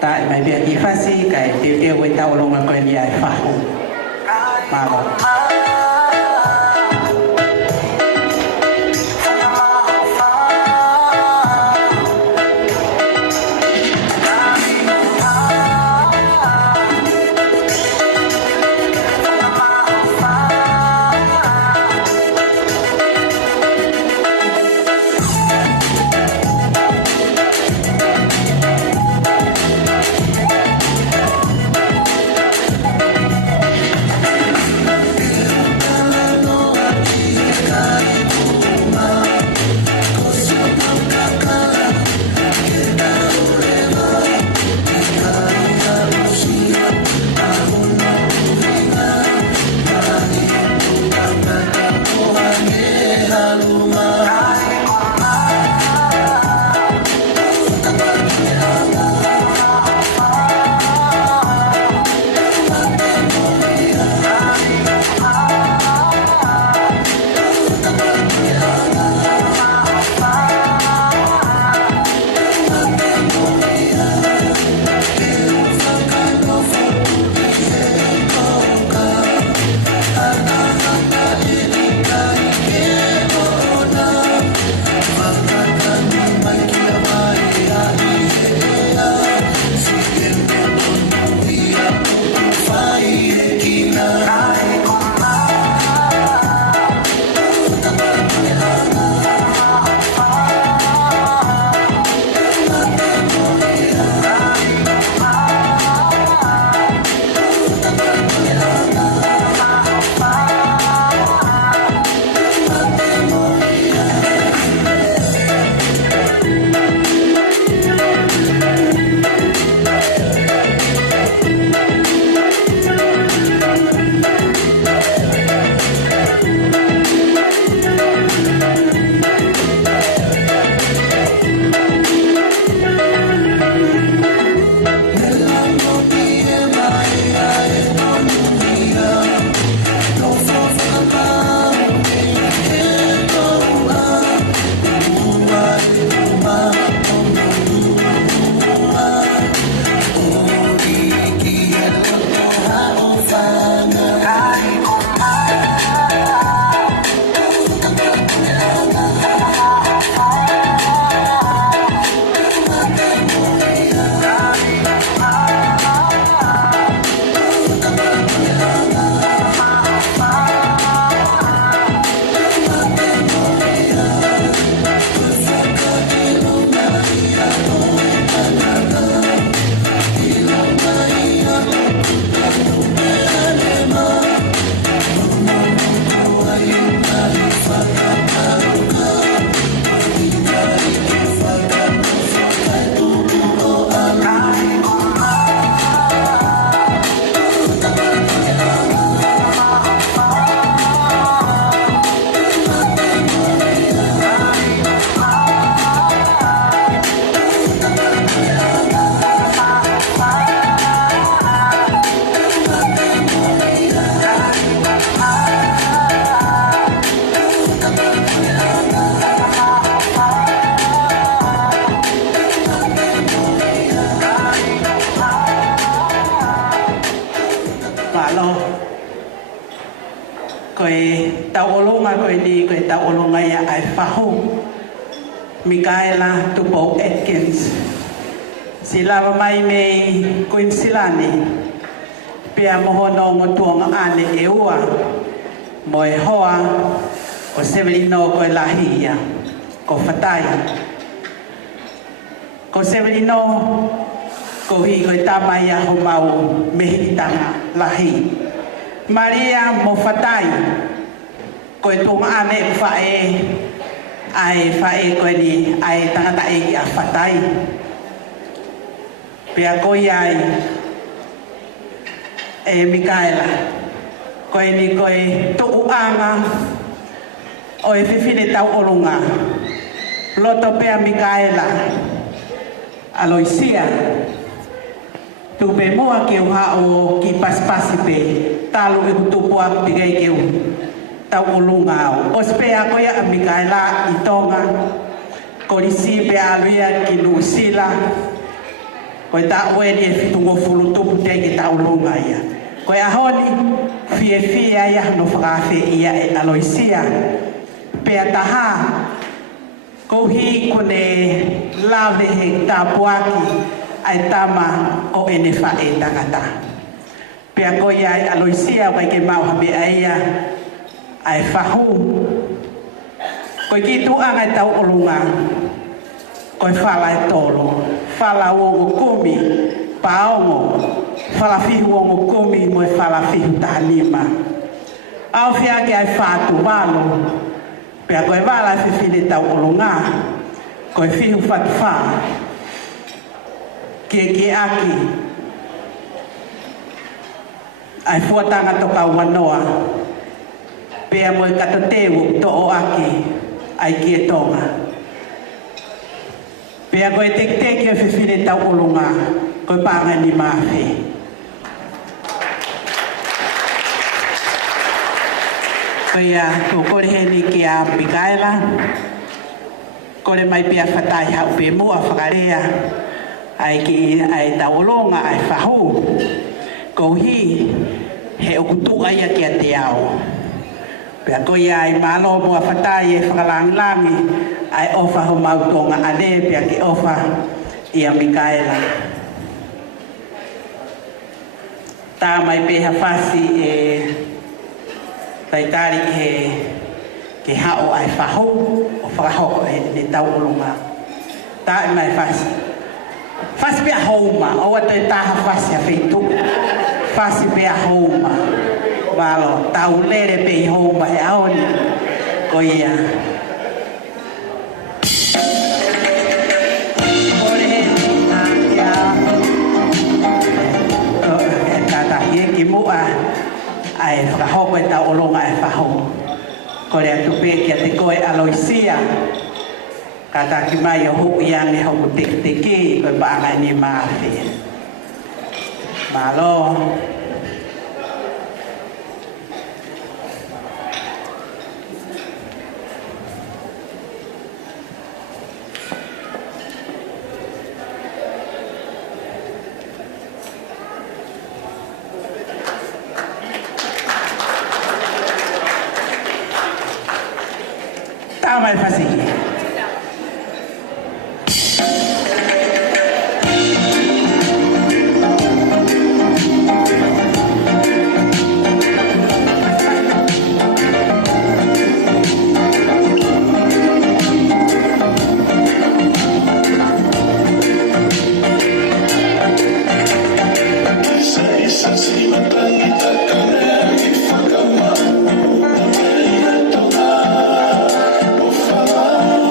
Tại mai việc y phát si cái tiêu tiêu với tàu lông là quen dài phá hủ mà rồi koe tauolunga koe ni koe tauolunga ia ai whahu. Mikaela Tupo Atkins. Sila mai me Queensilani. Pia mohono ngotuanga ane e ua. Moe hoa o Severino koe lahia. Ko whatai. Ko Severino ko hi koe tamai aho mau mehitanga lahi. Maria mo whatai. Koe tunga ane whae. Ai whae koe ni ai tangata eki a whatai. Pea koe ai e Mikaela. Koe ni koe tuku anga o e whiwhine tau orunga. Loto pea Mikaela. Aloisia. Tupe moa ke uha o ki paspasi pe. Talu e kutupu aku tigai ke tau orunga au. O spea koe a Mikaela i tonga. Korisi pea aluia ki Nuusila. Koe ta oeni e fitungo fulu tupu te ke tau orunga ia. Koe ahoni fie ia no whakawhi ia e Aloisia. Pea taha kohi kone lawe he tapuaki ai tama o ene whae tangata. Pea koe ai Aloisia wai ke mau hape aia ai whahu. Koe ki tu angai tau orunga. Koe whala e tolo. Whala uongo kumi paongo. Whala fihu uongo kumi mo e whala fihu tahanima. Au fia ke ai whātu walo. Pea koe wala e whiwhine tau orunga. Koe fihu whatwha. Ke aki. Ai fuatanga toka wanoa. Pea mo e kato tewu to o aki. Ai kie tonga. Pea koe tek e whiwhine tau orunga. Koe panga ni mawhi. Koe ko kore heni ki a Mikaela. Kore mai pia whatai hau pe mua whakarea. Ai ki ai tauolonga ai whahu. Ko hi he okutu aia ki a te ao. Pea koe ai malo mua whatai e whakalangilangi. Ai ofa ho mautonga ane pia ki ofa i a Mikaela. Tā mai peha whasi e taitari ke hao ai whahu o whakahoko e ne tau orunga. Tā e mai whasi. Whasi pia houma, o ato e taha whasi a wheitu. Whasi pia houma. Walo, tau lere pe i houma e aoni. Ko ia. Ki mua ai whakahoko e tau orunga e whahu. Kore atu pe ki a te koe Aloisia. Kata ki mai o huku iange hoku teki koe paanga ni maafi. Malo. Mai fácil. Oh,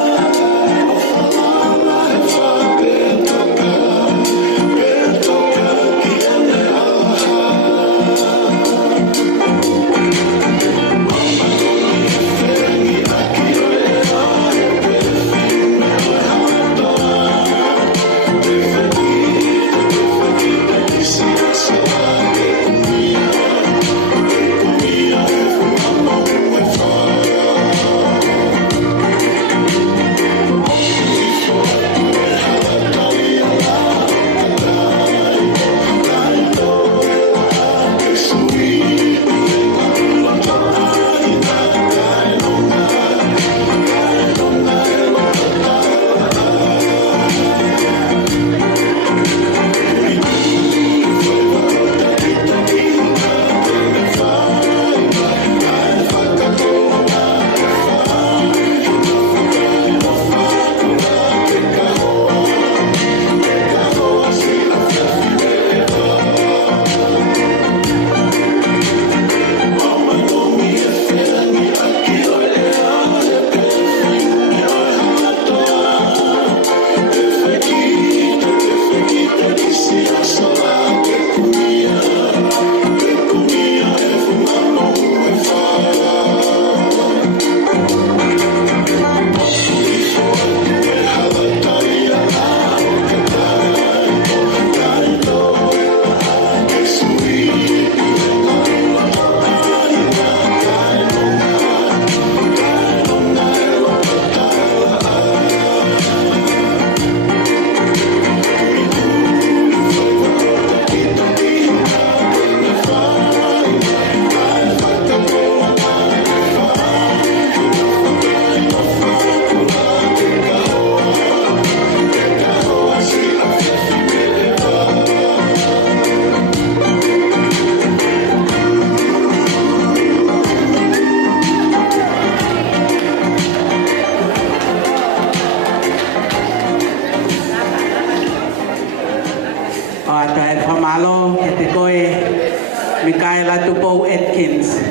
Philippines.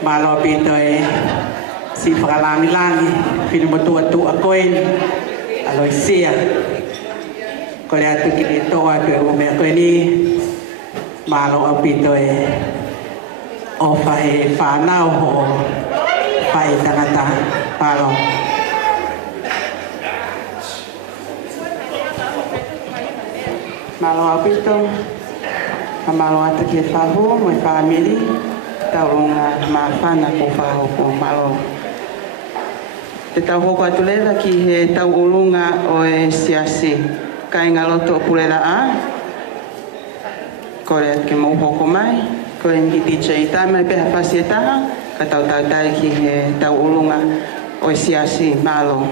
Malo pito si Pagalangi-langi, pinumutua-tua koin, Aloysia. Kaya ito kinito pero umeko ini malo apito o whanau ho whai tangata malo. Malo apito, malo ata ke whahu, mai whamiri, taurunga mawhana ko whahu ko malo. Te tau hoko atu lewa ki he tau ulunga o siasi. Kai ngaloto pulera a. Kore at ke mau hoko mai. Kore ngi DJ tama peha pasi taha. Ka tau tai ki he tau ulunga o siasi malo.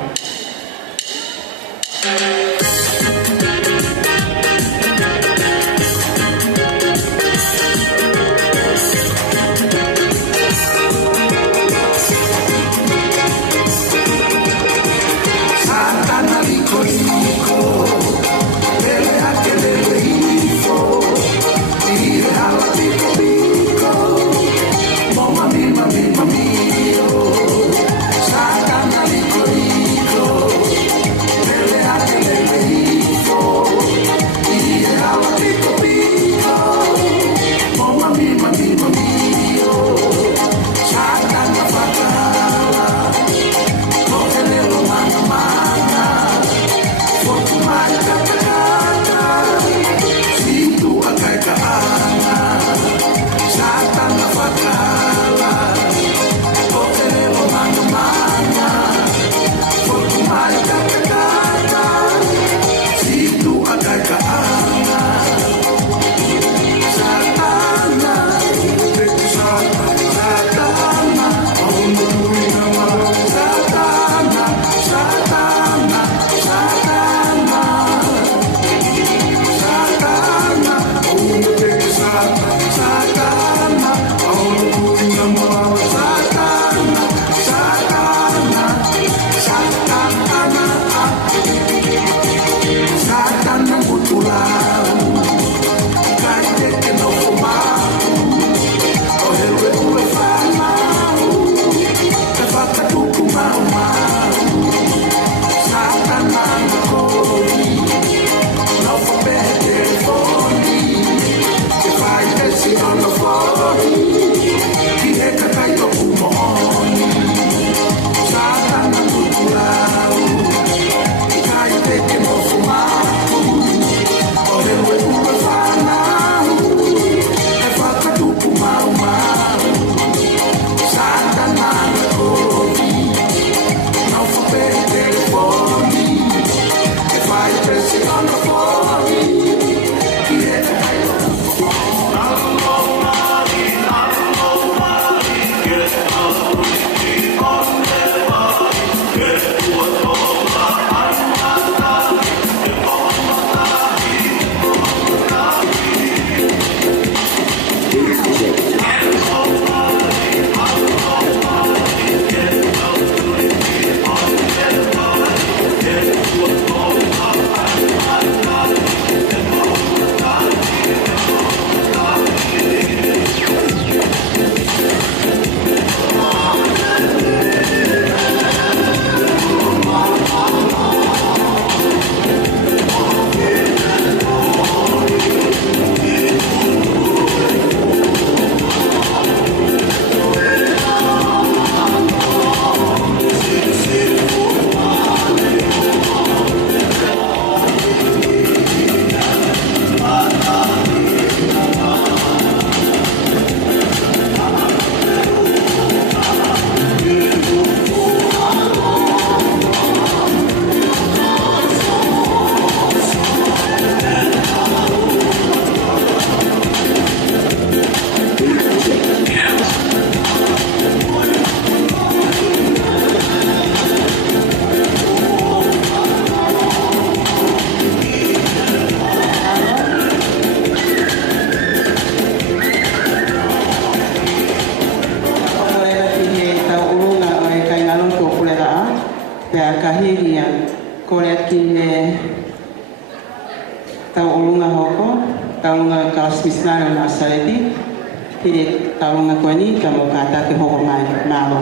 taonga koe ni ka mo ka take hoko mai malo.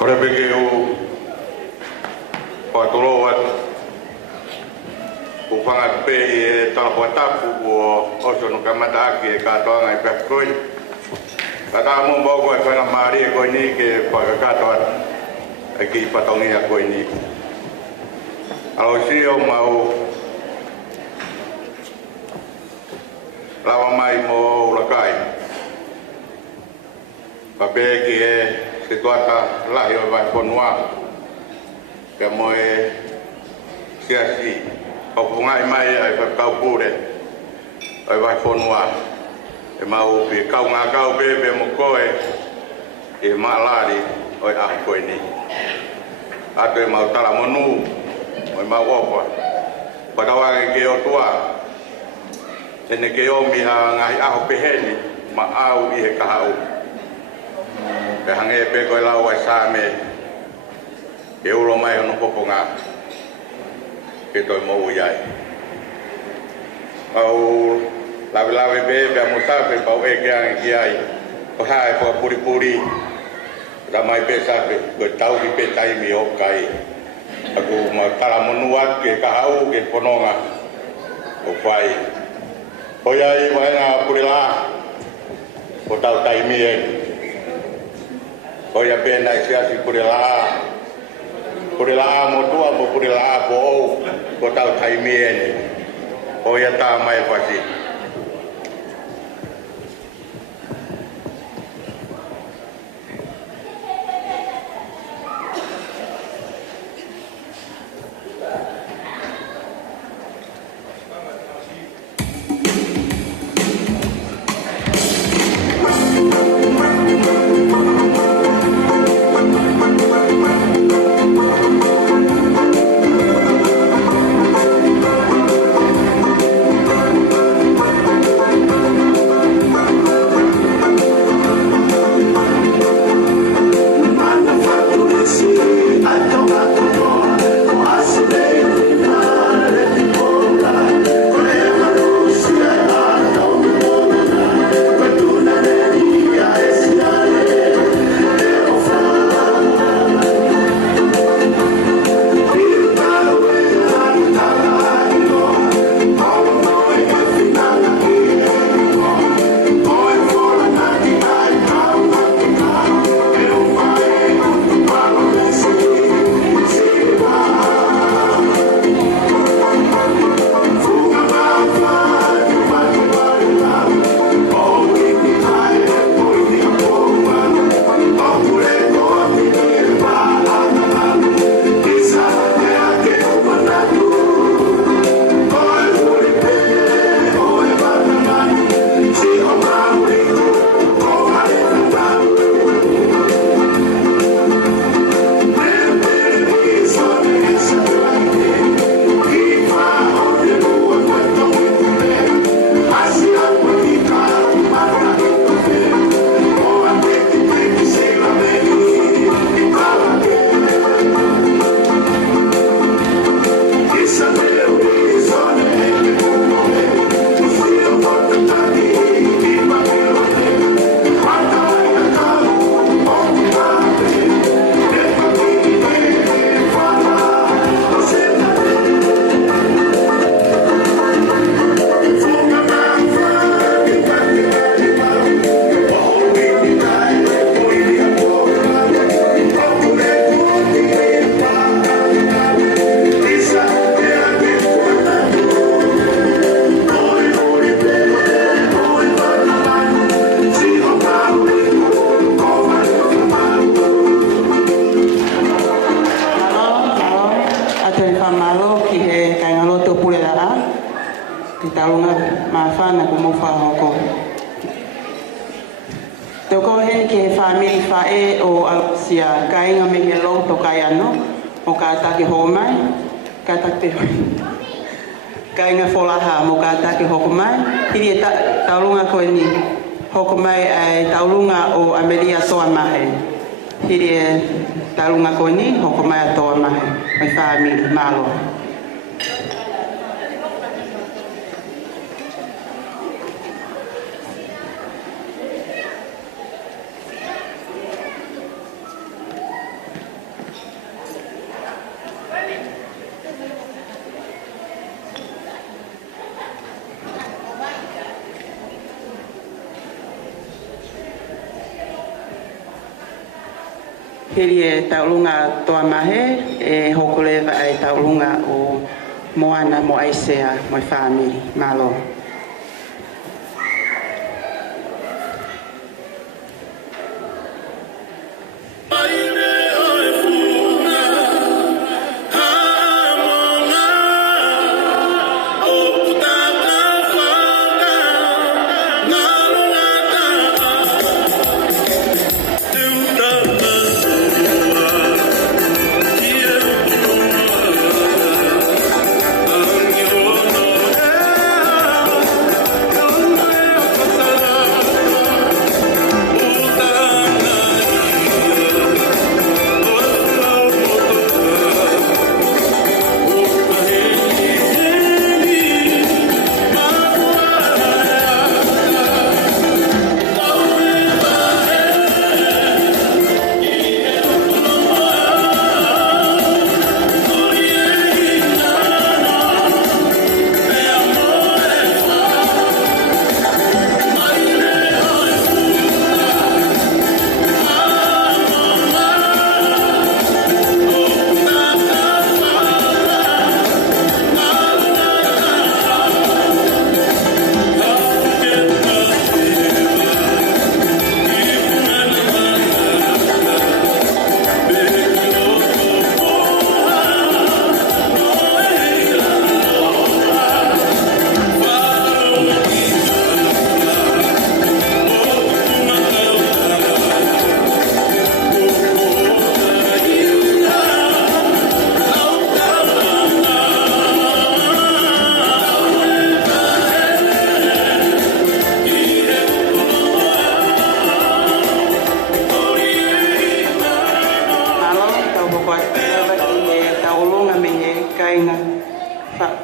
Ora bege o patoloa o panga pe e talapatapu o oso no kamata ki e katoanga i pekoi. Kata mo mo ko e kana mari ko ni ke pagakato e ki patongia ko ni. Ao si o mau lawa mai mo ulakai. Papeki e se tuata lahi o vai ponua ke moe siasi o pungai mai ai fa kau pure ai vai ponua e mau pe kau nga kau bebe mo koe e malari o a koe ni ate mau tala monu o mau opa padawa ke o tua ene ke o mi ha ngai aho peheni ma au i he kahau ke hange pe ko la wa sa me ke ulo mai no poponga ke to mo uyai au la be be mo ta pe pa e ke an ki ai o ha po puri puri da mai pe sa pe ko tau ki pe tai mi o kai aku ma tala monuat ke ka au ke pononga o pai o yai vai na puri la o tau tai mi e Oia pena isi asi puri la mo tua mo puri la po o tau taimi ene. Oia ta mai fasi. taunga mawhana ko mo whahoko. Tau ko hen ke whamiri whae o Alusia, ka inga me he lo to kai ano, o ka take ho mai, Katak te hoi. Kai ngā wholaha mo kātake hoko mai. Hiri e taurunga koe ni. Hoko mai ai taurunga o Ameria toa mahe. Hiri e taurunga koe ni, hoko mai a toa mahe. Mai whaamiri, malo. Hiri e taurunga toa mahe, e hokolewa ai taurunga o Moana mo Aisea, moi whaamiri, malo.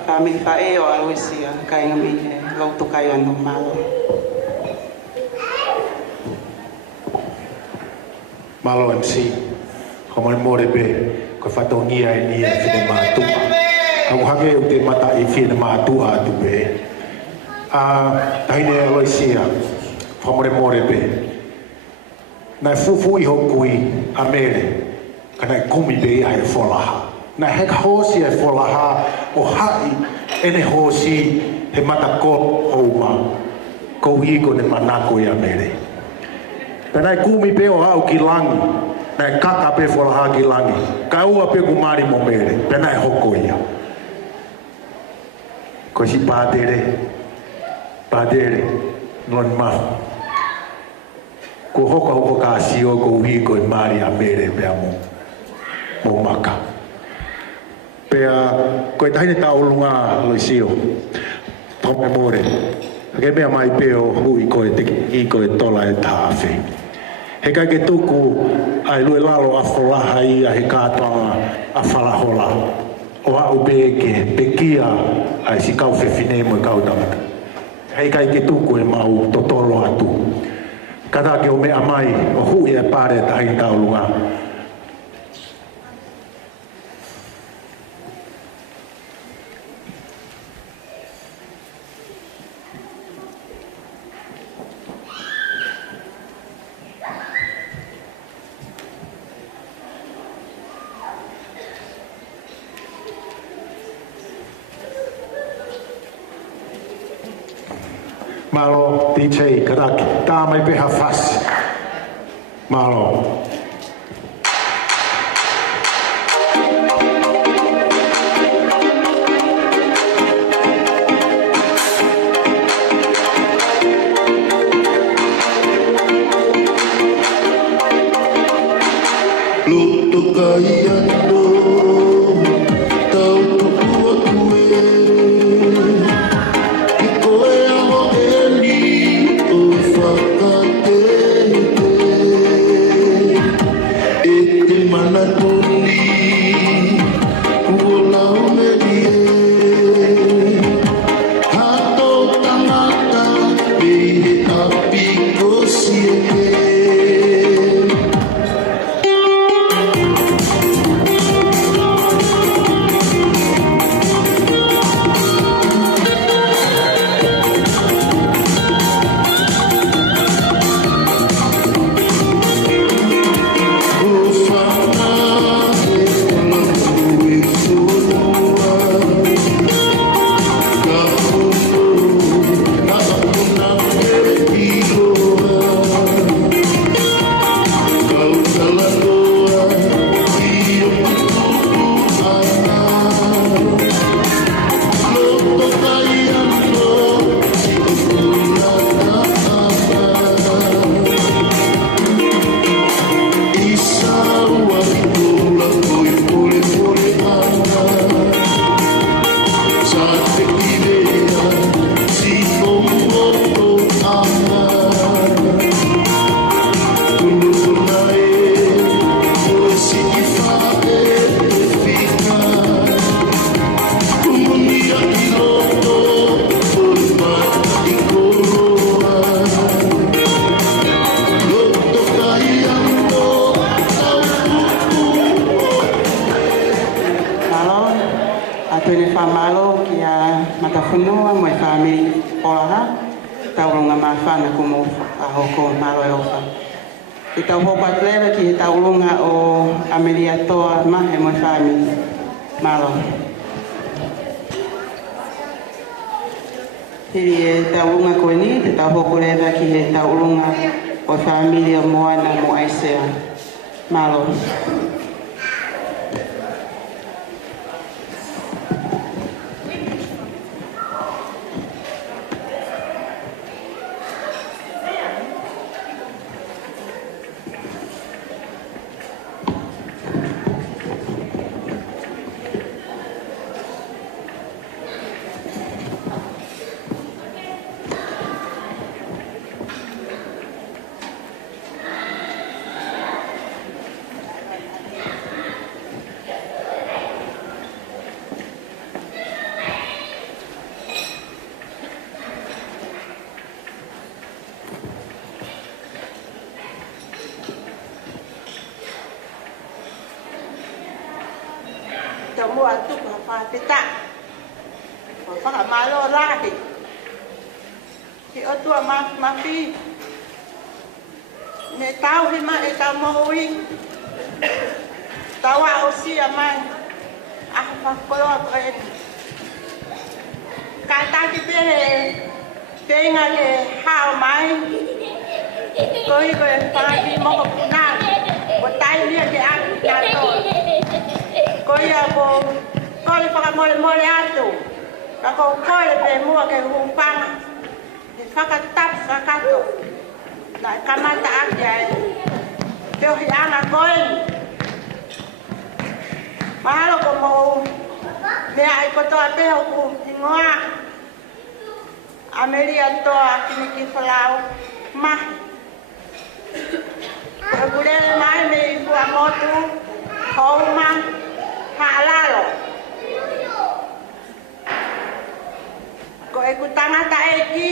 Family fae o Aloisia, kai ngami lauto kai anu malo. Malo MC, komoi more be, ko fatongia e ni e fine mātua. Kau hake o te mata i fine mātua atu be. Tahine Aloisia, komoi more be. Nai fufu i hokui a mere, ka nai kumi be i ai wholaha. Na hek hosi e wholaha o hai ene hosi he matako houma. Kou hiko ne manako i a mere. Penai kumi pe o hau ki langi. Nai kaka pe wholaha ki langi. Ka ua pe kumari mo mere. Penai hoko ia. Ko si pādere. Pādere. Non mahu. Ko hoko ka sio kou hiko i mari a mere pe amo. Mo maka. Pea, koe tahine taulunga loisio, pome more. Ke mea mai peo hui koe te i koe tola e tāwhi. He kai ke tuku ai lue lalo a wholaha ia he kātoanga a whalahola. O au beke, pekia ai si kau whewhine mo i kau tamata. He kai ke tuku e mau totolo atu. Kata ke o mea mai o hui e pare tahine taulunga. Malo DJ Karaki, tā mai peha fas. Malo. Luto kaiano, tau Atune whamalo ki a matawhanua mo e whamiri polaha. Taurunga mawhana kumo a hoko malo e ofa. I tau hoko atlewa ki he taurunga o Amelia Toa mahe mo e whamiri malo. Hiri e taurunga koe ni, te tau hoko lewa ki he taurunga o whamiri o Moana mo Aisea. Malo. Mua tu apa kita, apa malo lagi. Ki otua mafi, ne tahu hima eta maui, tawa osi aman, apa kalau kata kita tengah le hao mai, koi pagi mau kepunan, botai dia ke aku jatuh. Koi ako, koi paka-mole-mole ato. Kako koi pe mua ke humpang. Di whakatap whakato. Na kamata akia e. Teo hi ana koi. Mahalo ko mo. Mea ai kotoa peho ku ingoa. Amelia toa kiniki whalau. Mahi. Kagulele mai me ipu amotu. Houma. Halalo. Ko e ku tangata e ki.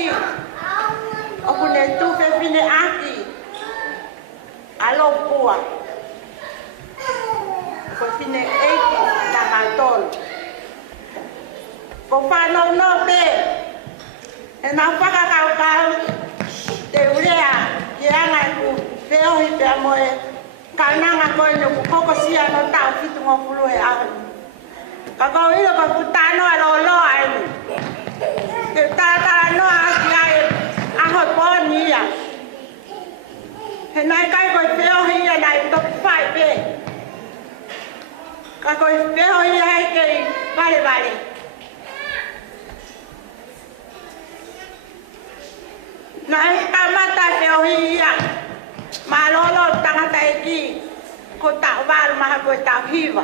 O ku ne tufe fine aki. Alo pua. Ko fine eki na matol. Ko whanau no pe. E na whakakau te urea ki angai ku peohi pe amoe. Kananga koe no kukosia no tau fitu ngofulu e aru. Kakau ilo ka putano alo ai. Te tata no aki ai aho poni ya. He nai kai koe peo hia nai top 5 pe. Ka koe peo hia he kei vale. Nai kamata peo hia. Malolo tangata eki ko ta wal maha ko ta hiva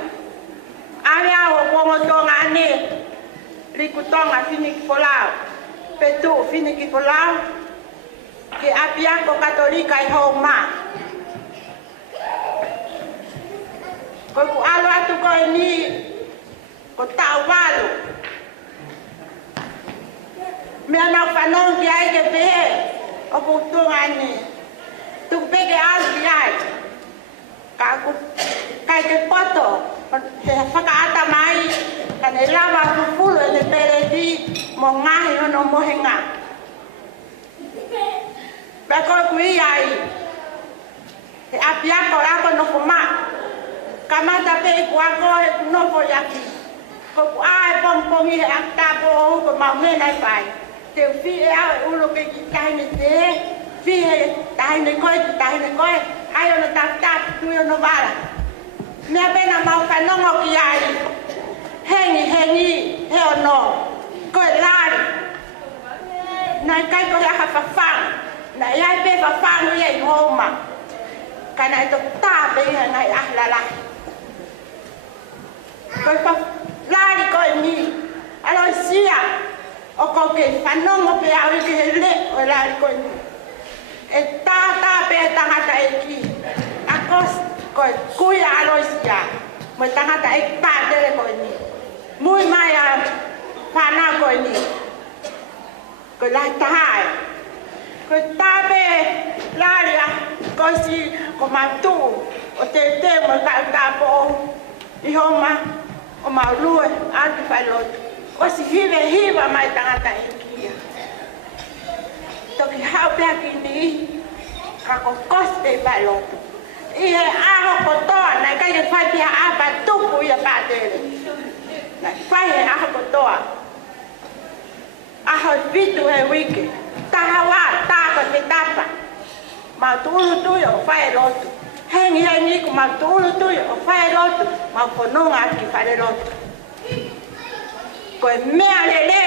ale awo wongo tonga ane riku tonga fini polau petu fini ki polau ke apia ko katolika I homa ko ku alo atu ko ni ko ta walu me ana fanon ki ai ke pe o ku tonga ane tu pege alti ai kaku kai ke poto he whakaata mai kane lava fufulu ele peredi mo ngahi ono mohenga peko kui ai he apiako rako no kuma kamata pe ikuako he kunofo yaki ko ku ai pongpongi he aktapo ko maumena pai te fi e au ulo ke kikaine te fi tahine koe ayo no tap tuyo no bala me pena mau kanongo ki ai hengi he ono ko lari nai kai ko ya fa fang na ya pe fa fang ye homa kana to ta be nai ahlala ko fa lari ko ni alo sia o ko ke fanongo pe au ke le o lari ko ni e ta pe tangata eki akos ko kuya aloisia mo tangata ek pa dele ko ni muy maya pana ko ni ko la tai ko ta pe laria ko si ko matu o te mo ta po I homa o maulue atu fai lotu. O si hiva mai tangata ikia. Toki hau pea ki ni kako koste fai lotu. Ihe aho kotoa na kai ke fai pia apa tupu ia patere. Na fai he aho kotoa. Aho vitu he wike. Tahawa tako te tapa. Ma tulu tuyo fai lotu. Hengi ku ma tulu tuyo fai lotu. Ma pononga ki fai lotu. Koe mea lele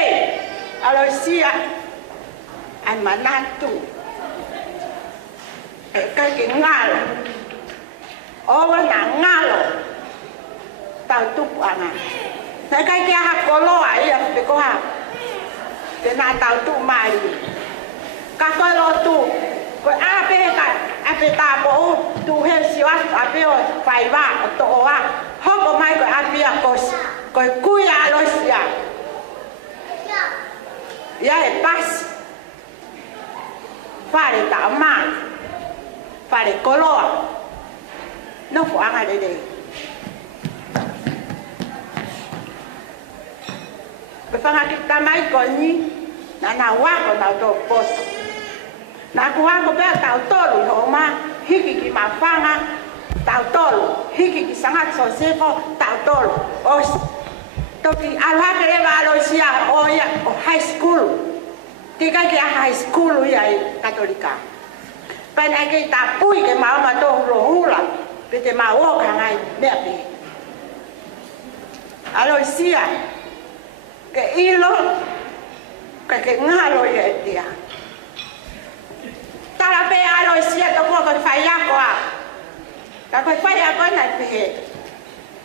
aloisia ai manatu. E kai ke ngalo. Owa na ngalo. Tau tupu anga. Na kai ke aha koloa ia peko ha. Te na tau tu mari. Ka koe lotu. Koe ape ka. Ape tapo tu he siwa ape o whaiwa o to oa. Hoko mai koe ape a kosi. Koe kuia aloisia. Ia e pasi. Whare tau maa. Whare koloa. No fu anga lele. Pe whanga ki tamai koni. Na wako na to posto. Na kuwako pea tau tolu ho ma. Hiki ki ma whanga. Tau tolu. Hiki ki sangat so sefo. Tau tolu. Osi. Toki alhake rewa aloisia oia o high school. Tika ki a high school ia i katolika. Pena ki ta pui ke maoma to hula. Pete maoka ngai mea pe. Aloisia. Ke ilo. Ke ngalo ia etia. Tala pe aloisia to kua koe whaiako a. Ka koe whaiako nai pehe.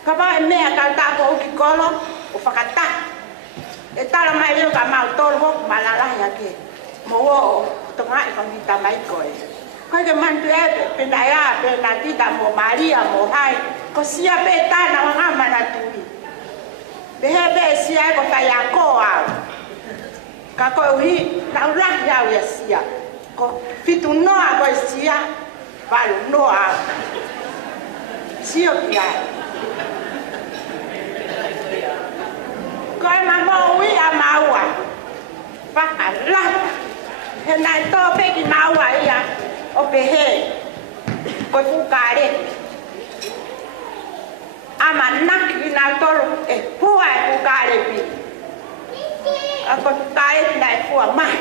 Ka pao e mea ka tapo uki kolo. O whakata. E tala mai leo ka mau tolu hoku malalahi ake. Mo o tonga i whangita mai koe. Koe ke mantu epe, pena ea, pena tita mo Maria, mo hai. Ko sia pe tana wanga mana tui. Pehe pe sia e ko tai a koa. Ka koe uhi, na urahi au ia sia. Ko fitu noa koe sia, valu noa. Sio ki ai. Koe mamo ui a maua. Whaka lata. He nai tō peki maua ia. O pehe. Koe fukare. Ama naki na tolu e pua e fukare pi. A koe fukare tina e pua mai.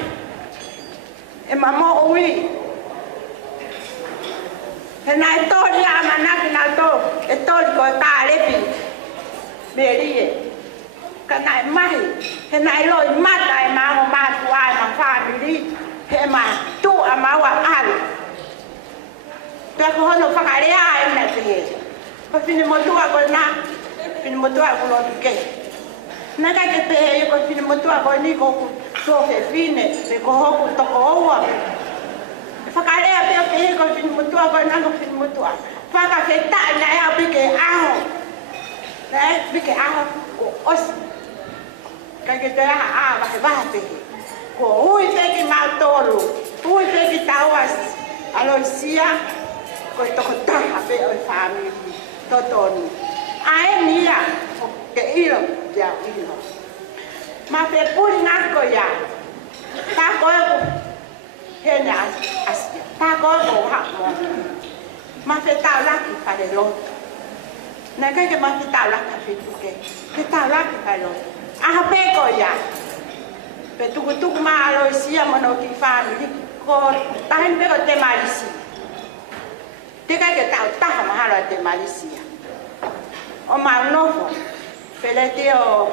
E mamo ui. He nai tōli ama naki na tolu. E tōli koe kare pi. Merie. Ka nai mahi, he nai loi mata e maho matu ai ma whamiri, he ma tu a maua alu. Pea ko hono whakarea e na te he. Ko whini motua ko na, whini motua ko lo tuke. Na kai ke te he, ko whini motua ko ni ko tō he whine, me ko hoku toko oua. Whakarea pea ke he ko whini motua ko na ko whini motua. Whaka wheta e na ea pike aho. Na e pike aho ko osi. Kai ke te aha wahe pehe. Ko hui peki mau tolu, hui peki tauas aloisia, ko toko taha pe o whamiri, totoni. Ae nia, ke ilo, kia ilo. Ma pe puri ngako ia, ta koe ko hene asia, ta koe ko hako. Ma pe tau laki whare loto. Nā kai ke ma pe tau laki whituke, ke tau laki whare loto. Aha peko ia. Pe tuku ma aloisia mono ki whamiri. Ko tahin peko te marisi. Te kai ke tau taha mahalo te marisia. O mau nofo. Pele te o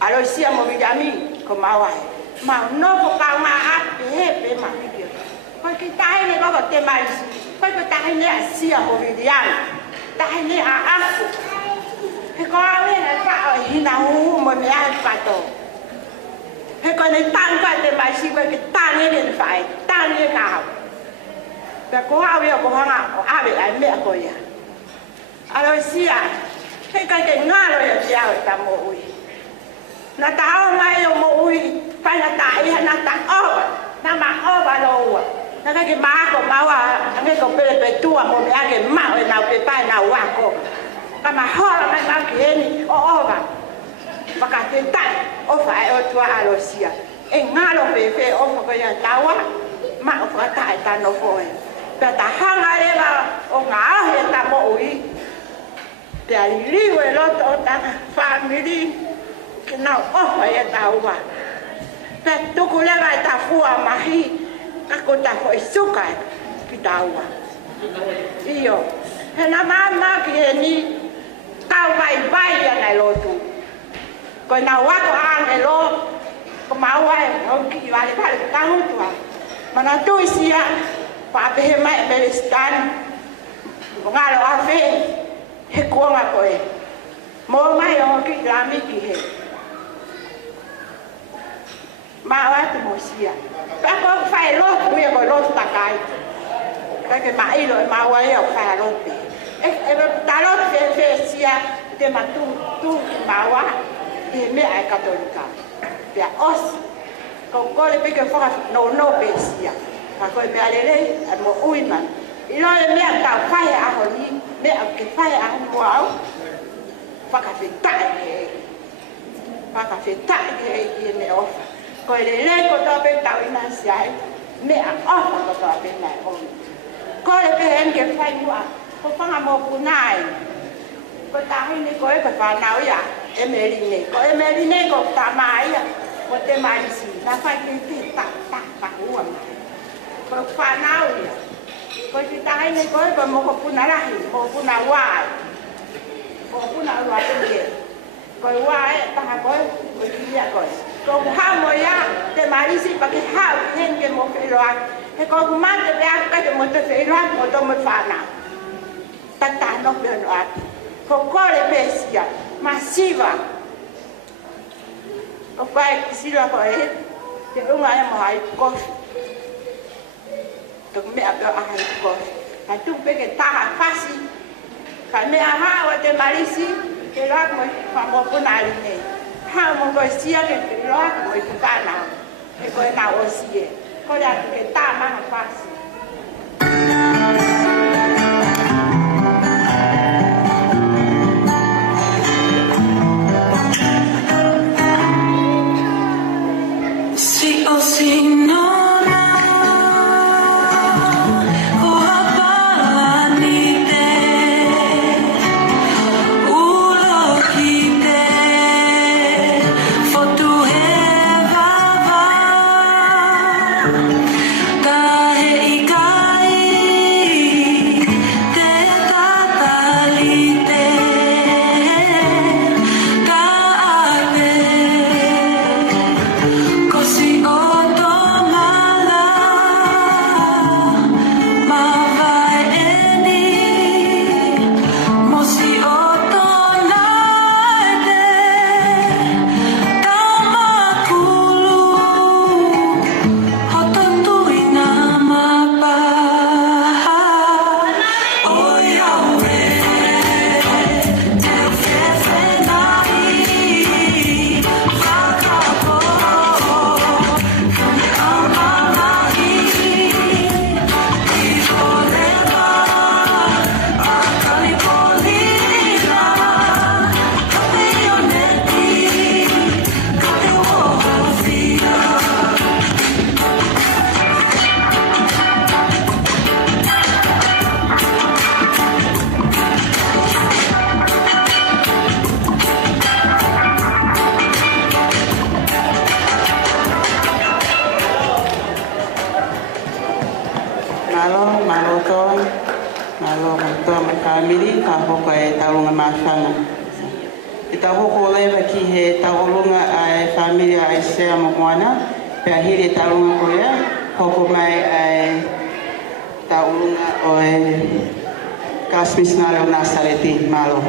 aloisia mo vidami. Ko mawai. Mau nofo kau ma api he pe ma hikio. Ko ki tahin e koko te marisi. Ko ki tahin e asia mo vidiami. Tahin e a aku. He ko awe na whao hina huu mo me ahe whato. He ko ne tangka te mai si koe ke tangi ne whae, tangi e kahau. Pea ko awe o ko hanga o awe ai mea ko ia. Alo sia, he kai ke ngalo ia te awe ta mo ui. Na ta ao mai o mo ui, whai na ta iha na ta oba, na ma oba lo ua. Na kai ke maa ko maua, ange ko pele pe tua mo me ake mao e nau pe pai nau wako. kama hola mai makeni o ova pakateta o fai o tua alosia e ngalo pepe o ko ya tawa ma o ta ta no foi pe ta hanga leva o nga he ta mo ui te ali we lo to ta family que na o fai tawa pe tu ko leva ta fua mahi ka ko ta foi suka ki tawa io he na mama ki ni tau vai na lotu ko na wa ko angelo ko mawai o ki vale vale tau tua mana tu sia pa pe mai belistan ngalo afe he ko nga ko e mo mai o ki lami ki he ma wa tu mo sia pa ko fai lo ku e ko lo takai ka ke mai lo ma wa e o fa lo pe e ta lo fe sia de matu tu ma wa e me ai katolika pe os ko le pe ke fa no pesia ka ko me alele mo uima ilo me ta fa a ho ni me a ke fa a mo au fa ka fe ta e me of ko le ko to pe ta ina sia me a of ko to pe na o ko le pe en ke fa wa ko fa mo punai ko ta ni ko e ka fa na ya emeline ko ta mai ko te mai si ta fa ke te ta wa mai ko fa na ya ko ti ta ni ko e mo ko puna ra hi ko puna wa te ko wa e ta ko ti ya ko ha mo ya te mai si pa ke ha hen ke mo fe ro e ko ma te ya ka te mo te fe ro mo to mo fa na ta no be ro ko le pesia masiva o pai kisira ko e te unga e mo hai ko to me a hai ko a tu pe ke ta fasi ka me a ha o te marisi ke la mo fa mo puna ne ha mo ko sia ke lo mo i kana e ko na o sie ko ya ke ta ma fasi family ka hoko e taurunga mawhana. I ta hoko lewa ki he taurunga ai family ai sea mo moana, pia hiri taurunga korea, hoko mai ai taurunga o e Kasmisnare o Nasareti, malo.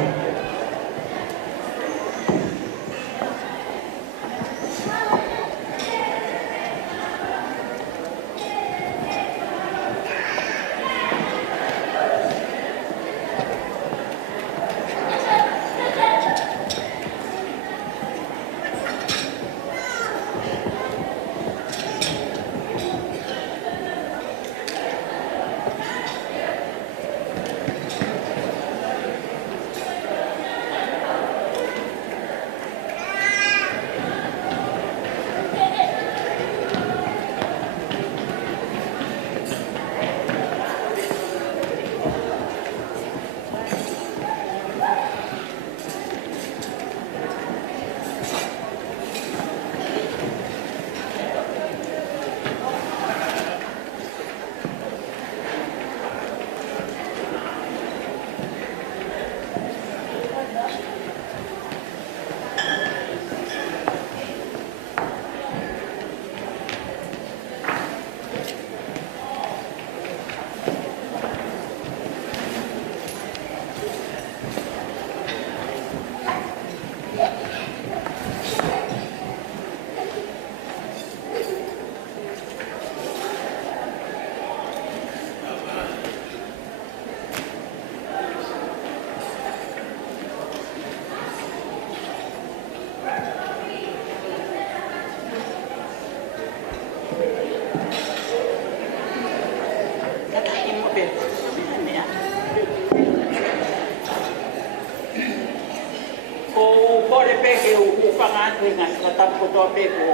ko to pe ko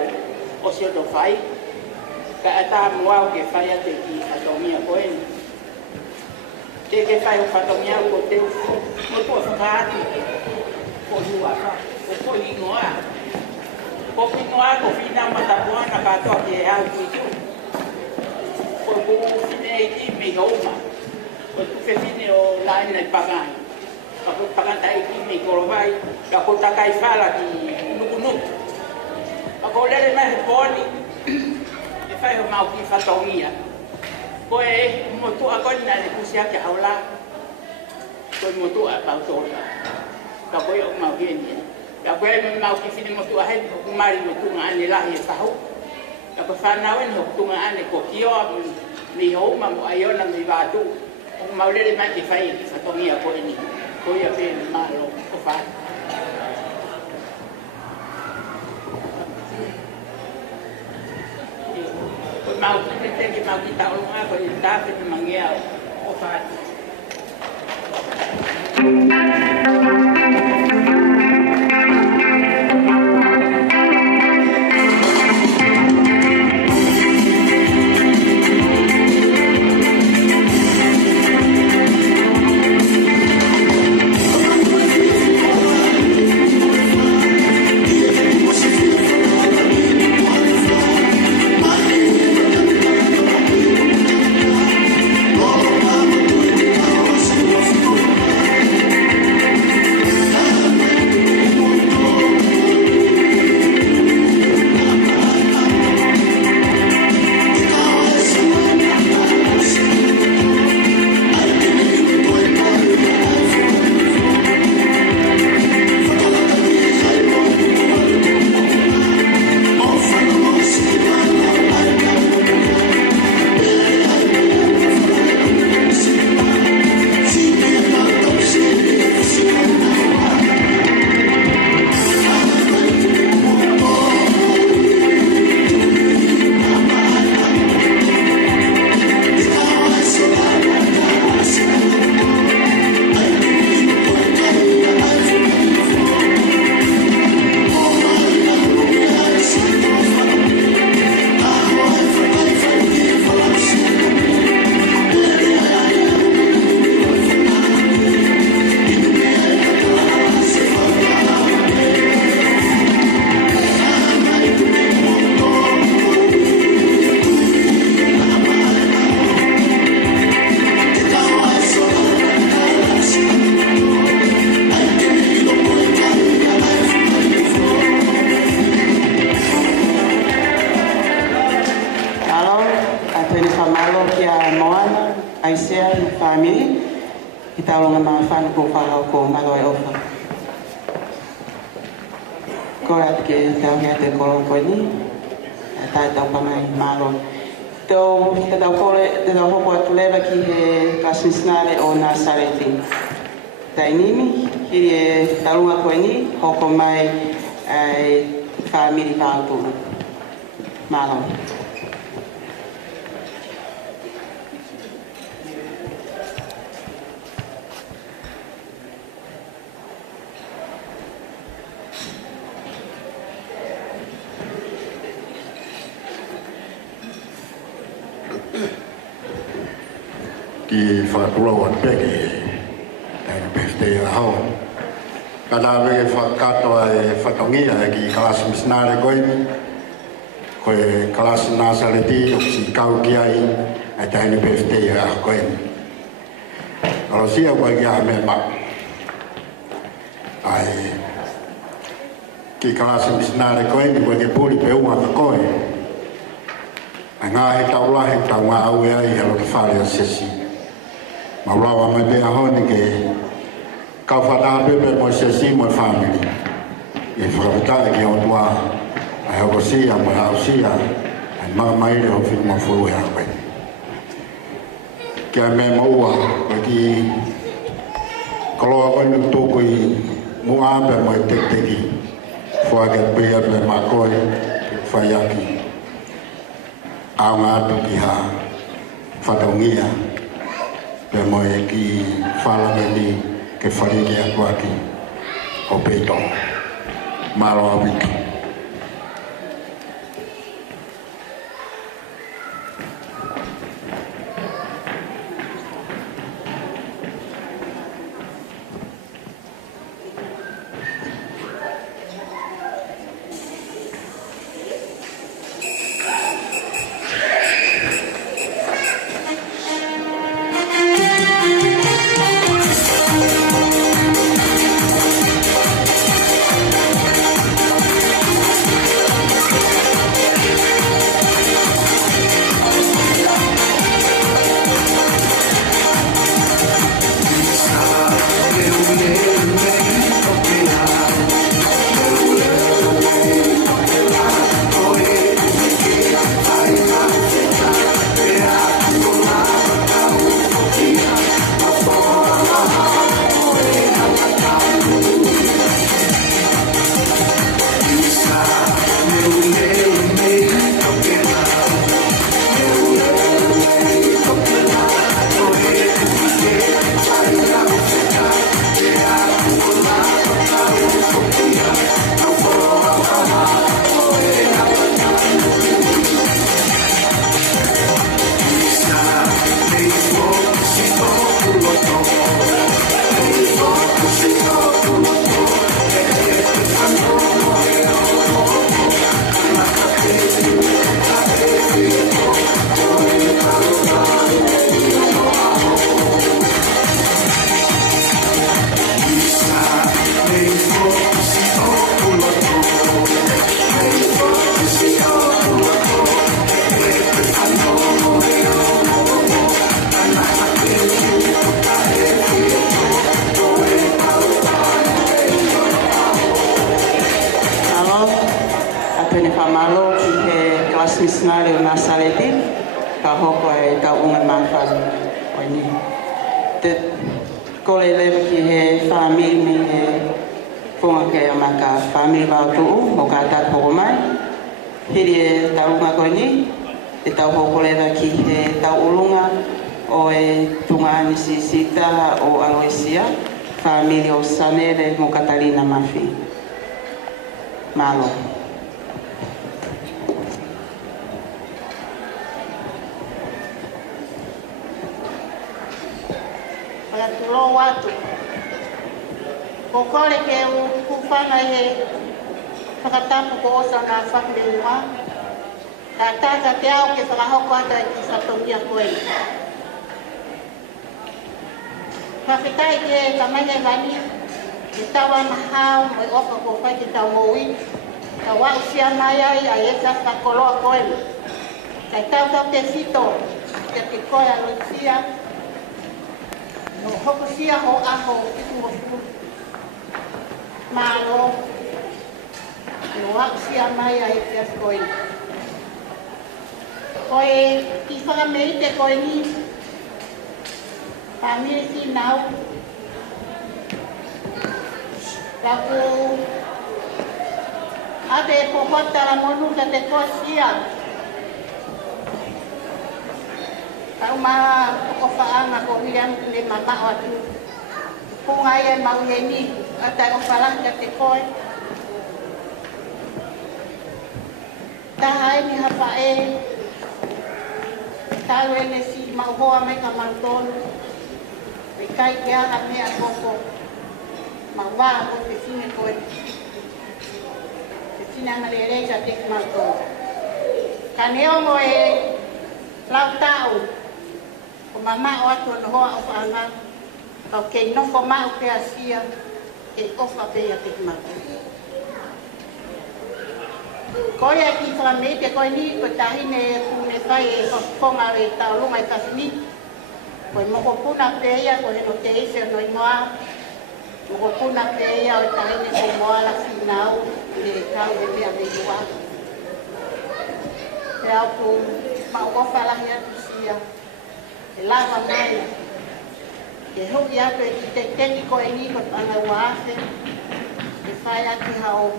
o se do fai ka ata mo ke fai ate ki atomia ko en te ke fai o atomia ko te mo to fa ko lua ko inoa ko fina mata buana ka to ke au ki ko fine ki me homa ko tu fine o line na pagai ako pagantai ki me ko vai ka ko takai fala ki nukunu ako lele mai poni e fai o mau ki fatomia ko e mo tu ako na le kusia ki haula ko mo tu a pa to ka ko yo mau ki ni ka ko e mau ki fine mo tu a he ko mari mo tu ngani la e fa ho ka ko fa na wen ho tu ngani ko kio mi ho ma mo ayo na mi va tu o mau lele mai ki fai ki fatomia ko ni ko ia pe malo ko fa ko mau te ke mau ki tau nga ko i ta pe mangia ko fa ki whakulawan peke tai peste a ho kana ve whakato e whatongia e ki kalas misnare koe kalas nasareti o si kau ki ai e tai peste a koe alo sia koe ki a me ma ai ki kalas misnare koe ke puli pe ua ka koe ngā he taula he tau ngā au e ai alo te whare o sesi. Maulawa mai bea hone ke kau whata pepe mo sesi mo whamiri. E whakawhitai ki o tua ai hoko sia mo hau sia ai maa maire o whitu mo furu e hawe. Kia me mo ua koe ki koloa koe nuk tōku i mu āpe mo e tekteki whake pia pe ma koe whaiaki. Au ngā tuki ha whataungia pe moe ki whalangeni ke whareke atu aki o peito maro awitu me whamalo ki he class missionary o Nasareti, ka hoko e ka unga mawhani o ni. Te kole lewa ki he whamiri me he whunga ke a maka whamiri wau tuu mo ka tāpoko mai. Hiri e tau unga koe ni, e tau hoko lewa ki he tau ulunga o e tunga anisi sita o Aloisia, whamiri o Sanere mo Katalina Mafi. Malo. Para tulo watu. Kokole ke kufana he whakatapu ko osa na whakamilua. Ka tata te au ke whakahoko ata ki satongia koe. Whawhetai ke kamahe vani, ke tawa mahau, mo i oka ko whai ke tau moui. Ka wau sia mai ai a e ka whakoloa koe. Kai tau te sito, ke koe alo sia. No hoko sia ho aho ki tungo fu. Malo. No wau sia mai ai ke koe. Koe ki whakamei te koe ni. Pamiri si nau. Kaku ate kokota la monu ka te koe sia. Kau maha kofaanga ko hilang le mama atu. Pungai e mau ni ata kofalang ka te koe. Tahai ni hapa e. Tahu ene si mau hoa mai ka manton. Kai kia ame a koko. Mau wa ko te sine koe. Te sine angalere ka te manton. Kaneo mo e lau tau. Ko mama o atu no hoa o whaanga. Kau kei nofo mau pe asia. Kei ofa pe a te mako. Koe a ki whamei te koe ni, ko tahine kune whai e whakonga re tau lunga i kasini. Koe moko puna pe ia, ko heno te ese no i moa. Moko puna pe ia o tahine ko moa la sinau. Le kau e mea me iwa. Te au ku mau ofa lahi atu sia. E lava mai. Ke hoki atu e ki te teki ko e ni ko ana waase. E whai aki hao.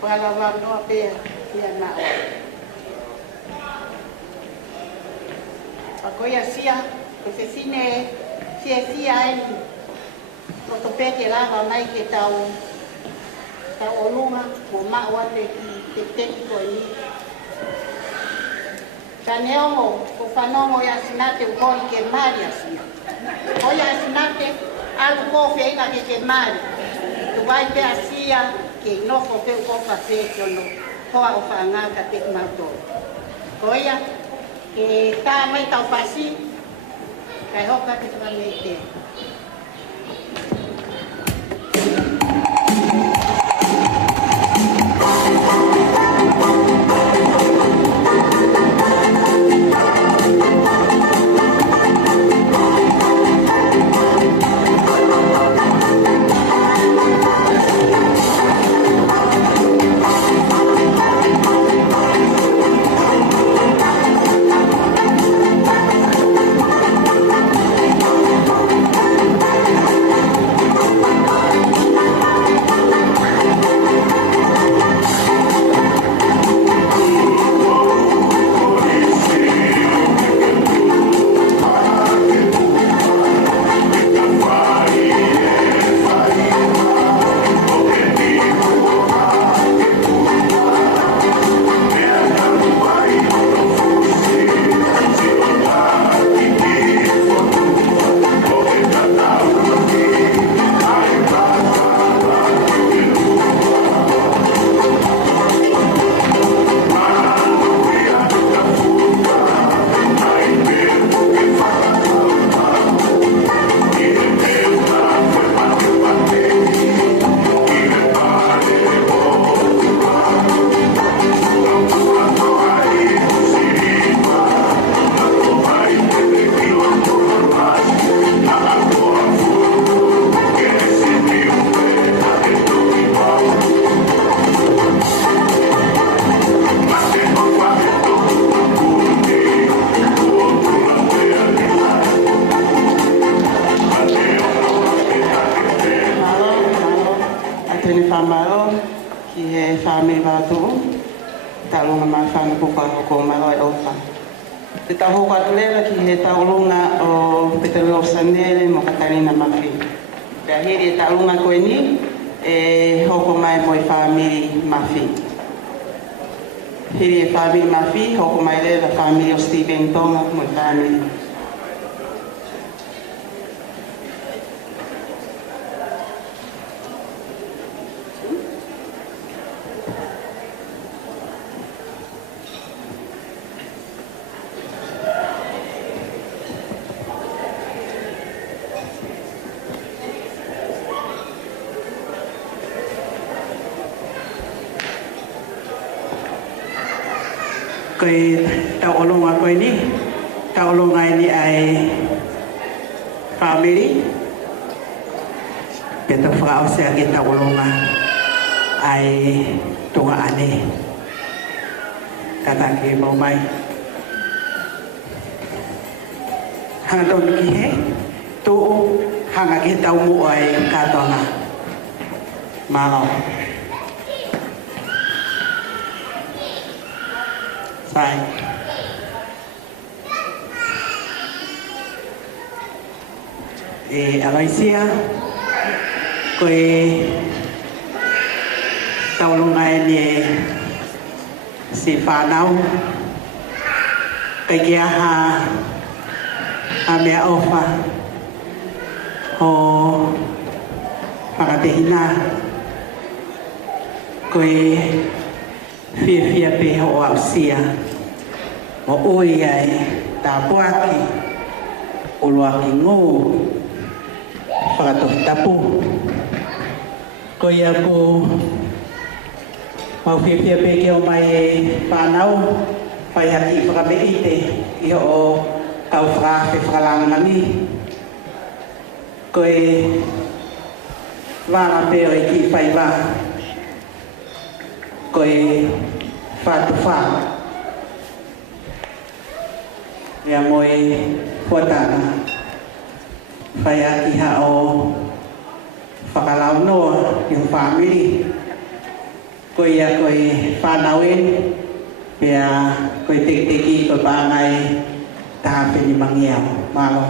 Wala wang noa pea ia na o. Pakoia sia, ko se sine sia e ni. Ko to peke lava mai ke tau olunga, ko maua te teki ko e ni. Ka neongo, ko whanongo ia sinate ukoi ke mari asia. Ko ia sinate, alu ko whenga ke mari. Tuwai pe asia, ke nofo pe ukofa pe kiono, hoa o whaangaka te mato. Ko ia, ke tā mai tau pasi, kai hoka te whanei te. whamaro ki he whame wāturu. Talunga mai whame puka ko marai ofa. Te taho katulela ki he taulunga o Peteleo Sanele mo Katarina Mafi. Pea hiri e taulunga koe ni e hoko mai mo i whamiri Mafi. Hiri e whamiri Mafi, hoko mai le la whamiri o Stephen Tonga mo i whamiri. Koe tau olonga koe ni, tau olonga ni ai family. Pe tau whakao sea ke tau olonga ai tunga ane. Tata ke mau mai. Hanga tau ki he, tu hanga ke tau mu ai katona. Malo. Sai. Aloisia, koe taulungai ni si whanau, kai kia ha mea ofa ho whakatehina, koe fia pe ho ausia. Mo oi ai ta puaki uluaki ngō whakatohi tapu ko ia ko mau whiawhia pe ke o mai whanau whai haki whakameite i o kau whakawhi whakalangangi ko e wanga pe o e ki whai wā ko e whatu whā ia moe whatana whai aki hao whakalau noa i o whamiri ko ia koe whanauin pia koe teki koe pāngai tāpeni mangiau malo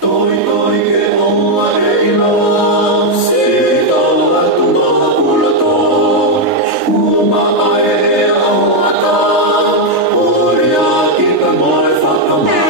Toi ke oa e iloa si tawa tunga ulato uma ai e au ata oria ki ka moe whakamai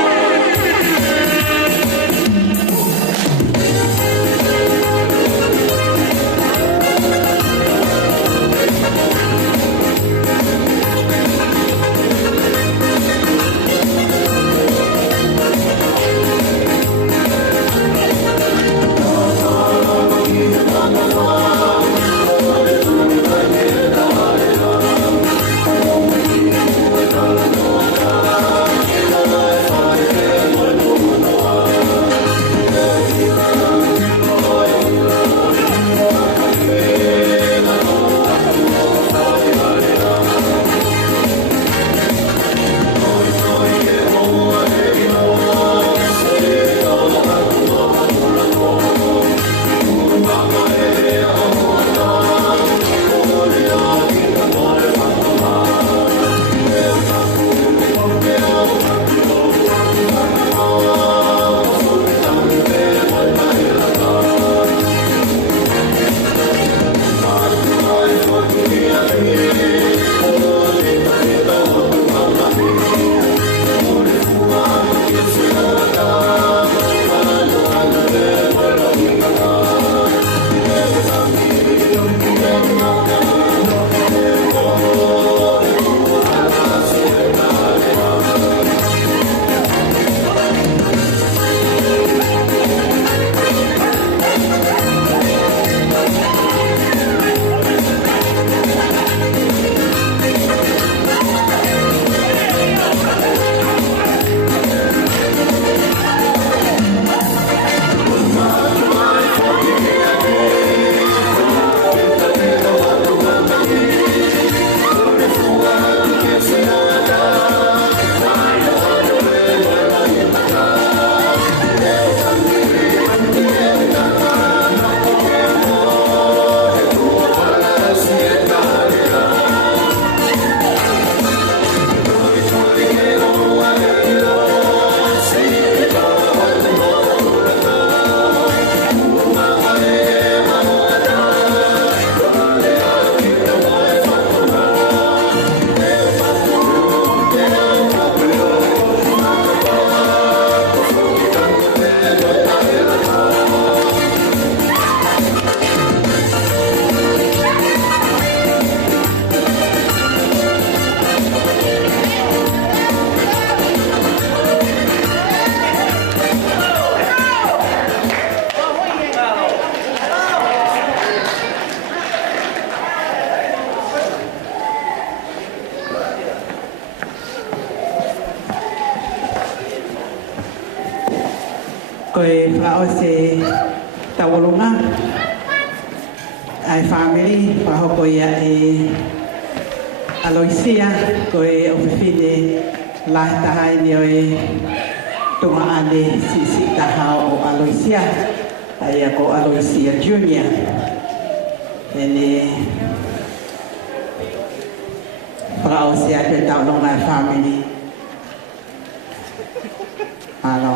Koe whao se tawalunga ai family wahoko ia e Aloisia koe ofifine lai tahai ni oe tunga ane sisi taha o Aloisia ai ako Aloisia Junior ene whao se ape tawalunga family alo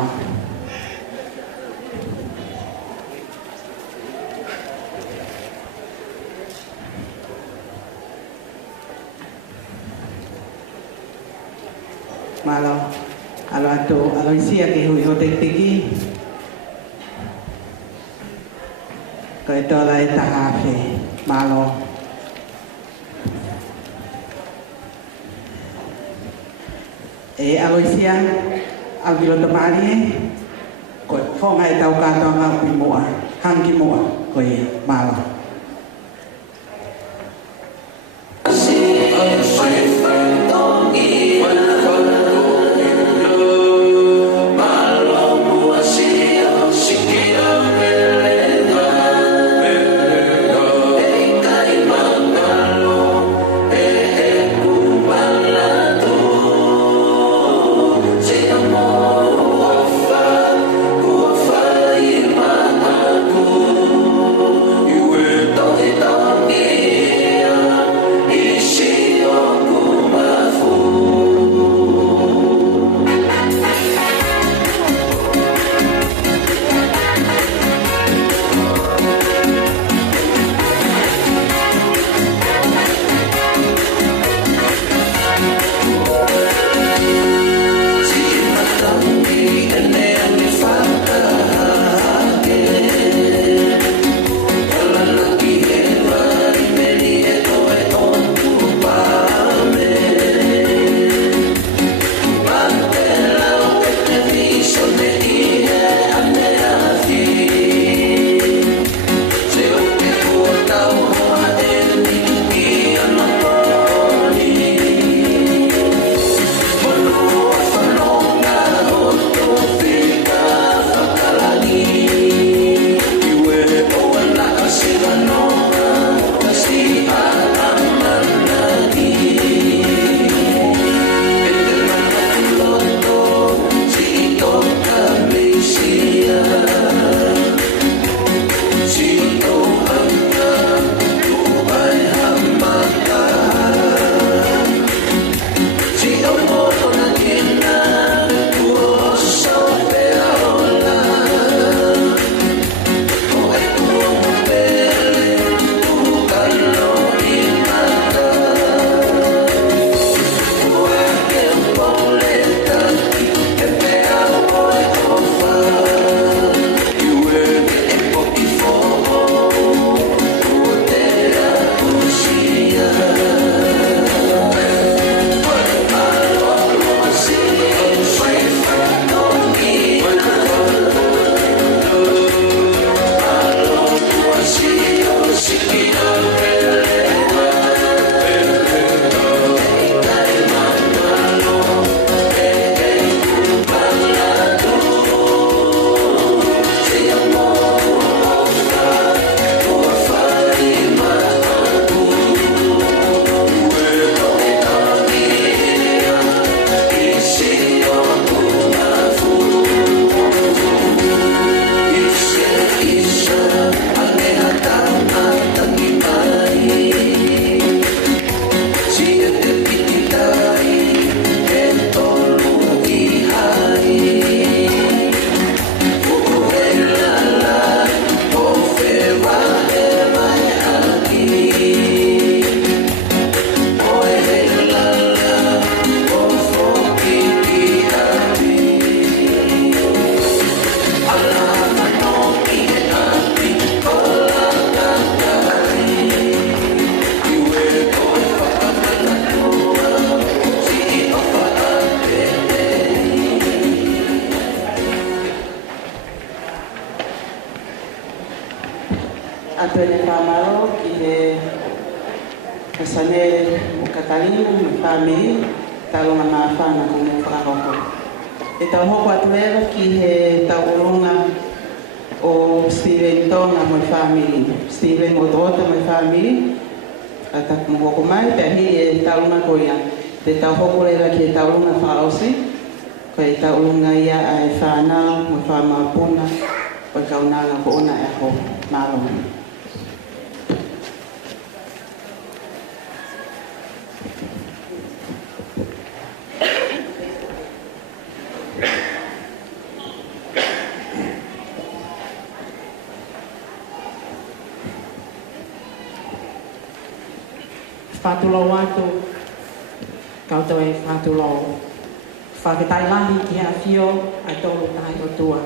malo alo ato Aloisia ke hui o te tiki ko e tola e tahafe malo e Aloisia au kilo tamari ko fonga e tau kato ngā pi moa hangi moa ko e malo You will ato e whamaro ki he kasane o Katalina, mo whamiri, talonga maa whana ko mo whakahoko. E tau hoko atu ewa ki he tau olunga o Steven Tonga mo whamiri, Steven Odrota mo whamiri, ata mo hoko mai, pia hi e talunga ko ia. Te tau hoko ewa ki he talunga whakaosi, ko e talunga ia a e whanau mo whamapuna, o kaunanga ko ona e ho mālonga. Whātulo watu, kauto e whātulo. Whaketai lahi ki a whio, ai tōru tahi o tua.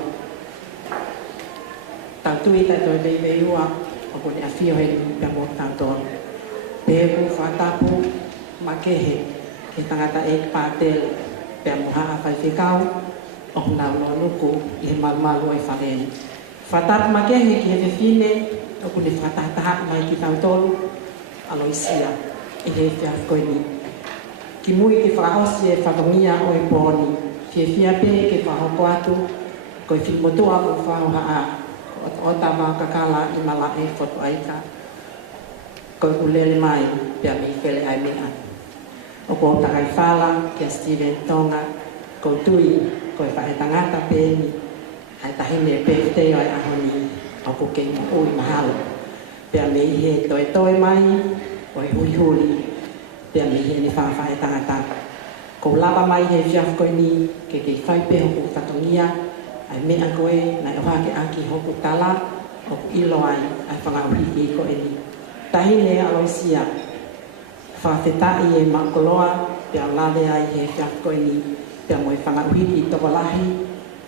Tau tui tato e vei ua, o kone a whio he pia mo tātoa. Pēku whātapu, makehe, ke tangata e pātele, pia mo haa whai whikau, o nau no nuku, i he malumalu e whareni. Whātapu makehe ki he whiwhine, o kone whātataha mai ki tau tolu, aloisia. I he whia koini. Ki mui ke whakaosi e whakongia o e pōni. Ki e whia pē ke whahoko atu, ko e whimotua o whaoha a. O tawa kakala i mala e whotu aika. Ko e ulele mai, pia mi whele ai mea. O ko takai whala, ki a Steven Tonga, ko tui, ko e whae tangata pēni. Ai tahine pē teo ai ahoni, o ko ke ui mahalo. Pia me i he toe mai, o e hui huri, pia mi he ni whawhae tangata. Ko lava mai he whiaf koe ni, ke whaipe hoku tatongia, ai mea koe, nai o hake aki hoku tala, hoku ilo ai, ai whangauhiki koe ni. Tahine aloisia, whawhetai e makoloa, pia lave ai he whiaf koe ni, pia moe whangauhiki toko lahi,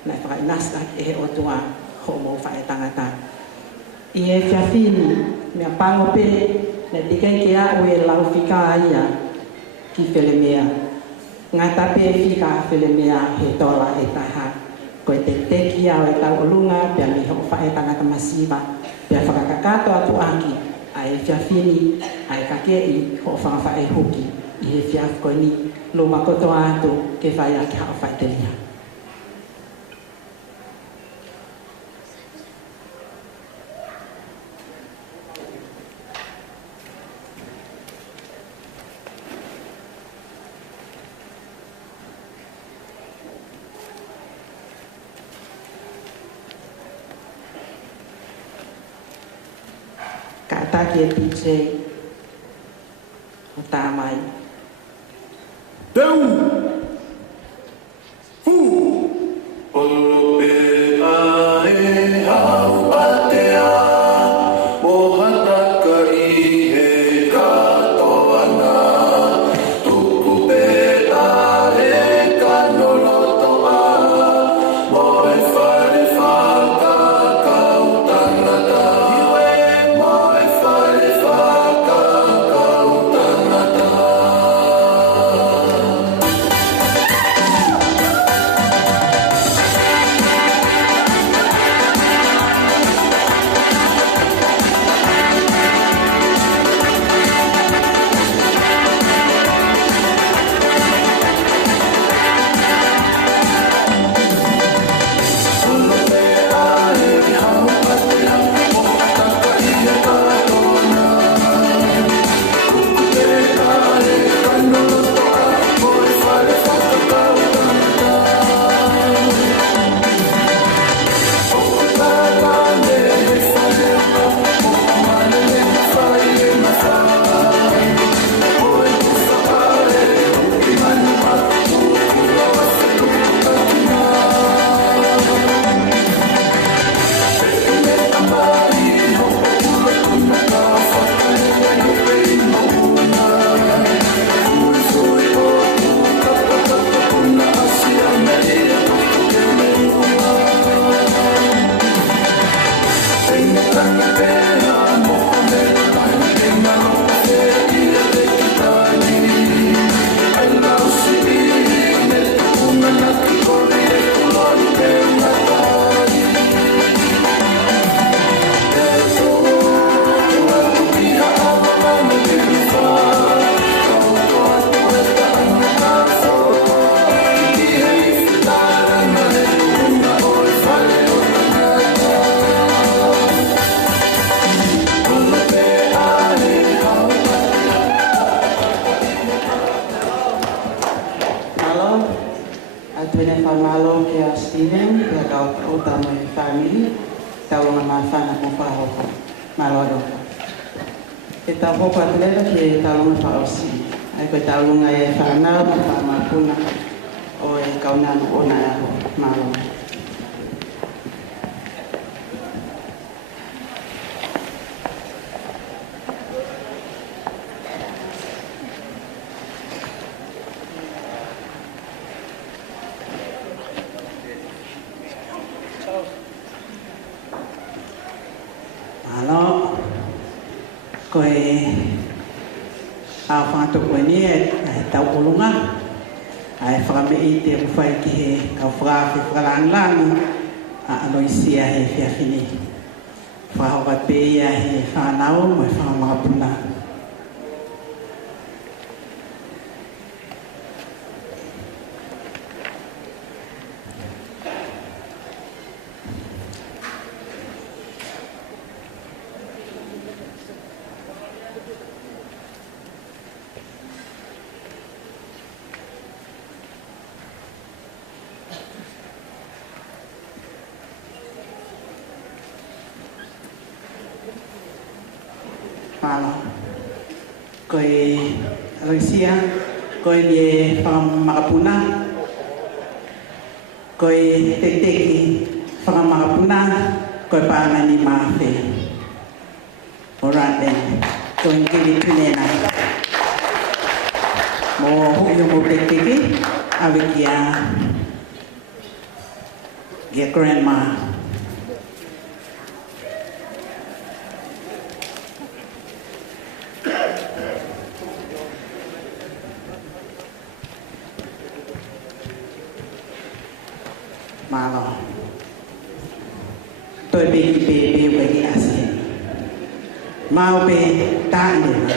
nai whakainasta e he otua, ho mo whae tangata. I he whiafini, mea pango pe, ne tikai ke a ue lau whika ia ki whelemea. Ngā tape whika whelemea he tola e taha. Ko te teki au e tau olunga, pia mi hoko whae tangata masiva. Pia whakakakato atu aki, a e whiawhini, a e kakei, hoko whangawhae huki. I he whiaf koe ni, lo makoto atu ke whae aki hao whae te lia. Taki e PJ o tā mai. Deu! Fu! Olo pe ae hau atea, mohataka i he katoana, tuku pe ae kanolotoa, moe whare whaka kau tangata. Moe whare whaka mafana mo whahoko. Maloro. E tau hoko atelera ki e tau lunga whaosi. Ai koe tau lunga e whanau ma whamapuna o e kaunanu o na aho. Maloro. Koe a whanto koe ni e tau olunga a e whakame i te uwhai ki he kau whakawhi whakalangilangi a aloisia he whiawhini whahoka pēia he whanau mo e whakamagapuna. Malo. Koe Aloisia, koe ni whakamagapuna, koe Teteki whakamagapuna, koe Pāngani Mawhe. Ora then, koe Ngiri Tunena. Mo hui mo Teteki, awe kia grandma. Malo. Tôi bị cái asin. Mau bị ta nữa.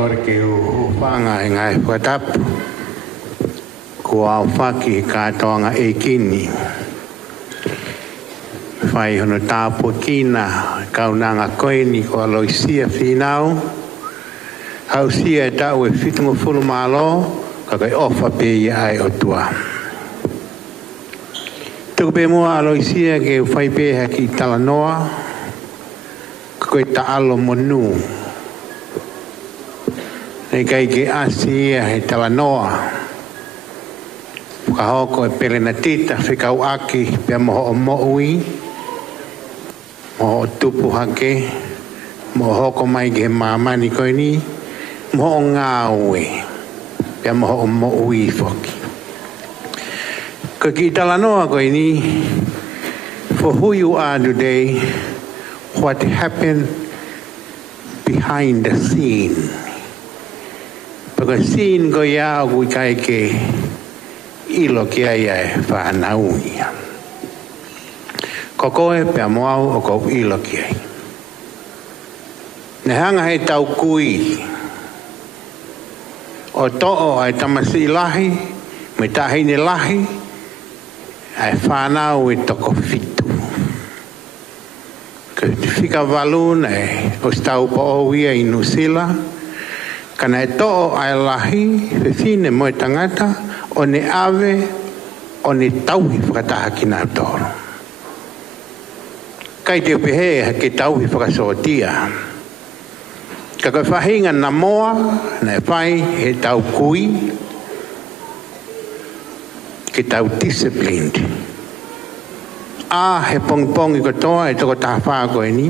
Korkeu whanga e ngai whatapu. Kua whaki kātoanga e kini. Whai hono tāpua kina, kaunanga koeni ko Aloisia whinau. Hausia e tau e whitungo whulu malo, ka kai ofa pēia ai o tua. Tuku pe mua aloisia ke whai pe haki talanoa. Koe taalo monu. Nei kai ke asi he talanoa. Whakahoko e pelena tita whikau aki pia moho o mo'ui. Moho o tupu hake. Moho hoko mai ke mamani koe ni. Moho o ngāue. Pia moho o mo'ui whoki. Ko ki talanoa koe ni, for who you are today, what happened behind the scene. Because scene ko ia o kui kai ke ilo ki ai e whanauia. Ko koe pia moau o kou ilo ki ai. Ne hanga he tau kui. O to'o ai tamasi lahi, me tahine lahi, ai whanau e toko fitu. Ka whika waluna e o stau po o ia i Nusila, kana e to'o ai lahi, whiwhine moe tangata, o ne ave, o ne tauhi whakataha ki nā toro. Kai te upehe ke tauhi whakasotia. Ka koe whahinga na moa, na e whai he tau kui, ke tau disciplined. He pongi ko toa e toko tāwha koe ni,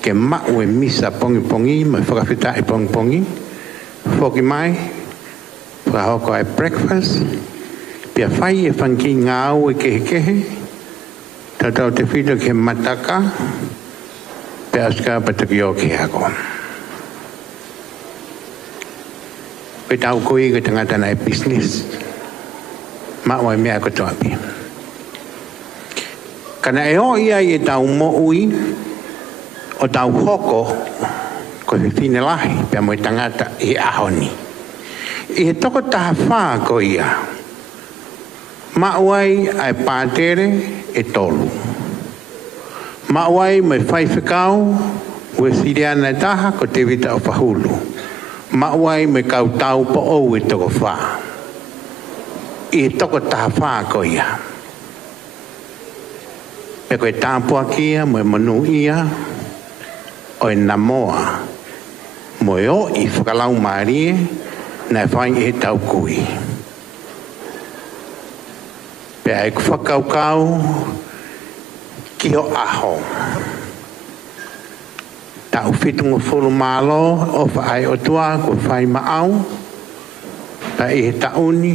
ke mau e misa pongi, mai whakawhita e pongi, whoki mai, whakahoko e breakfast, pia whai e whanki ngāu e kehe, tatau te whito ke mataka, pia aska pataki o ke hako. Pe tau kui ko tangata na e business, mau e mea ko toapi. Kana e ho ia i e tau mo'ui o tau hoko ko he whine lahi pia moe tangata i ahoni. I he toko taha whaa ko ia. Mauai ai pātere e tolu. Mauai mai whaiwhikau ue siriana e taha ko te vita o whahulu. Mauai mai kau tau po ou e toko whaa. I he toko taha whaa ko ia. Pe koe tāpua kia, moe manu ia, o e namoa, moe o i whakalau maarie, na e whaing e tau kui. Pe ai ku whakaukau, ki o aho. Tau whitungo whulu mālo, o whaai o tua, ku whai maau, pa i he tauni,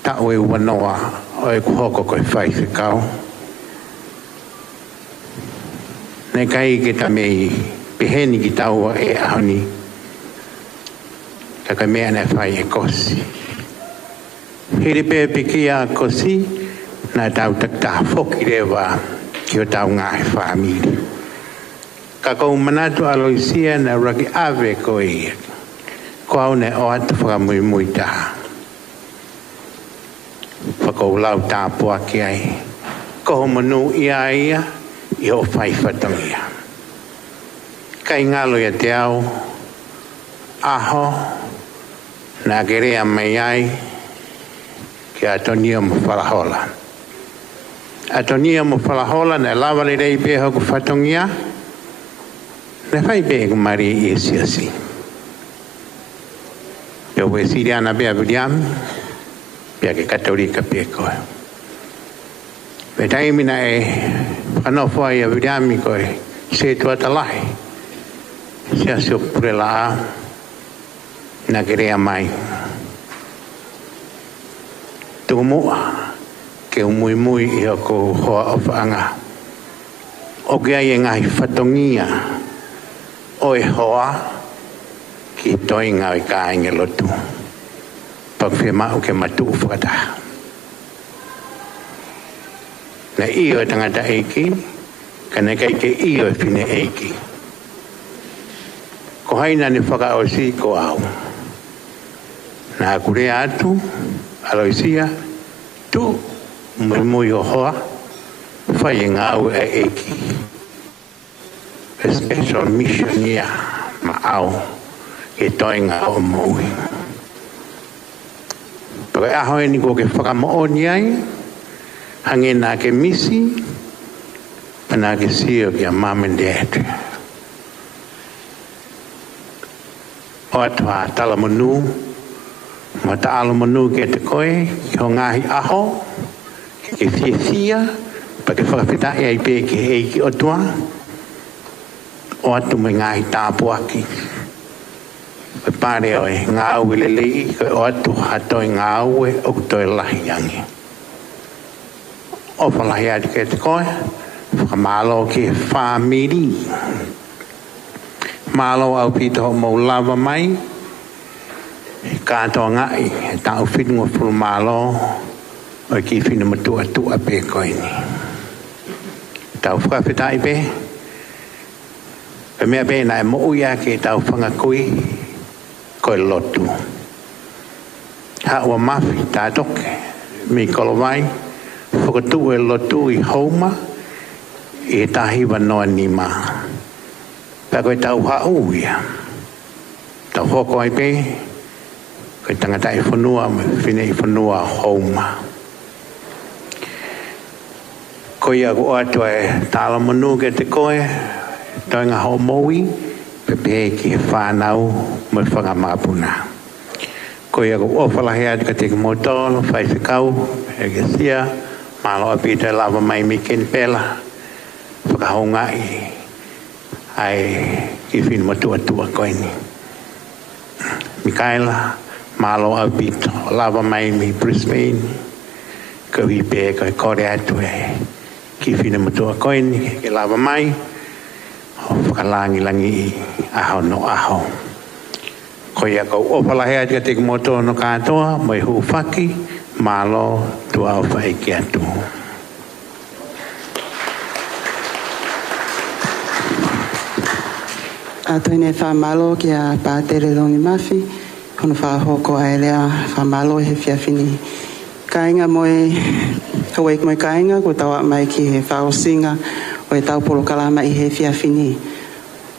tau e wanoa, o e ku hoko koe whai whikau. Nei kai ke ta mei peheni ki taua e ahoni. Ka ka mea nei whai e kosi. Hiri pe piki a kosi, na tau takta whoki rewa ki o tau ngā e whamiri. Ka kou manatu aloisia na raki ave ko ia. Ko au ne o atu whakamui mui taha. Whakou lau tāpua ki ai. Ko manu ia ia. I o whai whatongia. Kai ngalo ia te au, aho, nā gerea mai ai, ki atonia mo whalahola. Atonia mo whalahola, nā lawale rei pēho ku whatongia, nā whai pēho mari i siasi. Pēo we siriana pēha viriami, pēha ke katorika pēkoe. Pe taimina e whanawhai a viriami koe se tuata lahi. Se asio purela a na gerea mai. Tuku mua ke umui mui i ako hoa o whaanga. O ke ai e ngahi whatongia o e hoa ki toi ngau i ka inge lotu. Pak whia ke matu whakataha. Na iyo e tangata eiki, kana kai ke iyo e whine eiki. Ko haina ni whakaosi ko au. Na kure atu, aloisia, tu mui o hoa, whai ngā au e eiki. A special mission ia ma au, e toi ngā o moui. Paka aho e ni ko ke whakamooni ai, hangena ke misi pana ke sio ke mom and dad Otua talamanu mata alamanu ke te koe ko ngahi aho ke fia pa ke whakawhita e ai pe ke e ki otua o atu me ngahi tāpu aki pe pare oe ngā aue lelei ko o atu hatoi ngā aue o kutoi lahi yangi o whalahi ati ke te koe whakamalo ke whamiri malo au pito mo lava mai kato ngai tau fitngo ful malo o ki fina matu atu ape koini tau whakawhitai pe pe mea pe nai mo uia ke tau whangakui koe lotu hawa mafi tātoke mi kolowai whakatu e lotu i hauma i tahi wanoa ni maa pa koe tau hau ia. Tau hoko ai pe, koe tangata i whanua, whine i whanua hauma. Koe ia ko atua e tāla manu ke te koe, tau ngā hau moui, pe pe ki e whanau, mo whangamapuna. Koe ia ko ofalahi atu ka te kimotolo, whai whikau, e ke sia, malo api te lava mai mi ken pela, whakahongai, ai ki fin matua tua koini Mikaela malo abito lava mai mi Brisbane ko i pe ko kore atu e ki fin matua koini ke lava mai o whakalangi langi aho no aho ko ia ko opala hea tika te moto no katoa mai hu whaki malo tu au whai ki atu A toine whamalo ki a pātere Loni Mafi, kono whahoko ai lea whamalo he whiawhini. Kainga moe, haweik moe kainga, ko tawa mai ki he whaosinga, o e taupolo kalama i he whiawhini.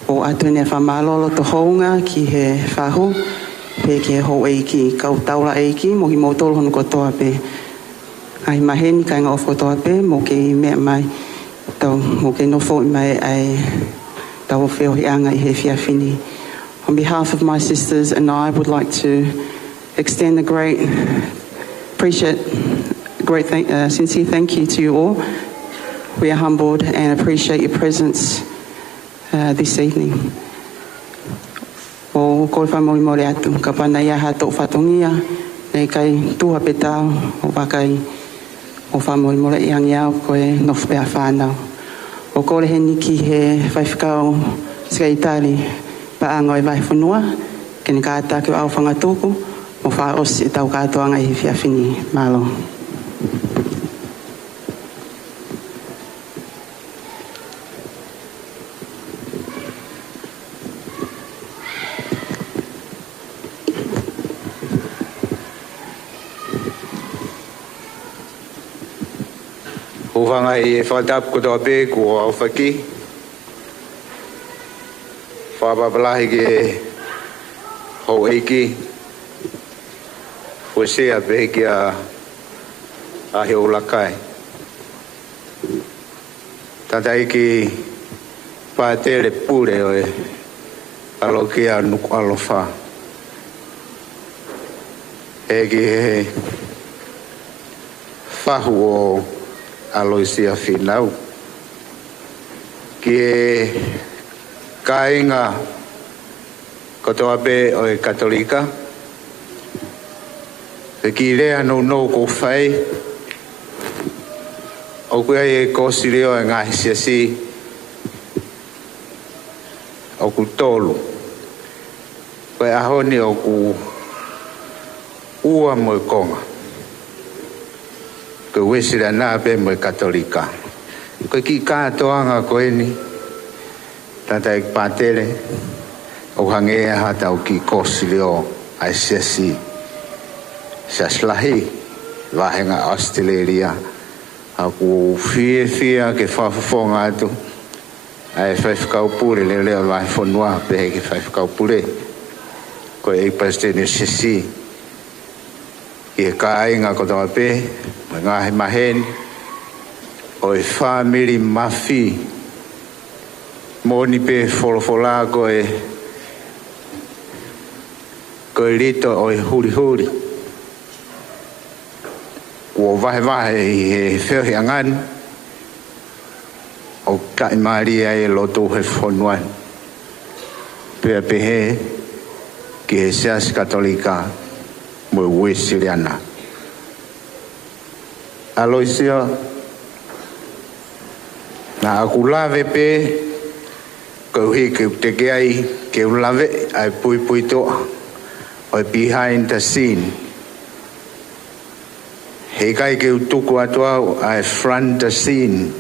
O a toine whamalo lo to hounga ki he whaho, pe ki he ho eiki, kau taula eiki, mo ki motolo hono kotoa pe. Ai maheni kainga of kotoa pe, mo ki mea mai, tau mo ki nofo i mai ai, On behalf of my sisters and I would like to extend a sincere thank you to you all. We are humbled and appreciate your presence this evening. O koe whamori mori atu, ka pana ia hato whatongia, nei kai tuha petao, o wakai o whamori mori iangi au koe nofpea whanau. O kore he niki he whaiwhikau skaitari pa ango e vai whanua, kene kātā ki au whangatōku, o wha osi e tau kātoanga i whiawhini malo. Huvanga i e whatap kotoa pē kua au whaki. Whapapalahi ki e hou eiki. Hosea pē ki a he ulakai. Tata iki pātere pure o e alo ki a nuku alo wha. Eki he whahu o aloisia finau ki e kainga kotoa pe o e katolika e ki rea no ko whai o kuia e kosireo e ngahi siasi o ku tolu koe ahoni o ku ua mo konga ko wesira na pe mo katolika ko ki katoanga ko ni tata ek patele o hange ha ta o ki kosilio ai sesi saslahi va henga Australia a ku fia ke fa fonga tu ai fa ka pure le va fonwa pe ke fa ka pure ko e pastene sesi e ka inga ko ta pe nga mahen o e family mafi moni pe folofola ko e lito o e huri o vahe e whiwhi angan o kai maria e loto he whonuan pea pehe ki he seas katolika mo uesiriana aloisia na aku lave pe ko hi ke te ai ke lave ai pui to o behind the scene he kai ke tuku atua ai front the scene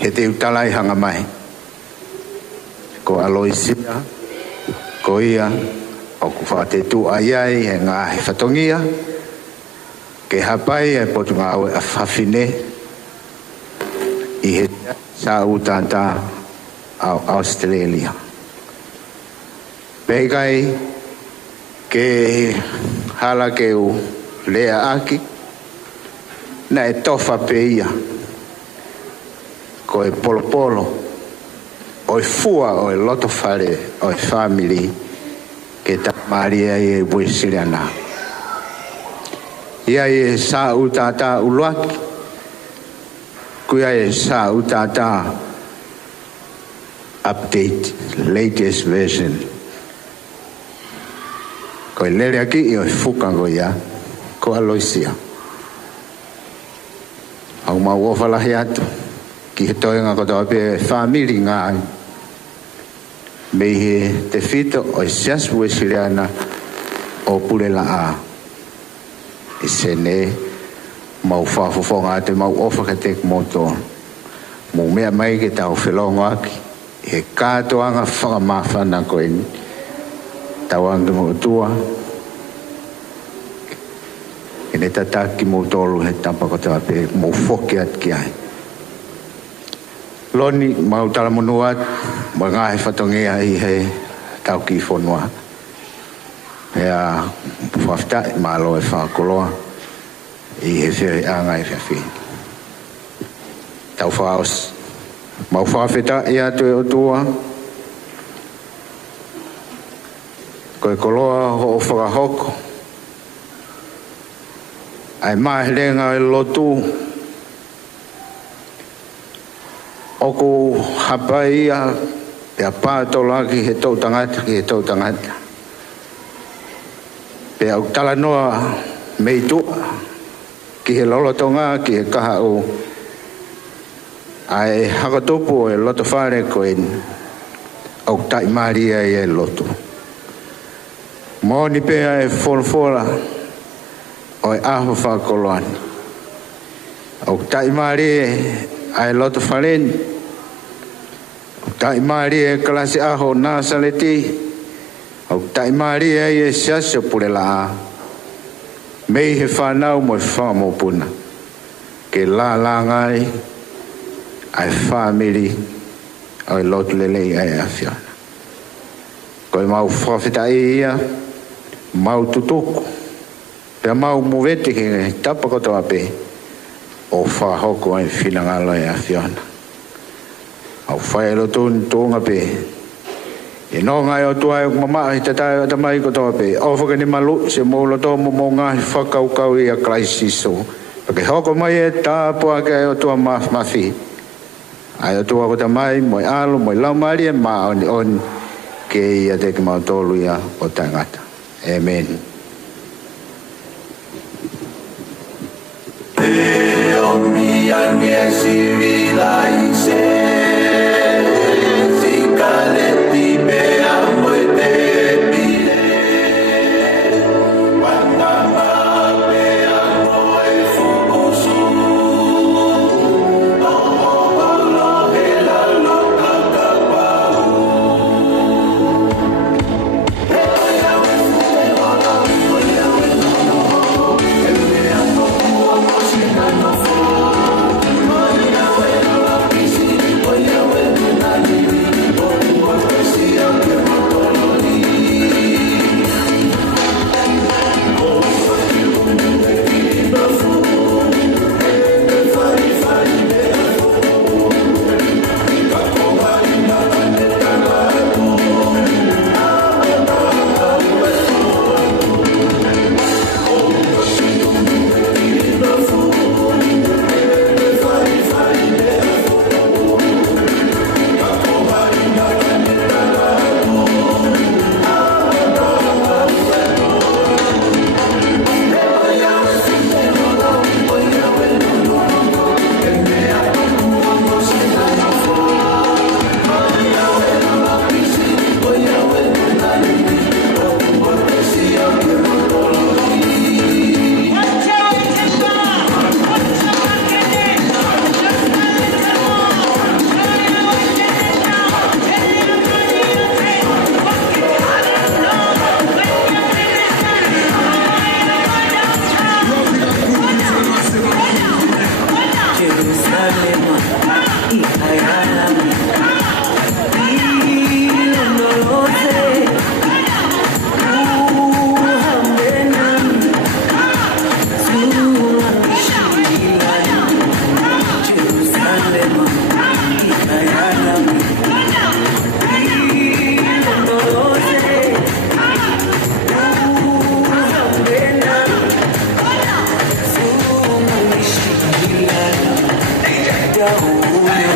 he te utalai hanga mai ko aloisia ko ia o ku whate tu ai e ngā he whatongia ke hapai e potu ngā au a whawhine i he sa utata au Australia. Pegai ke hala ke u lea aki na e tofa pe ia ko e polo o e fua o e loto fare o e family ke ta maria e buisiriana ia e sa utata uluaki kuia e sa utata update latest version ko e lere aki i o e fuka ko ia ko aloisia au mau ofalahi atu ki he toenga ko tau pe family ngai mei he te fito o e sias buisiriana o pule la a e sene mau whafofonga te mau ofa ka te moto mo mea mai ke tau whelongo aki he kātoanga whakamawhana ko en tau anga mo tua e ne tataki mo tolu he tampa ko te ape mo foki at ki ai loni mau tala monuat mo ngā he whatongea i he tau ki whonua hea whafta malo e whakoloa i he whiri anga e whiawhi tau whaos mau whawhita i atu e o tua ko e koloa ho o whakahoko ai maherenga e lotu oku hapai ia e a pātola ki he tau tangata pe au tala noa mei tua ki he lolotonga ki he kaha o ai hakatopu e loto whare ko en au tai maria e loto mōni pea e wholwhola o e aho whakoloani au tai maria ai loto wharen au tai maria e kalasi aho nāsaleti au tai maria e siasio pure la a mei he whanau mo e whamopuna ke la ngai ai family ai lot lele ai afiana ko mau whawhita ia mau tutuku pe mau movete ke tapa ko to ape o whahoko ai whinangalo ai afiana au whaelo tonga pe e no ngai o tua e mama i te tae o tamai ko toa pe o whakani malu se mōlo tō mo ngā whakaukau i a klaisiso pake hoko mai e tāpua ke o tua mawhi ai o tua ko tamai mo i alo mo i laumari e maa on ke i a te ki mau tōlu ia o tangata amen Te o mi a mie siri lai se Hey, No, no, no.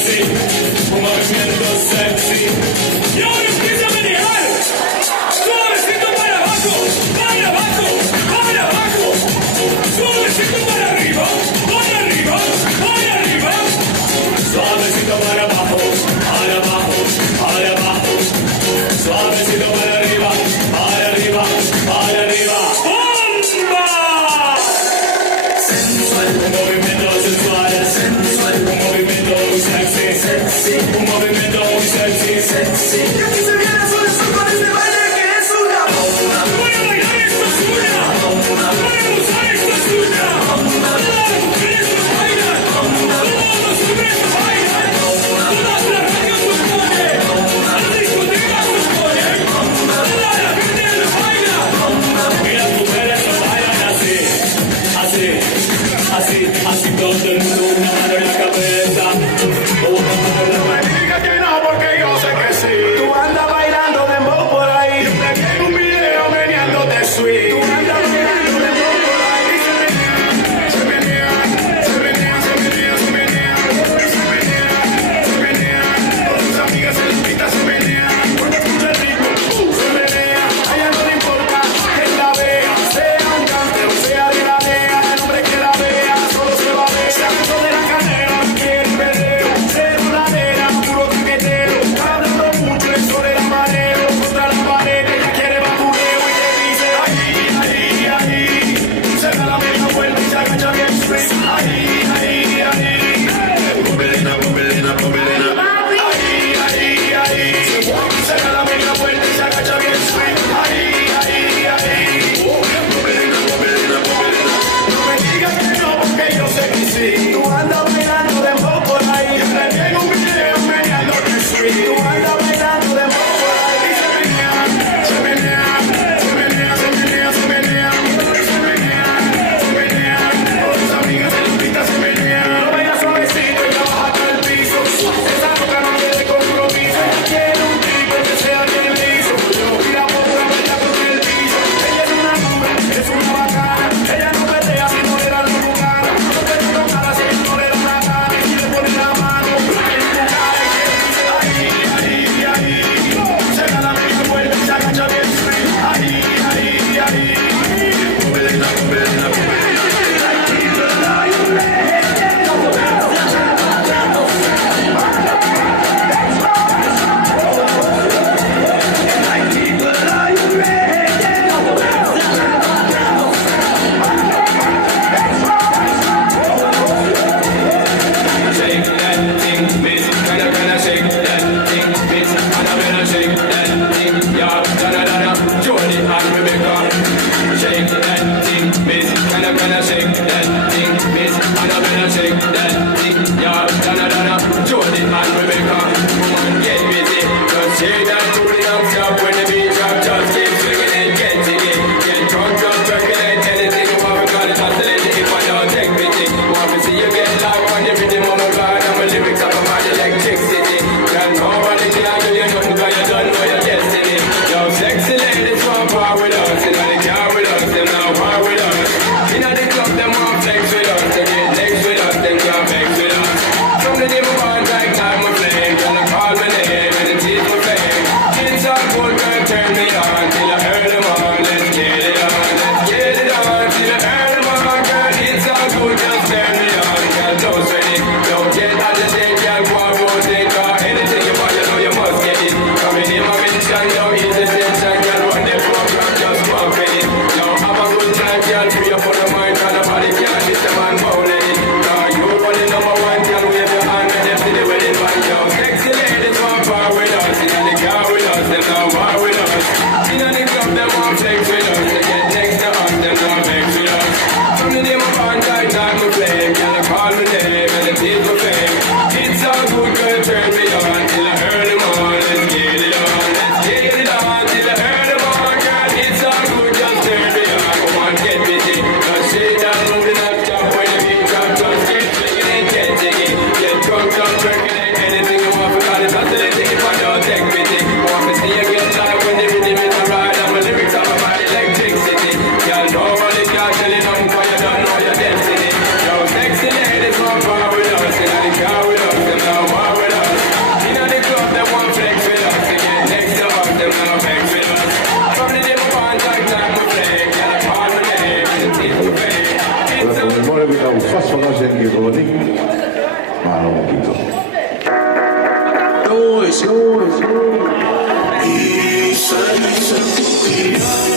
sexy, un movimiento sexy. Y ahora empieza a menear. Suavecito para abajo, para abajo, para abajo. Suavecito para arriba, para arriba, para arriba. Suavecito para abajo, para abajo, para abajo. Suavecito para arriba, para arriba, para arriba. ¡Bomba! Sensual, un movimiento sensual, sensual, un movimiento muy sexy, sexy, un movimiento muy sexy, sexy. Y aquí se viene azul con este baile que es una bomba. Voy a bailar esta es una bomba. Voy a usar esta es una bomba. Todas las mujeres lo bailan, todos los hombres lo bailan, todas las radios lo ponen, las discotecas lo ponen, toda la gente lo baila. Y las mujeres lo bailan así, así, así, así todo el mundo una mano en la cabeza, una mano en la cabeza. Diga que no porque yo sé que sí. Tú andas bailando dembow por ahí. Yo te vi en un video meneándote sweet. Tú andas bailando dembow por ahí. Se menea, se menea, se menea, se menea, se menea, se menea. Con tus amigas en la pista se menea. Cuando escucha el ritmo, se menea. A ella no le importa que la vea, sea un cante o sea de la DEA. El hombre que la vea solo se va a ver. Se acusó de la canela, quiere un perreo. Cero ladera, puro traquetero. Está hablando mucho eso de la mareo. Contra la pared, ella quiere batureo y te dice ahí, ahí, ahí. Se da la media vuelta y se agacha bien straight. Ahí, ahí, ahí. Bombelina, bombelina, bombelina. Ahí, ahí, ahí. Se da la media vuelta y se agacha bien straight. Ahí, ahí, ahí. Bombelina, bombelina, bombelina. No me digas que no porque yo sé que sí. Tú andas bailando dembow por ahí. Yo te vi en un video meneándote sweet. Tú andas bailando dembow por ahí. Se menea, se menea, se menea, se menea, se menea, se menea, se menea. Con tus amigas en la pista se menea. No bailas suavecito y no baja hasta el piso. Esa loca no tiene compromiso. Quiere un tipo que sea bien liso. Yo mira por una vuelta con el piso. Ella es una dura, es una bacana. Ella no pelea si no le da la lugar. No te toca nada si no le da una gana. Y si le pone la mano en tu cara y te dice ahí, ahí, ahí. Se da la media vuelta y se agacha bien straight. Ahí, ahí, ahí. Bombelina, bombelina, bombelina. Shake that thing, miss. Kinda shake that thing, miss. Kinda shake that thing, yeah. Da-da-da-da. Jody and Rebecca. Shake that thing, miss. Kinda shake that thing, miss. Kinda shake that thing, yeah. Da-da-da-da. Jody and Rebecca. Come on, get busy. Just shake that booty non-stop when the beat drop. Just keep swinging it, get jiggy. Get drunk, just percolate anything you want. Because it's oscillating if I don't take pity. Want to see you get live on the rhythm of my blood. And my lyrics up about electricity. Can't nobody can do you nothing because you don't know your destiny. Yo, sexy ladies want power with us. You know they care with us, them now power with us. You know the club, them want flex with us. They get legs with us, them can't make Malo kito. Isa, isa, isa.